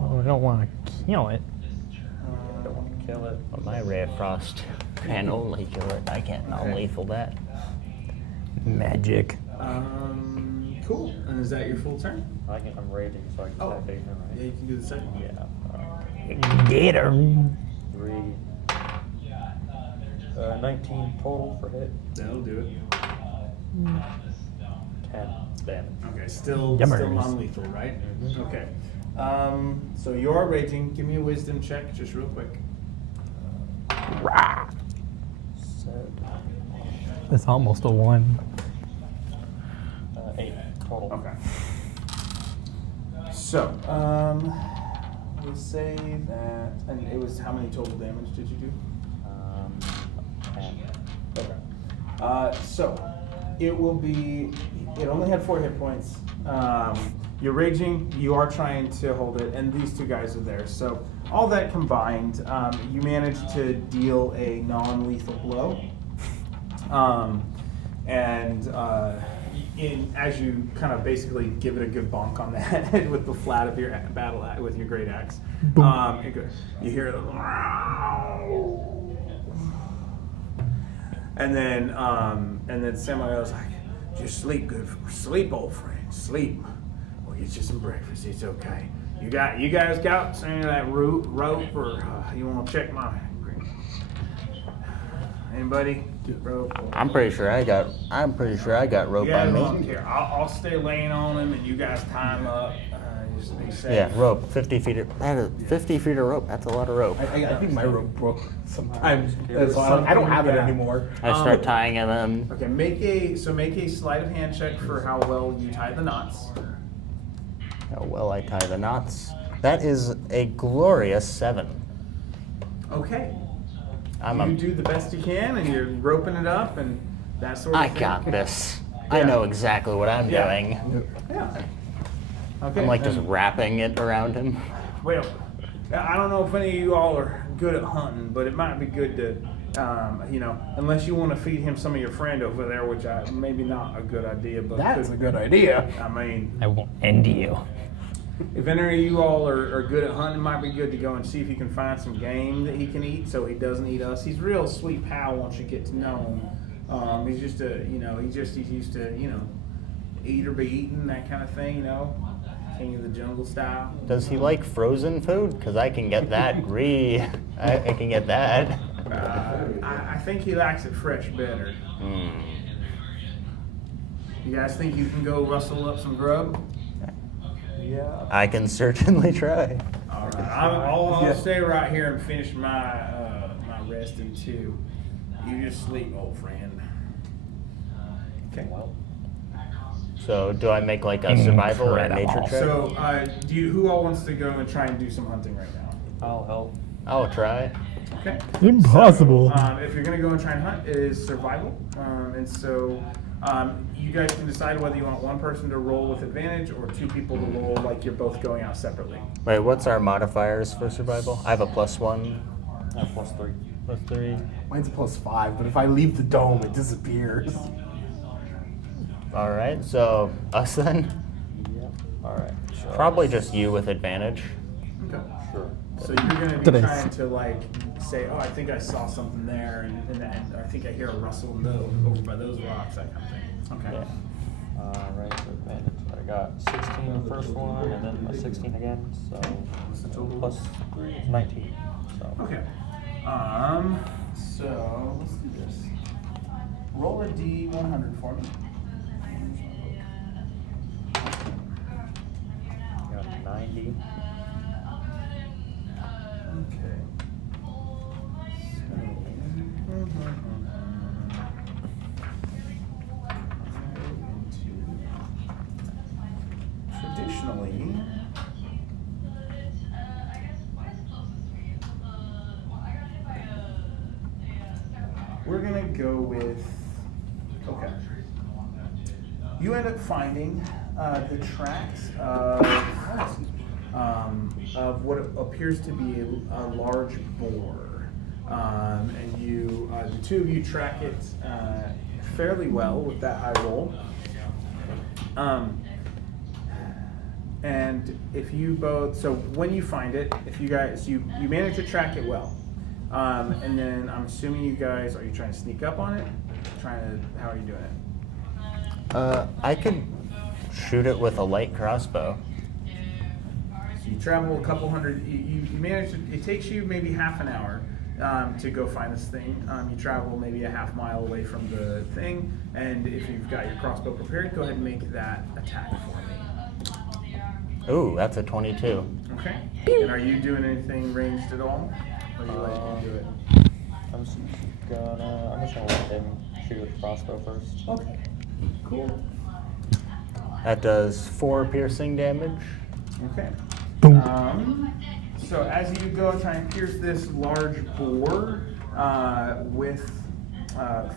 Oh, I don't want to kill it. I don't want to kill it. well, my Ray of Frost can only kill it. I can't non-lethal that. Magic. Cool. And is that your full turn? I'm raging, so I can Oh. attack Ethan, Yeah, right? you can do the second one. Yeah. Get her. 3. 19 total for hit. That'll do it. 10 damage. Okay, still Yummers. non-lethal, right? Okay. So you're raging. Give me a wisdom check, just real quick. Rah. Set. That's almost a 1. 8 total. Okay. So, we'll say that, and it was how many total damage did you do? 10. Okay. So, it will be, it only had 4 hit points. You're raging, you are trying to hold it, and these two guys are there. So, all that combined, you managed to deal a non-lethal blow. As you kind of basically give it a good bonk on the head with the flat of your with your great axe, you hear the and then Samuel's like, "Just sleep, sleep, old friend, sleep. We'll get you some breakfast. It's okay. You guys got any of that rope, or you want to check my? Anybody? Rope? I'm pretty sure I got rope Yeah, on look me. here. I'll stay laying on him, and you guys tie him up. Just be safe. Yeah, rope. 50 feet. 50 feet of rope. That's a lot of rope. I think my rope broke sometimes. So I don't have it anymore. I start tying him in. Okay, make a sleight of hand check for how well you tie the knots. How well I tie the knots. That is a glorious 7. Okay. I'm You a, do the best you can, and you're roping it up and that sort of I thing. got this. I Yeah. know exactly what I'm Yeah. doing. Yeah. Okay. I'm like just and- wrapping it around him. Well, I don't know if any of you all are good at hunting, but it might be good to, unless you want to feed him some of your friend over there, which maybe not a good idea. But That's a good idea. I mean, I won't end you. if any of you all are good at hunting, it might be good to go and see if you can find some game that he can eat, so he doesn't eat us. He's a real sweet pal once you get to know him. He's just he's used to eat or be eaten, that kind of thing, King of the Jungle style. Does he like frozen food? Because I can get that. I can get that. I think he likes it fresh better. You guys think you can go rustle up some grub? Yeah. I can certainly try. All right, I'll stay right here and finish my my resting too. You just sleep, old friend. Okay. So do I make like a survival or a nature check? So, who all wants to go and try and do some hunting right now? I'll help. I'll try. Okay. Impossible. So, if you're gonna go and try and hunt, it is survival, and so you guys can decide whether you want one person to roll with advantage or 2 people to roll like you're both going out separately. Wait, what's our modifiers for survival? I have a +1. I have +3. +3. Mine's +5, but if I leave the dome, it disappears. All right, so us then? Yep. Alright. So Probably just you with advantage. Okay. Sure. So you're gonna be Today's- trying to say, oh, I think I saw something there, and I think I hear a rustle over by those rocks, that kind of thing. Okay. Yeah. Right, so advantage. I got 16 the first one, and then a 16 again, so What's the total? +3 is 19. So Okay. So let's do this. Roll a D100 for me. got 90. Okay. Traditionally, we're gonna go with, okay. You end up finding the tracks of what appears to be a large boar. And you, the 2 of you track it fairly well with that high roll. And if you both, so when you find it, if you guys, you manage to track it well. And then I'm assuming you guys, are you trying to sneak up on it? How are you doing it? I could shoot it with a light crossbow. So you travel a couple hundred, you manage to, it takes you maybe half an hour to go find this thing. You travel maybe a half mile away from the thing, and if you've got your crossbow prepared, go ahead and make that attack for me. Ooh, that's a 22. Okay. And are you doing anything ranged at all? Or are you letting him do it? I'm just gonna let him shoot with the crossbow first. Okay. Cool. That does 4 piercing damage. Okay. Boom. So as you go and try and pierce this large boar with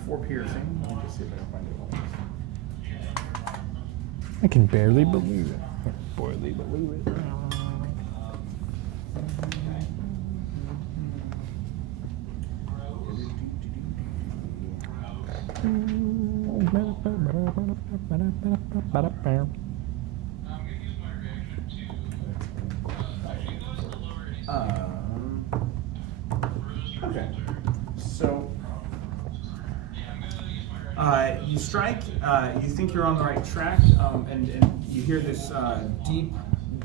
4 piercing, let me just see if I can find it. I can barely believe it. Barely believe it. Okay. So, you strike, you think you're on the right track, and you hear this deep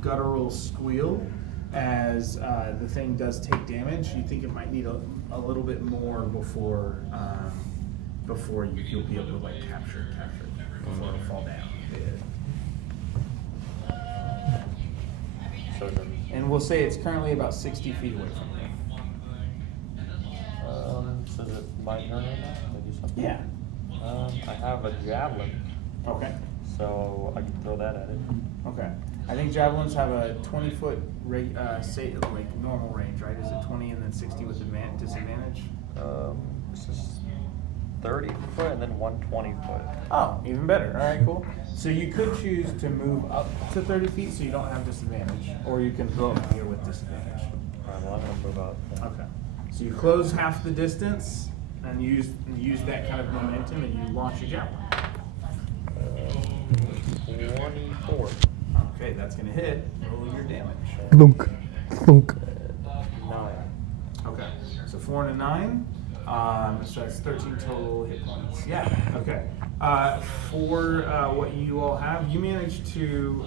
guttural squeal as the thing does take damage. You think it might need a little bit more before you'll be able to like capture it before it'll fall down. So then, And we'll say it's currently about 60 feet away from you. so is it my turn right now to do something? Yeah. I have a javelin, Okay. so I can throw that at it. Okay. I think javelins have a 20-foot say like normal range, right? Is it 20 and then 60 with disadvantage? This is 30 foot and then 120 foot. Oh, even better. All right, cool. So you could choose to move up to 30 feet so you don't have disadvantage, or you can throw it here with disadvantage. Alright, well I'm gonna move up. Okay. So you close half the distance and use that kind of momentum, and you launch your javelin. 24. Okay, that's gonna hit. Roll your damage. Thunk. Thunk. 9. Okay. So 4 and a 9. So that's 13 total hit points. Yeah. Okay. For what you all have, you managed to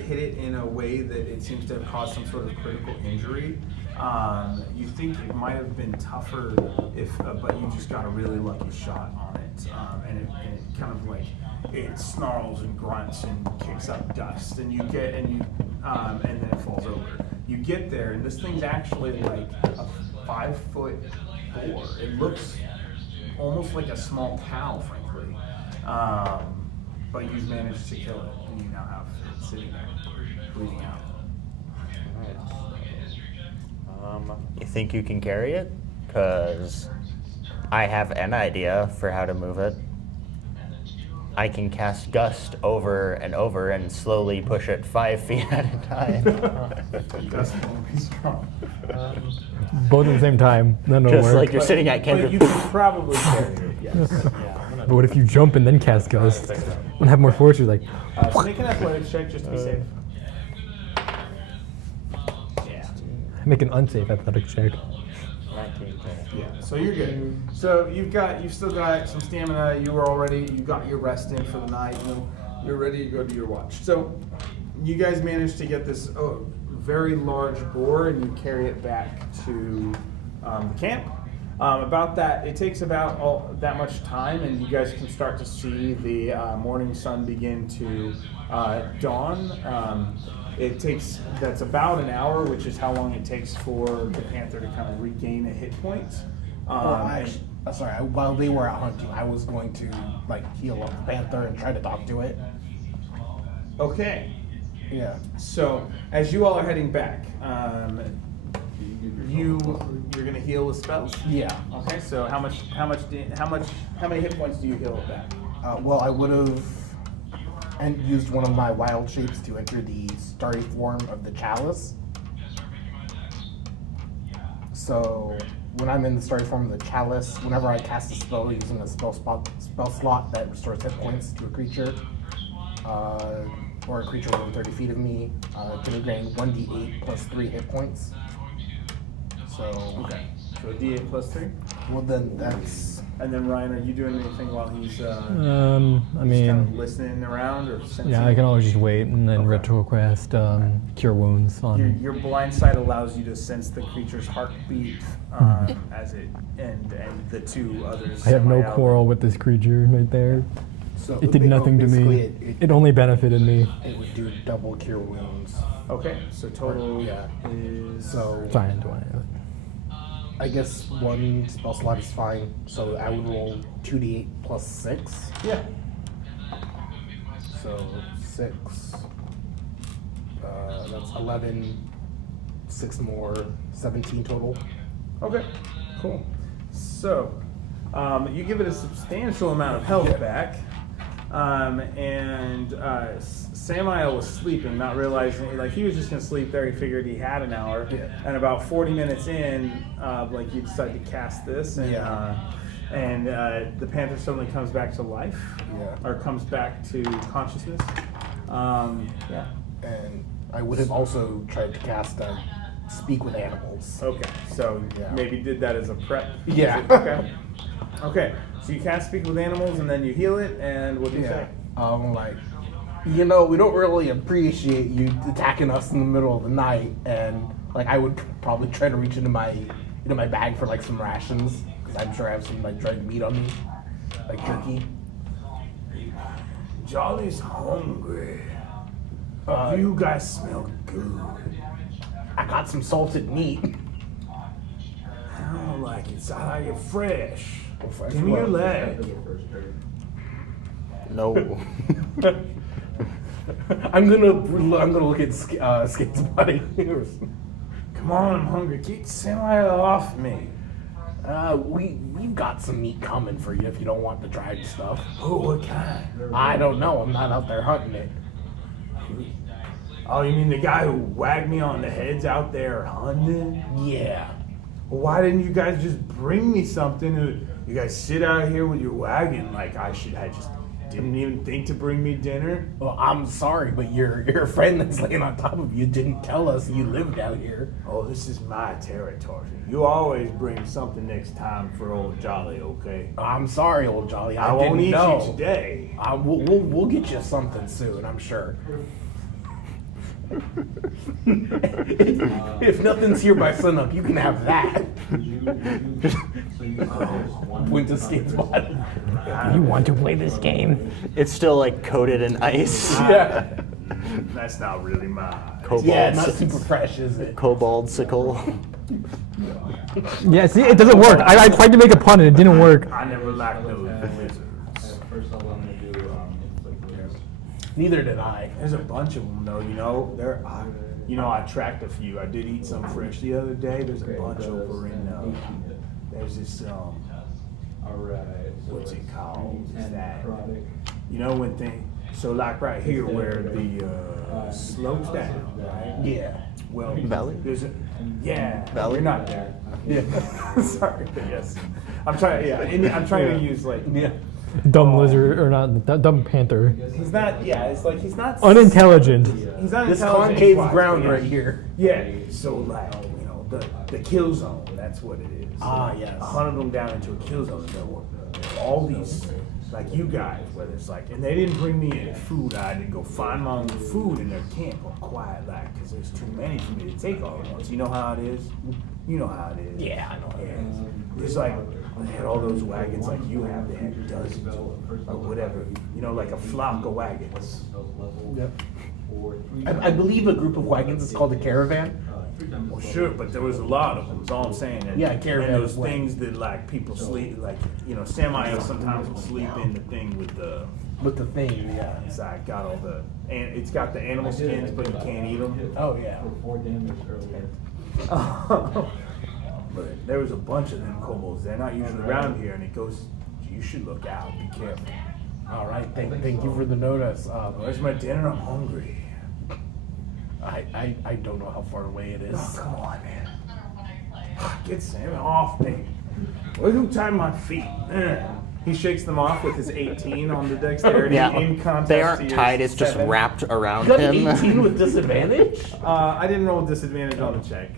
hit it in a way that it seems to have caused some sort of critical injury. You think it might have been tougher but you just got a really lucky shot on it, and it kind of like it snarls and grunts and kicks up dust, and then it falls over. You get there, and this thing's actually like a 5-foot boar. It looks almost like a small cow, frankly. But you've managed to kill it, and you now have it sitting there, bleeding out. You think you can carry it? Because I have an idea for how to move it. I can cast Gust over and over and slowly push it 5 feet at a time. That's won't be strong. Both at the same time. Then it'll Just work. like you're sitting at But Kendrick. you can probably carry it, yes. Yeah, I'm gonna But what if you jump and then cast Gust? And have more force, you're like, So make an athletics check just to be safe. Yeah. make an unsafe athletics check. 19 total. Yeah, so you're good. So you've still got some stamina. You got your rest in for the night. You're ready to go to your watch. So you guys managed to get this very large boar, and you carry it back to the camp. It takes about that much time, and you guys can start to see the morning sun begin to dawn. That's about an hour, which is how long it takes for the panther to kind of regain a hit point. While they were out hunting, I was going to heal up the panther and try to talk to it. Okay, Yeah. so as you all are heading back, you're gonna heal with spells. Yeah. Okay, so how many hit points do you heal with that? Well, I would have used one of my wild shapes to enter the starry form of the chalice. So when I'm in the starry form of the chalice, whenever I cast a spell using a spell slot that restores hit points to a creature, or a creature within 30 feet of me, can gain 1d8 plus 3 hit points. So Okay, so a D8 plus 3. well then that's And then Ryan, are you doing anything while he's I kind of mean, listening around or sensing? yeah, I can always just wait and then Okay. retro quest Cure Wounds on. Your blind sight allows you to sense the creature's heartbeat as it and the two others. I have no semi-out. quarrel with this creature right there. so It did nothing to me. basically It only benefited me. it would do double cure wounds. Okay, so total Yeah. is So Fine, do I? I guess one spell slot is fine. So I would roll 2d8 plus 6. yeah. So 6. That's 11. 6 more, 17 total. Okay, cool. So you give it a substantial amount of health back, and Samael was sleeping, not realizing, like, he was just gonna sleep there. He figured he had an hour. Yeah. And about 40 minutes in, like, you decide to cast this, and the panther suddenly comes back to life, or comes back to consciousness. Yeah. And I would have also tried to cast Speak with Animals. Okay, so maybe did that as a prep. Yeah. Okay. Okay. So you cast Speak with Animals, and then you heal it, and what do you say? Like, you know, we don't really appreciate you attacking us in the middle of the night, and like I would probably try to reach into my bag for like some rations, because I'm sure I have some like dried meat on me, like turkey. Jolly's hungry. You guys smell good. I got some salted meat. I don't like it. I like it fresh. Fresh Give me your what? leg. No. I'm gonna look at Skate's body. Come on, I'm hungry. Keep Samuel off me. We've got some meat coming for you if you don't want the dried stuff. Oh, what kind? I don't know. I'm not out there hunting it. Oh, you mean the guy who wagged me on the heads out there hunting? Yeah. Well, why didn't you guys just bring me something? You guys sit out here with your wagon like I just didn't even think to bring me dinner. Well, I'm sorry, but your friend that's laying on top of you didn't tell us you lived out here. Oh, this is my territory. You always bring something next time for old Jolly, okay? I'm sorry, old Jolly. I won't didn't eat know. you today. We'll get you something soon, I'm sure. If nothing's here by sunup, you can have that. Went to Skate's body. You want to play this game? It's still like coated in ice. Yeah. That's not really mine. Cobalt, Yeah, not super fresh, is it? cobalt sickle. Yeah, see, it doesn't work. I tried to make a pun and it didn't work. I never liked those lizards. First level, I'm gonna do inflict wounds. Neither did I. There's a bunch of them though, you know. I tracked a few. I did eat some fresh the other day. There's a bunch over in. There's this Alright. what's it called? Is that you know when thing? So like right here where the slopes down, right? Yeah. Well, Valley? There's a Valley? You're not there. Yeah. Sorry, but yes. I'm trying. Yeah, I'm trying to use like. Yeah. Dumb lizard, or not, dumb panther. He's not. Yeah, it's like he's not. Unintelligent. He's not This intelligent, concave he's wise, ground yeah. right here. Yeah. So like the kill zone. That's what it is. Ah, yes. I hunted them down into a kill zone. There were all these, like you guys, whether it's like, and they didn't bring me any food. I had to go find my own food in their camp or quiet, like, because there's too many for me to take all at once. You know how it is? You know how it is. Yeah, I know how it is. It's like, they had all those wagons like you have. They had dozens or whatever. You know, like a flock of wagons. Yep. I believe a group of wagons is called a caravan. Well, sure, but there was a lot of them. That's all I'm saying. And, Yeah, caravan and those is what? things that like people sleep, like Samuel sometimes will sleep in the thing with the. With the thing, yeah. Inside got all the, and it's got the animal skins, but you can't eat them. Oh, yeah. For 4 damage earlier. But there was a bunch of them kobolds. They're not usually around here, and it goes. You should look out. Be careful. All right, thank you for the notice. Where's my dinner? I'm hungry. I don't know how far away it is. Oh, come on, man. Get Sam off me. Well, who tied my feet? He shakes them off with his 18 on the dexterity Yeah, in contrast they to aren't your tied. It's just 7. wrapped around You got an him. 18 with disadvantage? I didn't roll disadvantage on the check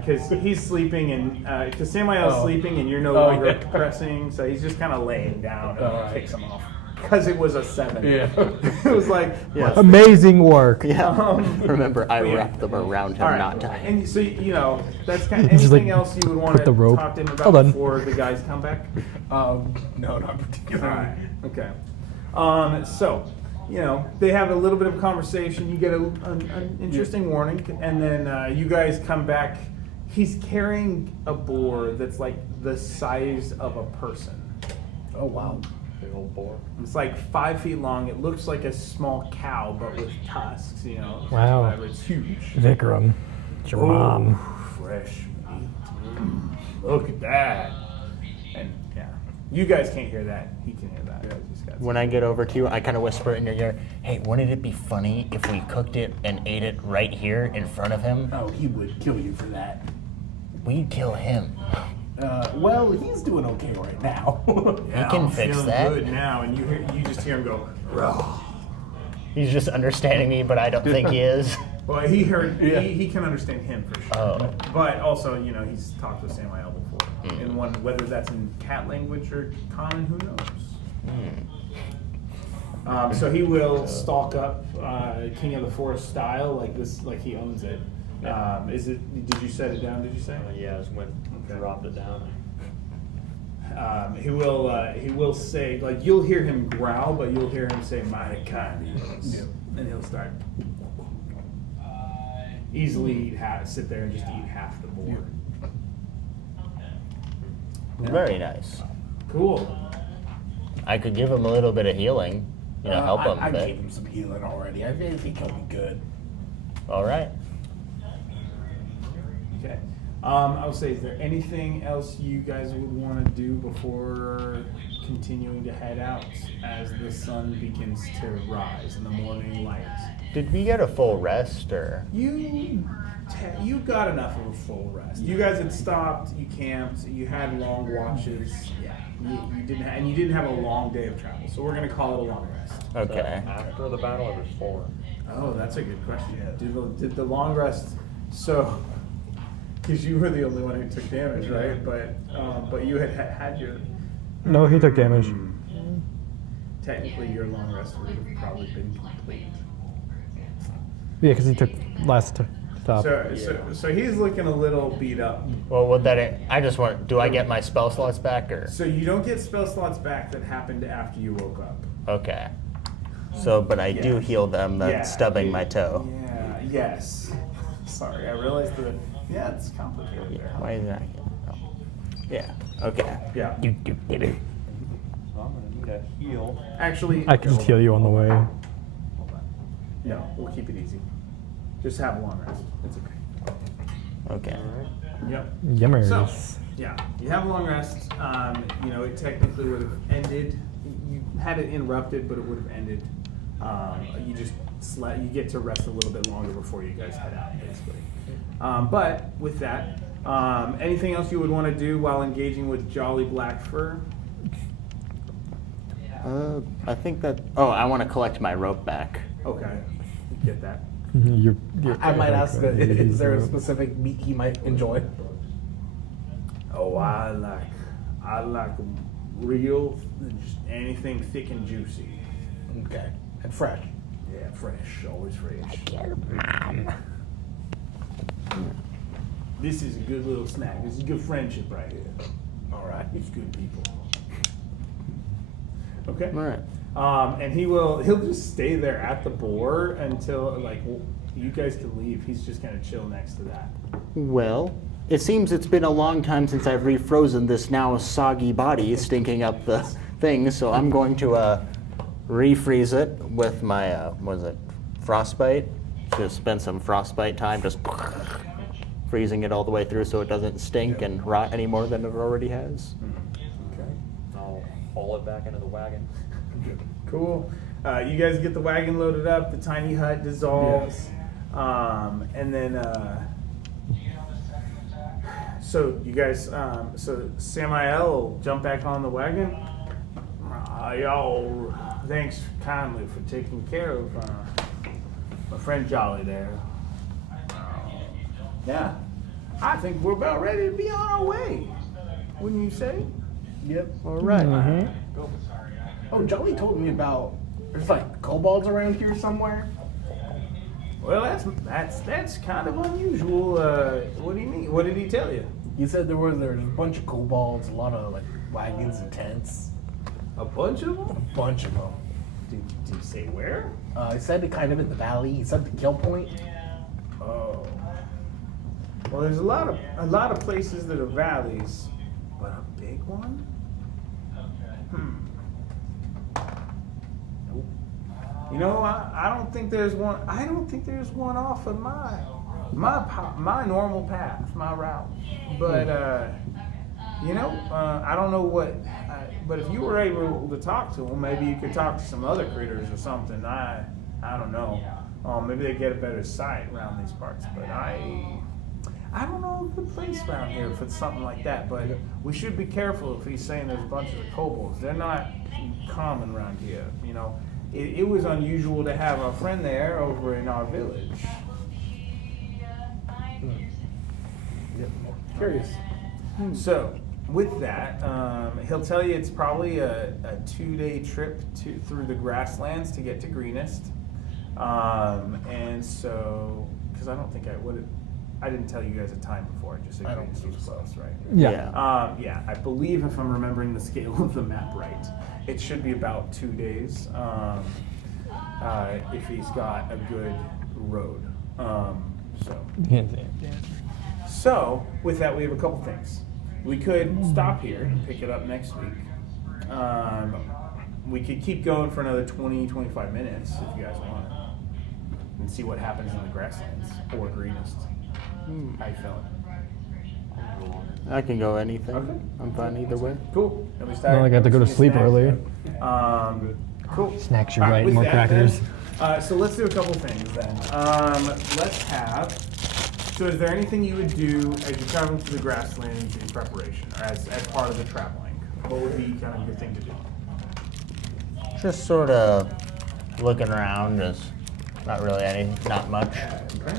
because he's sleeping and because Samuel's Oh. sleeping and you're no Oh, longer yeah. pressing, so he's just kind of laying down and All right. kicks him off because it was a 7. Yeah. It was like Yeah. Amazing work. Yeah. Remember, I yeah. wrapped them around him, All right. not tied. And so that's kind of Just, anything like, else you would want put to the rope. talk to him about Hold on. before the guys come back. No, not particularly. All right. Okay. So, they have a little bit of conversation. You get an interesting warning, and then you guys come back. He's carrying a boar that's like the size of a person. Oh, wow. Big old boar. It's like 5 feet long. It looks like a small cow, but with tusks. Wow. Whatever. It's huge. Vikram, it's your mom. Fresh meat. Look at that. And yeah, you guys can't hear that. He can hear that. Yeah. He's got When I get over to you, I kind of whisper in your ear, "Hey, wouldn't it be funny if we cooked it and ate it right here in front of him? Oh, he would kill you for that. We'd kill him." Well, he's doing okay right now. Yeah, He can I'm fix feeling that. good now, and you just hear him go, raw. He's just understanding me, but I don't think he is. Well, he heard. Yeah. He can understand him for sure. Oh. But also, he's talked with Samael before, in one whether that's in cat language or common, who knows. So he will stalk up King of the Forest style, like this, like he owns it. Is it? Did you set it down? Did you say? Yeah, just went dropped it down. He will say, like, you'll hear him growl, but you'll hear him say, "Mighty kind is," and he'll start easily sit there and just eat half the board. Very nice. Cool. I could give him a little bit of healing, help him I a bit. gave him some healing already. I think he'll be good. All right. Okay. I would say, is there anything else you guys would want to do before continuing to head out as the sun begins to rise in the morning light? Did we get a full rest, or? You got enough of a full rest. You guys had stopped. You camped. You had long watches. Yeah. You didn't have a long day of travel. So we're gonna call it a long rest. Okay. After the battle, or before? Oh, that's a good question. Did the long rest? So, because you were the only one who took damage, right? But you had your. No, he took damage. Technically, your long rest would have probably been complete. Yeah, because he took last top. So he's looking a little beat up. Well, would that? I just want. Do I get my spell slots back, or? So you don't get spell slots back that happened after you woke up. Okay. So, but I do heal them. That's Yeah, stubbing my toe. Yeah. Yes. Sorry, I realized that. Yeah, it's complicated. Yeah. There. Why is that? Oh. Yeah. Okay. Yeah. Do, do, do, do. So I'm gonna need a heal. Actually, I can just heal you on the way. Hold on. No, we'll keep it easy. Just have a long rest. It's okay. Okay. Yep. Yummers. So, yeah, you have a long rest. It technically would have ended. You had it interrupted, but it would have ended. You just slept. You get to rest a little bit longer before you guys head out, basically. But with that, anything else you would want to do while engaging with Jolly Black Fur? I think that. Oh, I want to collect my rope back. Okay, get that. You're I might ask, is there a You're- specific meat he might enjoy? Oh, I like real, just anything thick and juicy. Okay. And fresh. Yeah, fresh, always fresh. Mom. This is a good little snack. This is good friendship right here. All right. It's good people. Okay. All right. And he'll just stay there at the boar until you guys can leave. He's just gonna chill next to that. Well, it seems it's been a long time since I've refrozen this now soggy body, stinking up the thing. So I'm going to refreeze it with my frostbite. Just spend some frostbite time just freezing it all the way through so it doesn't stink and rot any more than it already has. Okay. I'll haul it back into the wagon. Cool. You guys get the wagon loaded up. The tiny hut dissolves, and then so you guys, so Samael will jump back on the wagon. Y'all, thanks kindly for taking care of my friend Jolly there. Yeah, I think we're about ready to be on our way. Wouldn't you say? Yep. All right. Go. Oh, Jolly told me about there's like kobolds around here somewhere. Well, that's kind of unusual. What do you mean? What did he tell you? He said there's a bunch of kobolds, a lot of like wagons and tents, A bunch of them? a bunch of them. Did he say where? He said it kind of in the valley. He said the kill point. Oh. Well, there's a lot of places that are valleys, but a big one? Nope. You know, I don't think there's one. I don't think there's one off of my normal path, my route. But I don't know what, but if you were able to talk to them, maybe you could talk to some other critters or something. I don't know. Maybe they get a better sight around these parts, but I don't know a good place around here for something like that. But we should be careful if he's saying there's bunches of kobolds. They're not common around here. It was unusual to have a friend there over in our village. Yep. Curious. So, with that, he'll tell you it's probably a 2-day trip through the grasslands to get to Greenest. And so, because I don't think I didn't tell you guys a time before. I just said Greenest was close, right? Yeah. Yeah, I believe if I'm remembering the scale of the map right, it should be about 2 days if he's got a good road. So, with that, we have a couple things. We could stop here and pick it up next week. We could keep going for another 20-25 minutes if you guys want, and see what happens in the grasslands or Greenest. How you feeling? I can go anything. Okay. I'm fine either way. Cool. At least No, I got to go to sleep early. Cool. Snacks are All right, with more that crackers. then, so let's do a couple things then. Let's have. So, is there anything you would do as you're traveling through the grasslands in preparation, or as part of the traveling? What would be kind of your thing to do? Just sort of looking around, just not really not much. Okay.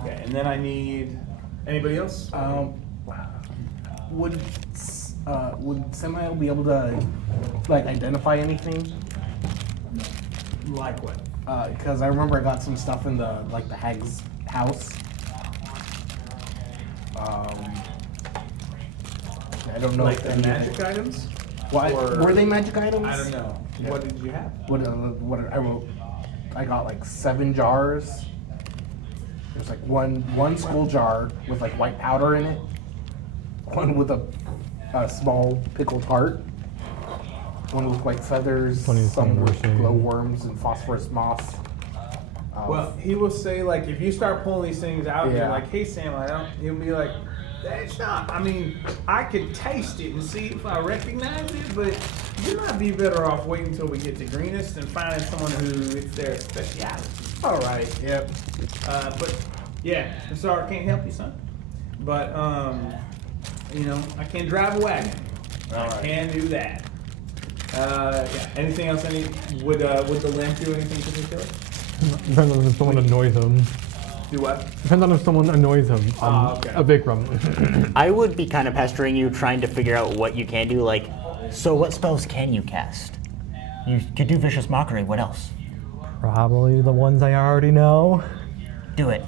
Okay, and then I need anybody else? Would Samael be able to identify anything? Like what? Because I remember I got some stuff in the hag's house. I don't know Like if the any magic items? Why Or- were they magic items? I don't know. Yeah. What did you have? What I wrote? I got 7 jars. There's one skull jar with white powder in it. One with a small pickled heart. One with white feathers. Funny Some thing with we're saying. glowworms and phosphorus moss. Well, he will say, if you start pulling these things out, and you're Yeah. like, hey, Sam, he'll be like, that's not, I could taste it and see if I recognize it, but you might be better off waiting until we get to Greenest and finding someone who it's their speciality. All right. Yep. But, yeah, I'm sorry I can't help you, son. But, I can drive a wagon. I can do that. Yeah. Anything else? Would the lamp do anything particular? Depends on if someone annoys him. Do what? Depends on if someone annoys him. Okay. A Vikram. I would be kind of pestering you, trying to figure out what you can do. So what spells can you cast? You could do Vicious Mockery. What else? Probably the ones I already know. Do it.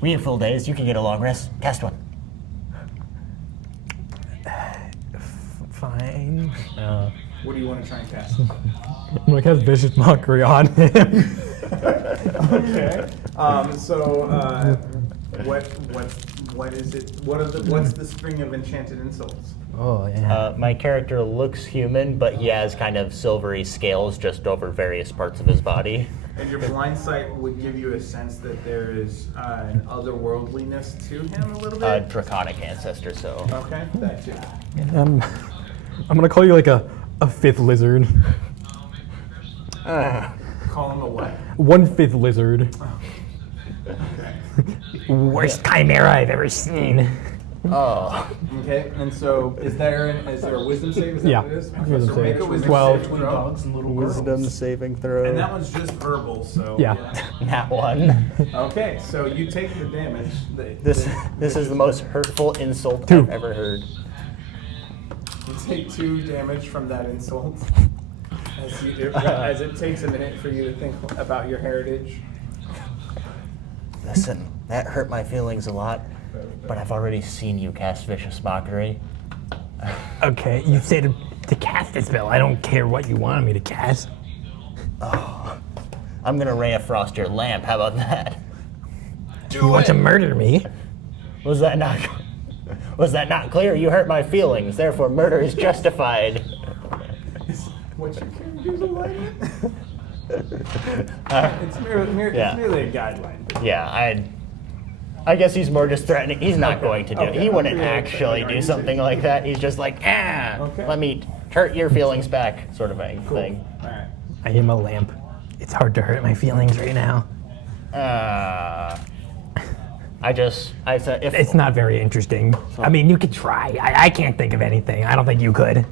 We have full days. You can get a long rest. Cast one. Fine. What do you want to try and cast? I'm gonna cast Vicious Mockery on him. Okay. What is it? What's the string of enchanted insults? Oh, yeah. My character looks human, but he has kind of silvery scales just over various parts of his body. And your blind sight would give you a sense that there is an otherworldliness to him a little bit. Draconic ancestor, so. Okay, that too. I'm gonna call you a fifth lizard. Call him a what? 1/5 lizard. Okay. Worst chimera I've ever seen. Oh. Okay, and so is there a wisdom save? Is that Yeah, what it is? wisdom So save. make a wisdom 12. save Twin throw. dogs and little girls. Wisdom saving throw. And that one's just verbal, so. Yeah. Nat one. Okay, so you take the damage. This is the most hurtful insult 2. I've ever heard. You take 2 damage from that insult. As it takes a minute for you to think about your heritage. Listen, that hurt my feelings a lot, but I've already seen you cast Vicious Mockery. Okay, you say to cast a spell. I don't care what you wanted me to cast. I'm gonna Ray of Frost your lamp. How about that? You want to murder me? Was that not clear? You hurt my feelings. Therefore, murder is justified. What your character's alignment? It's merely a guideline. Yeah, I guess he's more just threatening. He's not going to do it. Okay. He wouldn't Yeah, actually okay. do something like that. He's just like, Okay. let me hurt your feelings back, sort of a Cool. thing. All right. I am a lamp. It's hard to hurt my feelings right now. I said, if It's not very interesting. I mean, you could try. I can't think of anything. I don't think you could.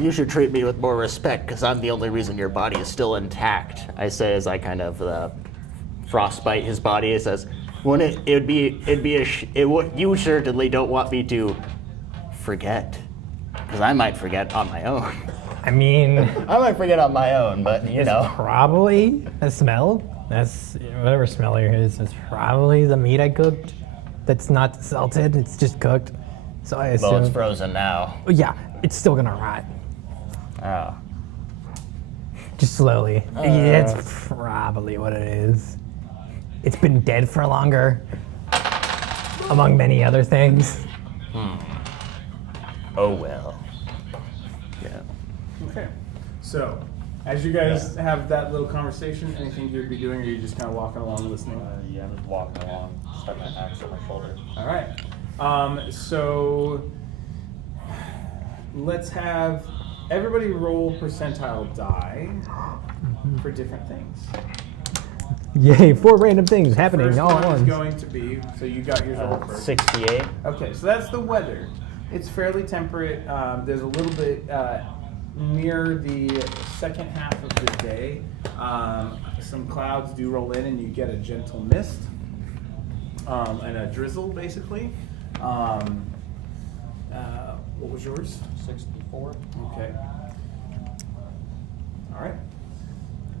you should treat me with more respect because I'm the only reason your body is still intact. I say as I kind of frostbite his body. It says, "Wouldn't you certainly don't want me to forget, because I might forget on my own. I mean, I might forget on my own, but you know." probably a smell. That's whatever smell here is. It's probably the meat I cooked. That's not salted. It's just cooked. So I assume. Well, it's frozen now. Yeah, it's still gonna rot. Oh. Just slowly. Yeah, that's probably what it is. It's been dead for longer, among many other things. Oh well. Yeah. Okay. So, as you guys have that little conversation, anything you'd be doing, or are you just kind of walking along listening? Yeah, I'm just walking along, stuck my axe on my shoulder. All right. So let's have everybody roll percentile die for different things. Yay, 4 random things happening First all one at is once. going to be, so you got yours rolled first. 68. Okay, so that's the weather. It's fairly temperate. There's a little bit near the second half of the day. Some clouds do roll in, and you get a gentle mist and a drizzle, basically. What was yours? 64. Okay. All right.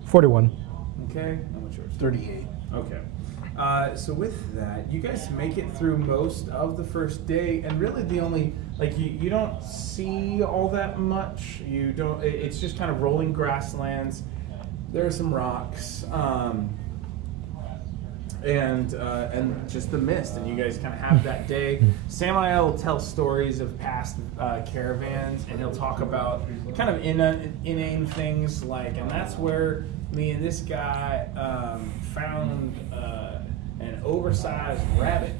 41. Okay. And what's yours? 38. Okay. So with that, you guys make it through most of the first day, and really the only, like, you don't see all that much. You don't. It's just kind of rolling grasslands. There are some rocks, and just the mist, and you guys kind of have that day. Samael will tell stories of past caravans, and he'll talk about kind of inane things like, and that's where me and this guy found an oversized rabbit,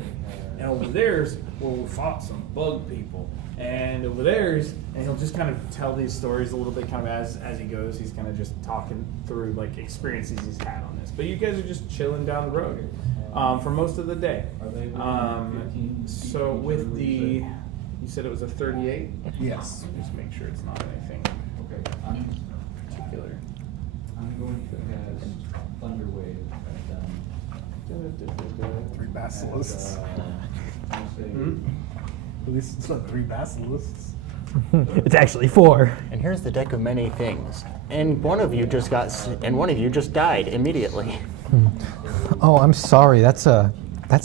and over there's where we fought some bug people, and over there's, and he'll just kind of tell these stories a little bit kind of as he goes. He's kind of just talking through like experiences he's had on this, but you guys are just chilling down the road for most of the day. So with the, you said it was a 38? Yes. Just make sure it's not anything particular. I'm going to cast Thunder Wave at them. 3 basilisks. Hmm? At least it's not 3 basilisks. It's actually 4. And here's the deck of many things. And one of you just died immediately. Oh, I'm sorry. That's a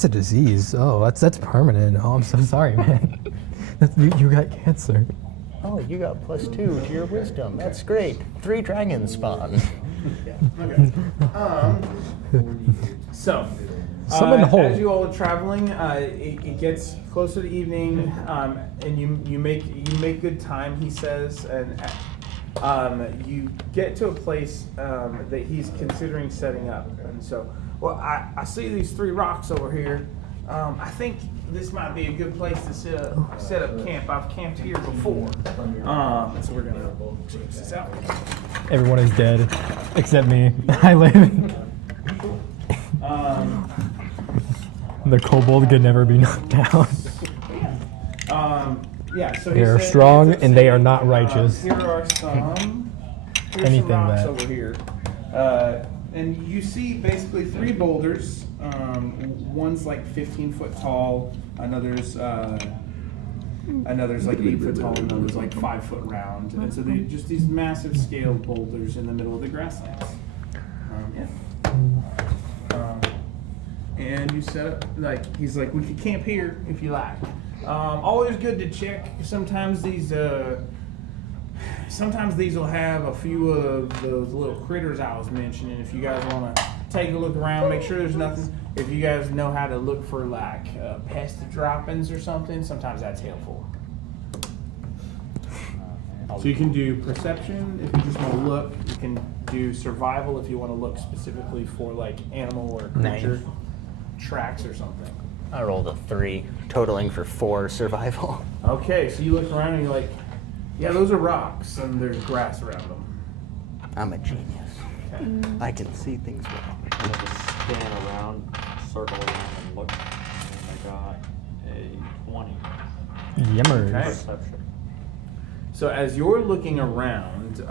disease. Oh, that's permanent. Oh, I'm so sorry, man. You got cancer. Oh, you got +2 to your wisdom. That's great. 3 dragons spawn. Okay. So, Summon the hole. as you all are traveling, it gets closer to evening, and you make good time. He says, and you get to a place that he's considering setting up. And so, well, I see these 3 rocks over here. I think this might be a good place to set up camp. I've camped here before. So we're gonna check this out. Everyone is dead except me. I live. The kobold could never be knocked down. Yeah, so They he are said- strong he ends up and they are saying, not righteous. Here are some. Here's Anything some rocks that- over here, and you see basically 3 boulders. One's like 15 foot tall. Another's like 8 foot tall. Another's like 5 foot round. And so they just these massive scaled boulders in the middle of the grasslands. And you set up, like, he's like, we could camp here if you like. Always good to check. Sometimes these will have a few of those little critters I was mentioning. If you guys want to take a look around, make sure there's nothing. If you guys know how to look for like pest droppings or something, sometimes that's helpful. So you can do perception if you just want to look. You can do survival if you want to look specifically for like animal or creature. tracks or something. I rolled a 3, totaling for 4 survival. Okay, so you look around and you're like, yeah, those are rocks, and there's grass around them. I'm a genius. Okay. I can see things well. I'm gonna just scan around, circle around, and look. And I got a 20 Yummers. Okay. perception. So as you're looking around,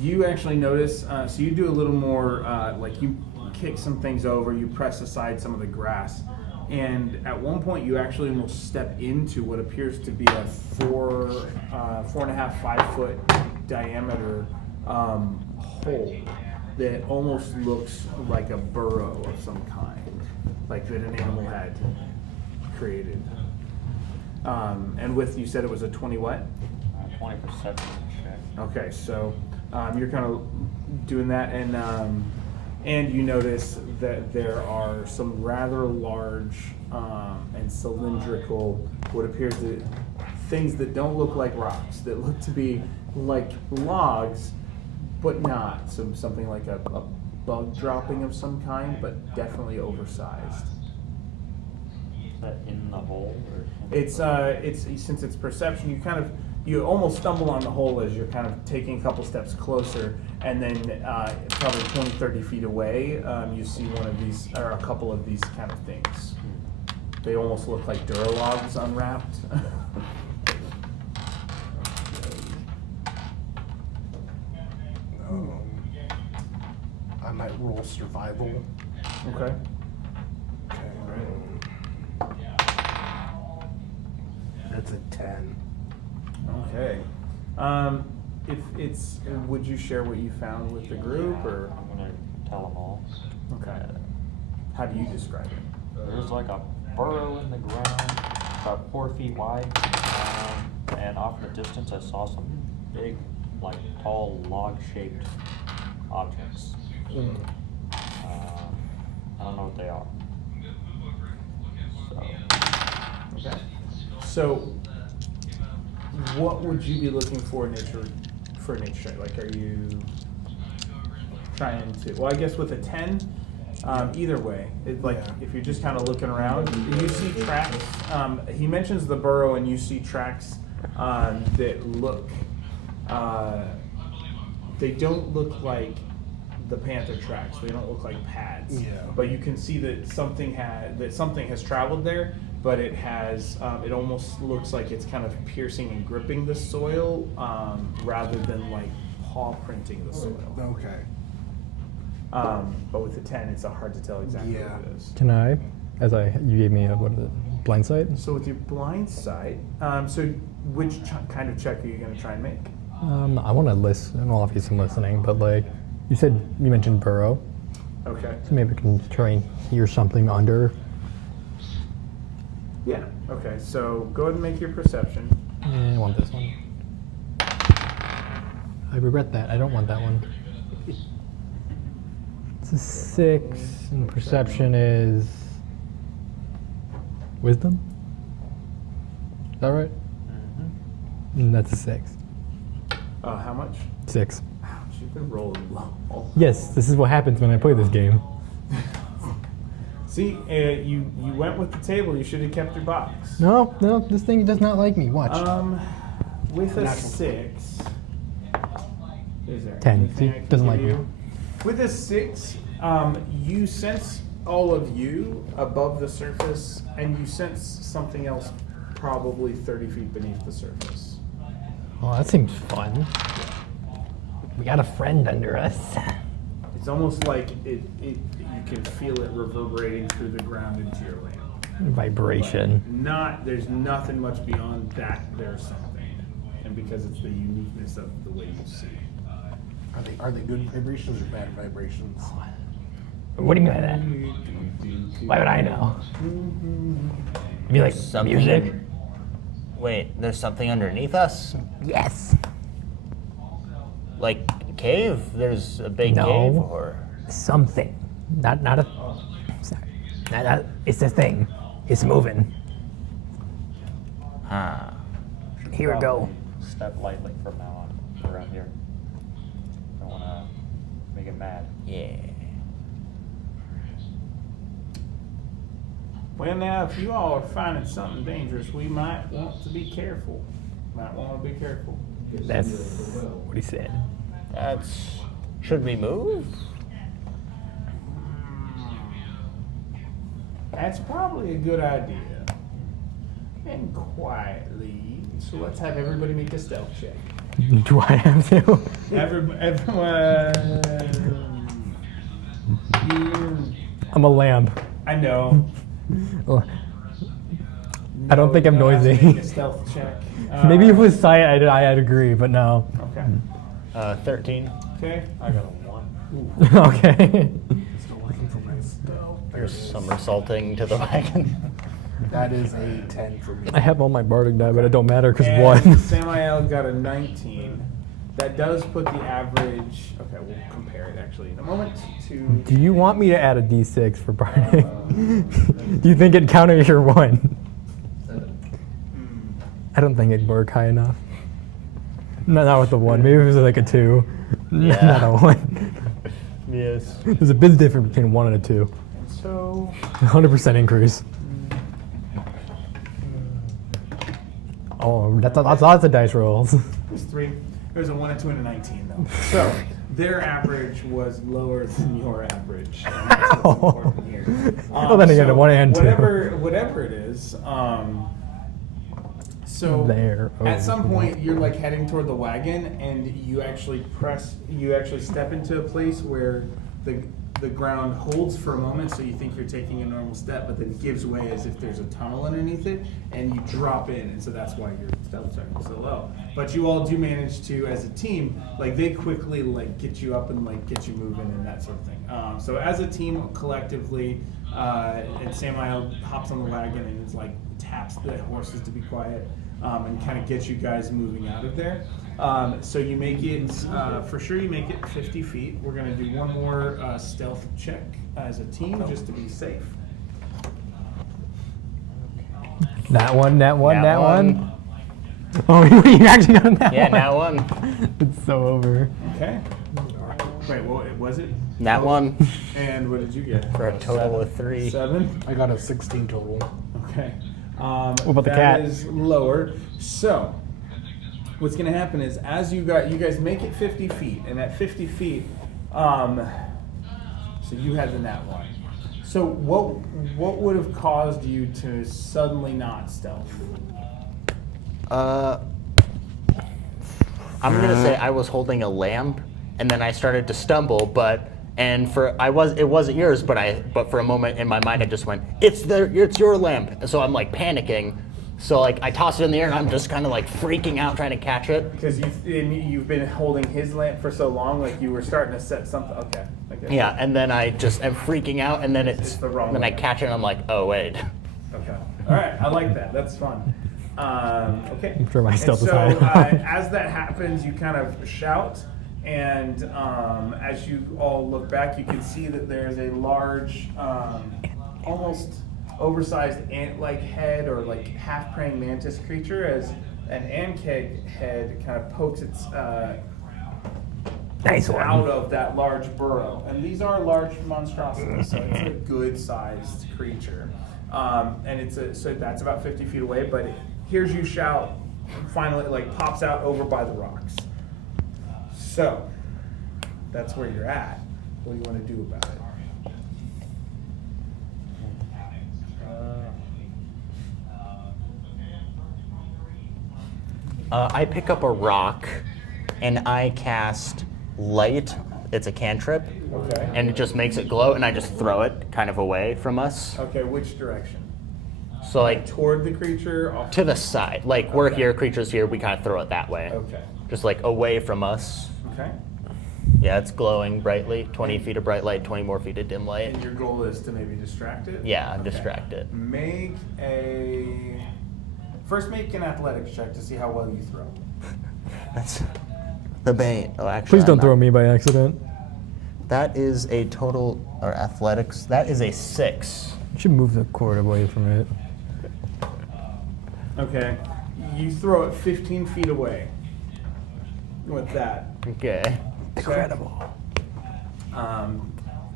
you actually notice, so you do a little more, like you kick some things over, you press aside some of the grass, and at one point you actually almost step into what appears to be a 4.5, 5 foot diameter hole that almost looks like a burrow of some kind, like that an animal had created. And with, you said it was a 20 what? 20 perception check. Okay, so you're kind of doing that, and you notice that there are some rather large and cylindrical, what appears to things that don't look like rocks, that look to be like logs, but not. So something like a bug dropping of some kind, but definitely oversized. Is that in the hole or something? It's since it's perception, you almost stumble on the hole as you're kind of taking a couple steps closer, and then probably 20, 30 feet away, you see one of these, or a couple of these kind of things. They almost look like Duralogs unwrapped. I might roll survival. Okay. That's a 10. Okay. If it's, would you share what you found with the group, or? I'm gonna tell them all. Okay. How do you describe it? There's like a burrow in the ground, about 4 feet wide, and off in the distance I saw some big, like tall log-shaped objects. I don't know what they are. So, Okay. So, what would you be looking for for nature? Like, are you trying to? Well, I guess with a 10, either way, if you're just kind of looking around, you see tracks. He mentions the burrow, and you see tracks that look. They don't look like the panther tracks. They don't look like pads. Yeah. But you can see that something has traveled there. But it has, it almost looks like it's kind of piercing and gripping the soil rather than like paw printing the soil. Okay. But with the 10, it's hard to tell exactly Yeah. what it is. Can I, you gave me what is it, blind sight? So with your blind sight, so which kind of check are you going to try and make? I want to listen, well, obviously some listening, but like, you mentioned burrow, Okay. so maybe we can try and hear something under. Yeah. Okay. So go ahead and make your perception. I want this one. I regret that. I don't want that one. It's a 6, and perception is wisdom. Is that right? And that's a 6. How much? 6. Ouch, you've been rolling low. Yes, this is what happens when I play this game. See, you went with the table. You should have kept your box. No, this thing does not like me. Watch. With a 6, is there 10. anything I See, can doesn't give like me. you? With a 6, you sense all of you above the surface, and you sense something else probably 30 feet beneath the surface. Oh, that seems fun. We got a friend under us. It's almost like you can feel it reverberating through the ground into your land. Vibration. There's nothing much beyond that. There's something, and because it's the uniqueness of the way you see. Are they good vibrations or bad vibrations? What do you mean by that? Why would I know? You like Something music? Wait, there's something underneath us? Yes. Like a cave? There's a big No. cave, or Something. Not a. Sorry. Not, it's a thing. It's moving. huh? Here we go. Step lightly from now on around here. Don't want to make it mad. Yeah. Well, now, if you all are finding something dangerous, we might want to be careful. That's what he said. Should we move? That's probably a good idea. And quietly. So let's have everybody make a stealth check. Do I have to? Everyone. I'm a lamb. I know. I don't think I'm No, noisy. make a stealth check. Maybe if it was sight, I'd agree, but no. Okay. 13. Okay. I got a 1. Okay. Still looking for my stealth. You're somersaulting to the wagon. That is a 10 for me. I have all my bardic die, but it don't matter because And one. Samael got a 19. That does put the average. Okay, we'll compare it actually in a moment. To Do you want me to add a d6 for bardic? Do you think it'd counter your 1? I don't think it'd work high enough. No, not with the 1. Maybe if it was like a 2. Yeah. Not a 1. Yes. There's a big difference between 1 and a 2. so 100% increase. Oh, that's lots of dice rolls. there's 3. There's a 1, a 2, and a 19 though. So their average was lower than your average. And that's what's important here. Well, then again, a 1 and 2. Whatever it is. So There. at Oh. some point you're like heading toward the wagon, and you actually step into a place where the ground holds for a moment, so you think you're taking a normal step, but then gives way as if there's a tunnel underneath it, and you drop in, and so that's why your stealth check is so low. But you all do manage to, as a team, like they quickly like get you up and like get you moving and that sort of thing. So as a team collectively, and Samael hops on the wagon and is like taps the horses to be quiet. And kind of get you guys moving out of there. So you make it, for sure you make it 50 feet. We're going to do one more stealth check as a team just to be safe. That one. That one. Oh, you actually got that Yeah, one. that one. It's so over. Okay. Wait, what was it? That one. And what did you get? For a total of 3. 7? I got a 16 total. Okay. What about the that cat? is lower. So, what's going to happen is, as you guys make it 50 feet, and at 50 feet, so you had the nat 1. So, what would have caused you to suddenly not stealth? I'm gonna say I was holding a lamp, and then I started to stumble, it wasn't yours, but for a moment in my mind I just went, it's your lamp. And so I'm like panicking. So like I toss it in the air and I'm just kind of like freaking out trying to catch it. Because you've been holding his lamp for so long, like you were starting to set something. Okay. Yeah, and then I just am freaking out, and then It's the wrong then I lamp. catch it and I'm like, oh wait. Okay. All right. I like that. That's fun. Okay. I'm sure my stealth is and so, high. as that happens, you kind of shout, and as you all look back, you can see that there's a large, almost oversized ant-like head or like half-praying mantis creature as an ankeg head kind of pokes its Nice one. out of that large burrow. And these are large monstrosities, so it's a good-sized creature. And so that's about 50 feet away, but it hears you shout, finally it like pops out over by the rocks. So, that's where you're at. What do you want to do about it? I pick up a rock and I cast light. It's a cantrip, Okay. and it just makes it glow, and I just throw it kind of away from us. Okay, which direction? So like Toward the creature? Off? to the side. Like we're Okay. here, creature's here, we kind of throw it that way. Okay. Just like away from us. Okay. Yeah, it's glowing brightly. 20 feet of bright light, 20 more feet of dim light. And your goal is to maybe distract it? Yeah, Okay. distract it. First make an athletics check to see how well you throw. That's the bait. Oh, actually, Please I'm don't not- throw me by accident. That is a total, or athletics, that is a 6. You should move the cord away from it. Okay. You throw it 15 feet away with that. Okay. Incredible.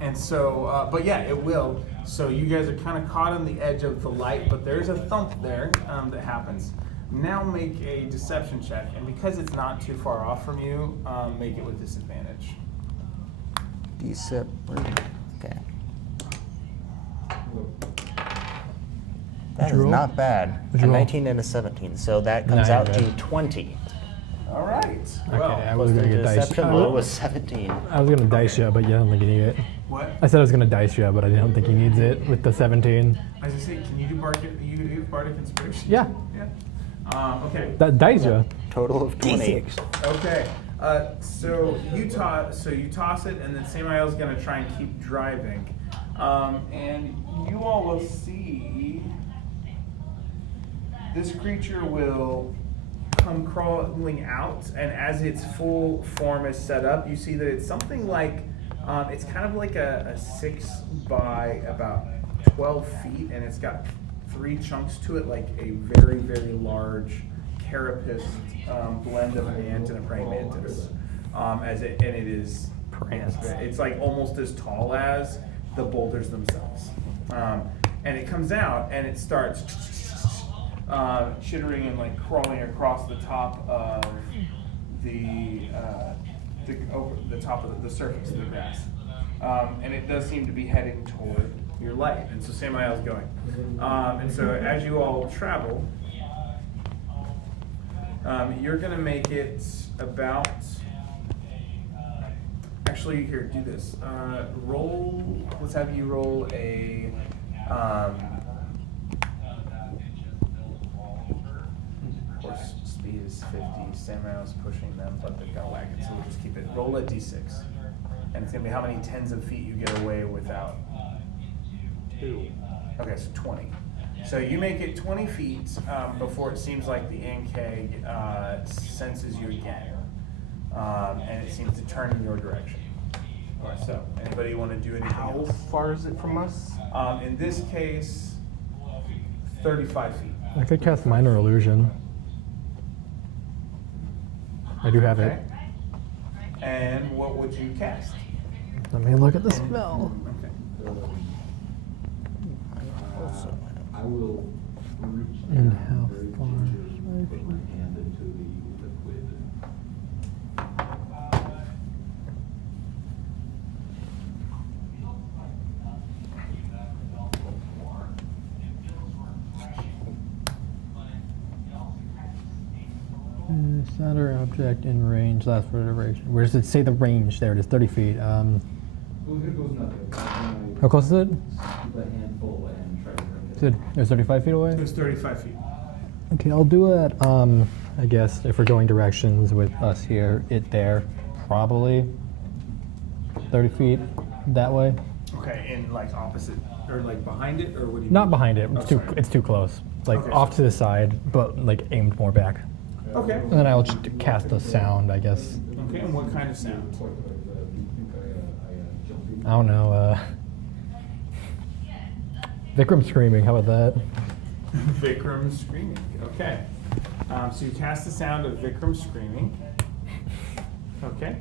And so, but yeah, it will. So you guys are kind of caught on the edge of the light, but there's a thump there that happens. Now make a deception check, and because it's not too far off from you, make it with disadvantage. Decep. Okay. That is roll? not bad. What'd A you roll? 19 and a 17, so that comes Not out to good. 20. All right. Okay, Well, I was Plus gonna the get dice. deception roll was 17. I was gonna dice you, but you don't think you need it. what? I said I was gonna dice you, but I don't think he needs it with the 17. As I say, can you do Bardic Inspiration? Yeah. Yeah. Okay. That dice you. Total of 20. Okay. So you toss it, and then Samael's gonna try and keep driving, and you all will see this creature will come crawling out, and as its full form is set up, you see that it's something like it's kind of like a 6 by about 12 feet, and it's got 3 chunks to it, like a very, very large carapace blend of an ant and a praying mantis. It is it's like almost as tall as the boulders themselves. And it comes out and it starts chittering and like crawling across the top of over the top of the surface of the grass. And it does seem to be heading toward your light. And so Samael's going. And so as you all travel, you're going to make it about... Actually, here, do this. Let's have you roll a... Horse speed is 50. Samael's pushing them, but they've got a wagon, so we'll just keep it. Roll a d6. And it's going to be how many tens of feet you get away without. 2. Okay, so 20. So you make it 20 feet before it seems like the Ankeg senses you again. And it seems to turn in your direction. All right, so anybody want to do anything How else? far is it from us? In this case, 35 feet. I could cast Minor Illusion. I do have Okay. it. And what would you cast? Let me look at the spell. Okay. I will reach And down how very far? gingerly, put my hand into the liquid. Sound or object in range lasts for duration. Where does it say the range? There it is, 30 feet. Well, here goes nothing. How close is it? Keep a handful and try to bring it. Good. It's 35 feet away? It was 35 feet. Okay, I'll do it, I guess, if we're going directions with us here, it there, probably 30 feet that way. Okay, and like opposite, or like behind it, or what do you Not mean? behind it, Oh, it's too, sorry. it's too close. Like Okay, off so- to the side, but like aimed more back. Okay. And then I'll just cast a sound, I guess. Okay, and what kind of sound? Do you think I jumped in? I don't know, Vikram screaming, how about that? Vikram screaming. Okay. So you cast the sound of Vikram screaming. Okay.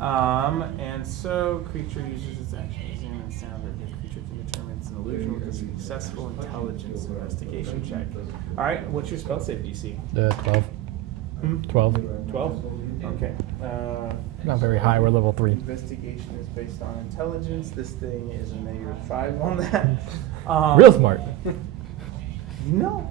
And so creature uses its actions in the sound of the creature can determine it's an illusion with a successful intelligence investigation check. All right. What's your spell save DC? 12. 12. 12. Okay. Not very high, we're level 3. Investigation is based on intelligence. This thing is a -5 on that. Real smart. No.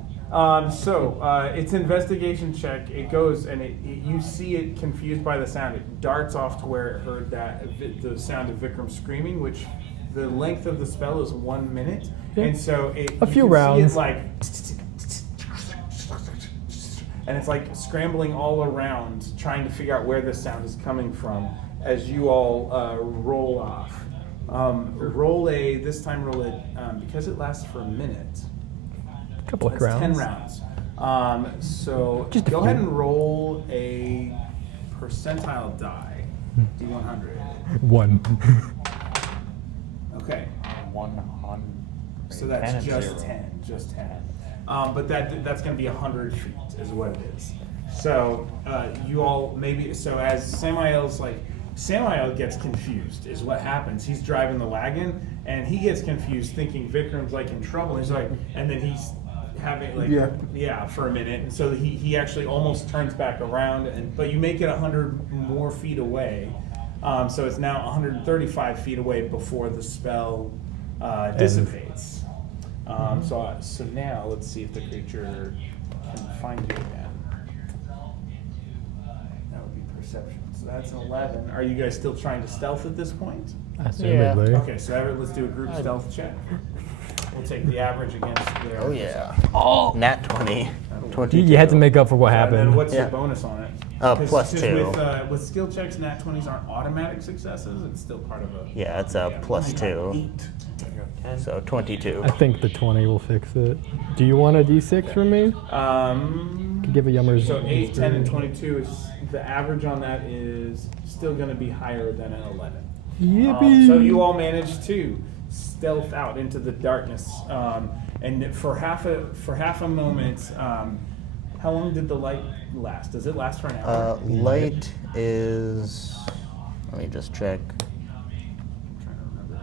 It's investigation check. It goes and you see it confused by the sound. It darts off to where it heard the sound of Vikram screaming, which the length of the spell is 1 minute, Yeah. and so A you few can rounds. See it like, and it's like scrambling all around, trying to figure out where the sound is coming from as you all roll off. Roll a because it lasts for a minute. Couple of That's 10 rounds. rounds. So Just a go few. ahead and roll a percentile die. D100. 1. Okay. 100. So that's 10 and just 0. 10. Just 10. But that's going to be 100 feet is what it is. So you all maybe, so as Samael's like Samael gets confused, is what happens. He's driving the wagon, and he gets confused, thinking Vikram's like in trouble. He's like, and then he's having like, yeah, for a minute. And so he actually almost turns back around, but you make it 100 more feet away. So it's now 135 feet away before the spell dissipates. So now let's see if the creature can find you again. That would be perception. So that's an 11. Are you guys still trying to stealth at this point? Assumedly. Okay, so let's do a group stealth check. We'll take the average against their. Oh yeah. Nat 20. 22. You had to make up for what And then happened. what's Yeah. the bonus on it? Plus 2. With skill checks, nat 20s aren't automatic successes. It's still part of a. Yeah, it's a plus 2. So 22. I think the 20 will fix it. Do you want a d6 from me? Could give a Yummers. So 8, 10, and 22 is the average on that is still going to be higher than an 11. Yippee! So you all managed to stealth out into the darkness, and for half a moment. How long did the light last? Does it last for an hour? Light is. Let me just check. I'm trying to remember.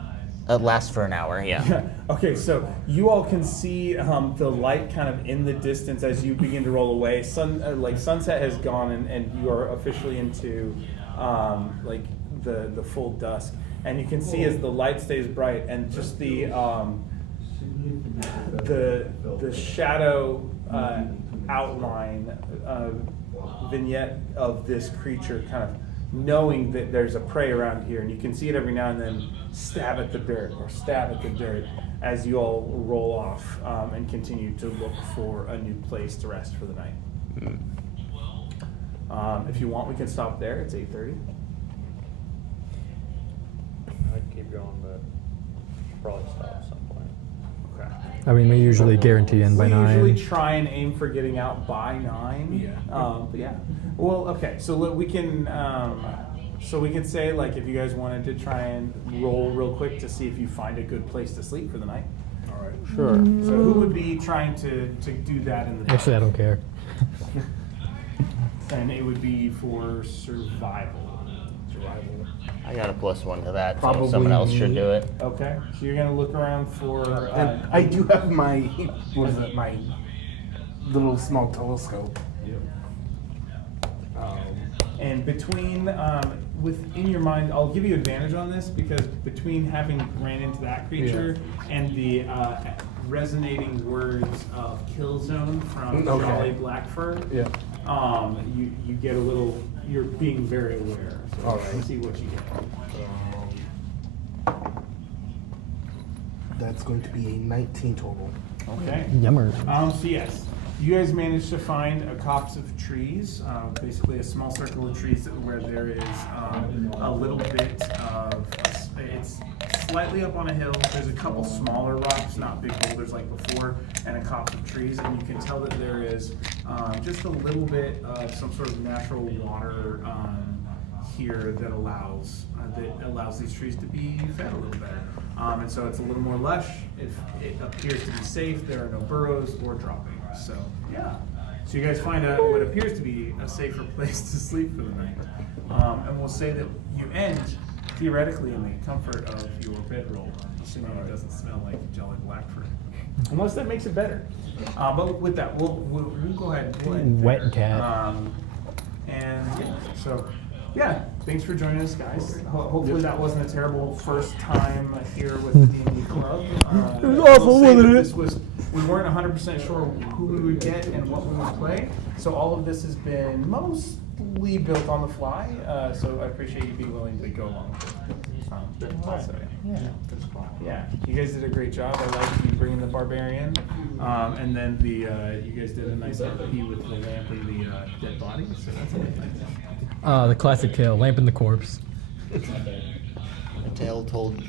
It lasts for an hour, yeah. Okay, so you all can see the light kind of in the distance as you begin to roll away. Sunset has gone, and you are officially into like the full dusk. And you can see as the light stays bright, and just the shadow outline vignette of this creature kind of knowing that there's a prey around here, and you can see it every now and then stab at the dirt as you all roll off and continue to look for a new place to rest for the night. If you want, we can stop there. It's 8:30. I'd keep going, but probably stop at some point. Okay. I mean, we usually guarantee in by We 9. usually try and aim for getting out by 9. Yeah. But yeah. Well, okay. So we can. So we could say, like, if you guys wanted to try and roll real quick to see if you find a good place to sleep for the night. All right. Sure. So who would be trying to do that in the dark? Actually, I don't care. And it would be for survival. I got a plus 1 to that, Probably so someone else should me. do it. Okay. So you're gonna look around for. And I do have my, what is it, my little small telescope. And between, within your mind, I'll give you advantage on this because between having ran into that creature and the resonating words of kill zone from Okay. Jolly Blackfur, Yeah. you get a little, you're being very aware. So All right. let's see what you get. That's going to be a 19 total. Okay. Yummer. So yes, you guys managed to find a copse of trees, basically a small circle of trees where there is a little bit of, it's slightly up on a hill. There's a couple smaller rocks, not big boulders like before, and a copse of trees, and you can tell that there is just a little bit of some sort of natural water here that allows these trees to be fed a little better. And so it's a little more lush. It appears to be safe. There are no burrows or droppings. So yeah. So you guys find what appears to be a safer place to sleep for the night. And we'll say that you end theoretically in the comfort of your bedroll, assuming it doesn't smell like Jolly Blackfur. Unless that makes it better. But with that, we'll go ahead and end Wet there. cat. And yeah, so yeah, thanks for joining us, guys. Hopefully that wasn't a terrible first time here with the D&D Club. It was awful, we'll say wasn't that it? This was, we weren't 100% sure who we would get and what we would play, so all of this has been mostly built on the fly. So I appreciate you being willing to go along with it. So, yeah, you guys did a great job. I like you bringing the barbarian, and then you guys did a nice RP with the lamp and the dead body. So that's a good thing. The classic kill, lamp in the corpse. A tale told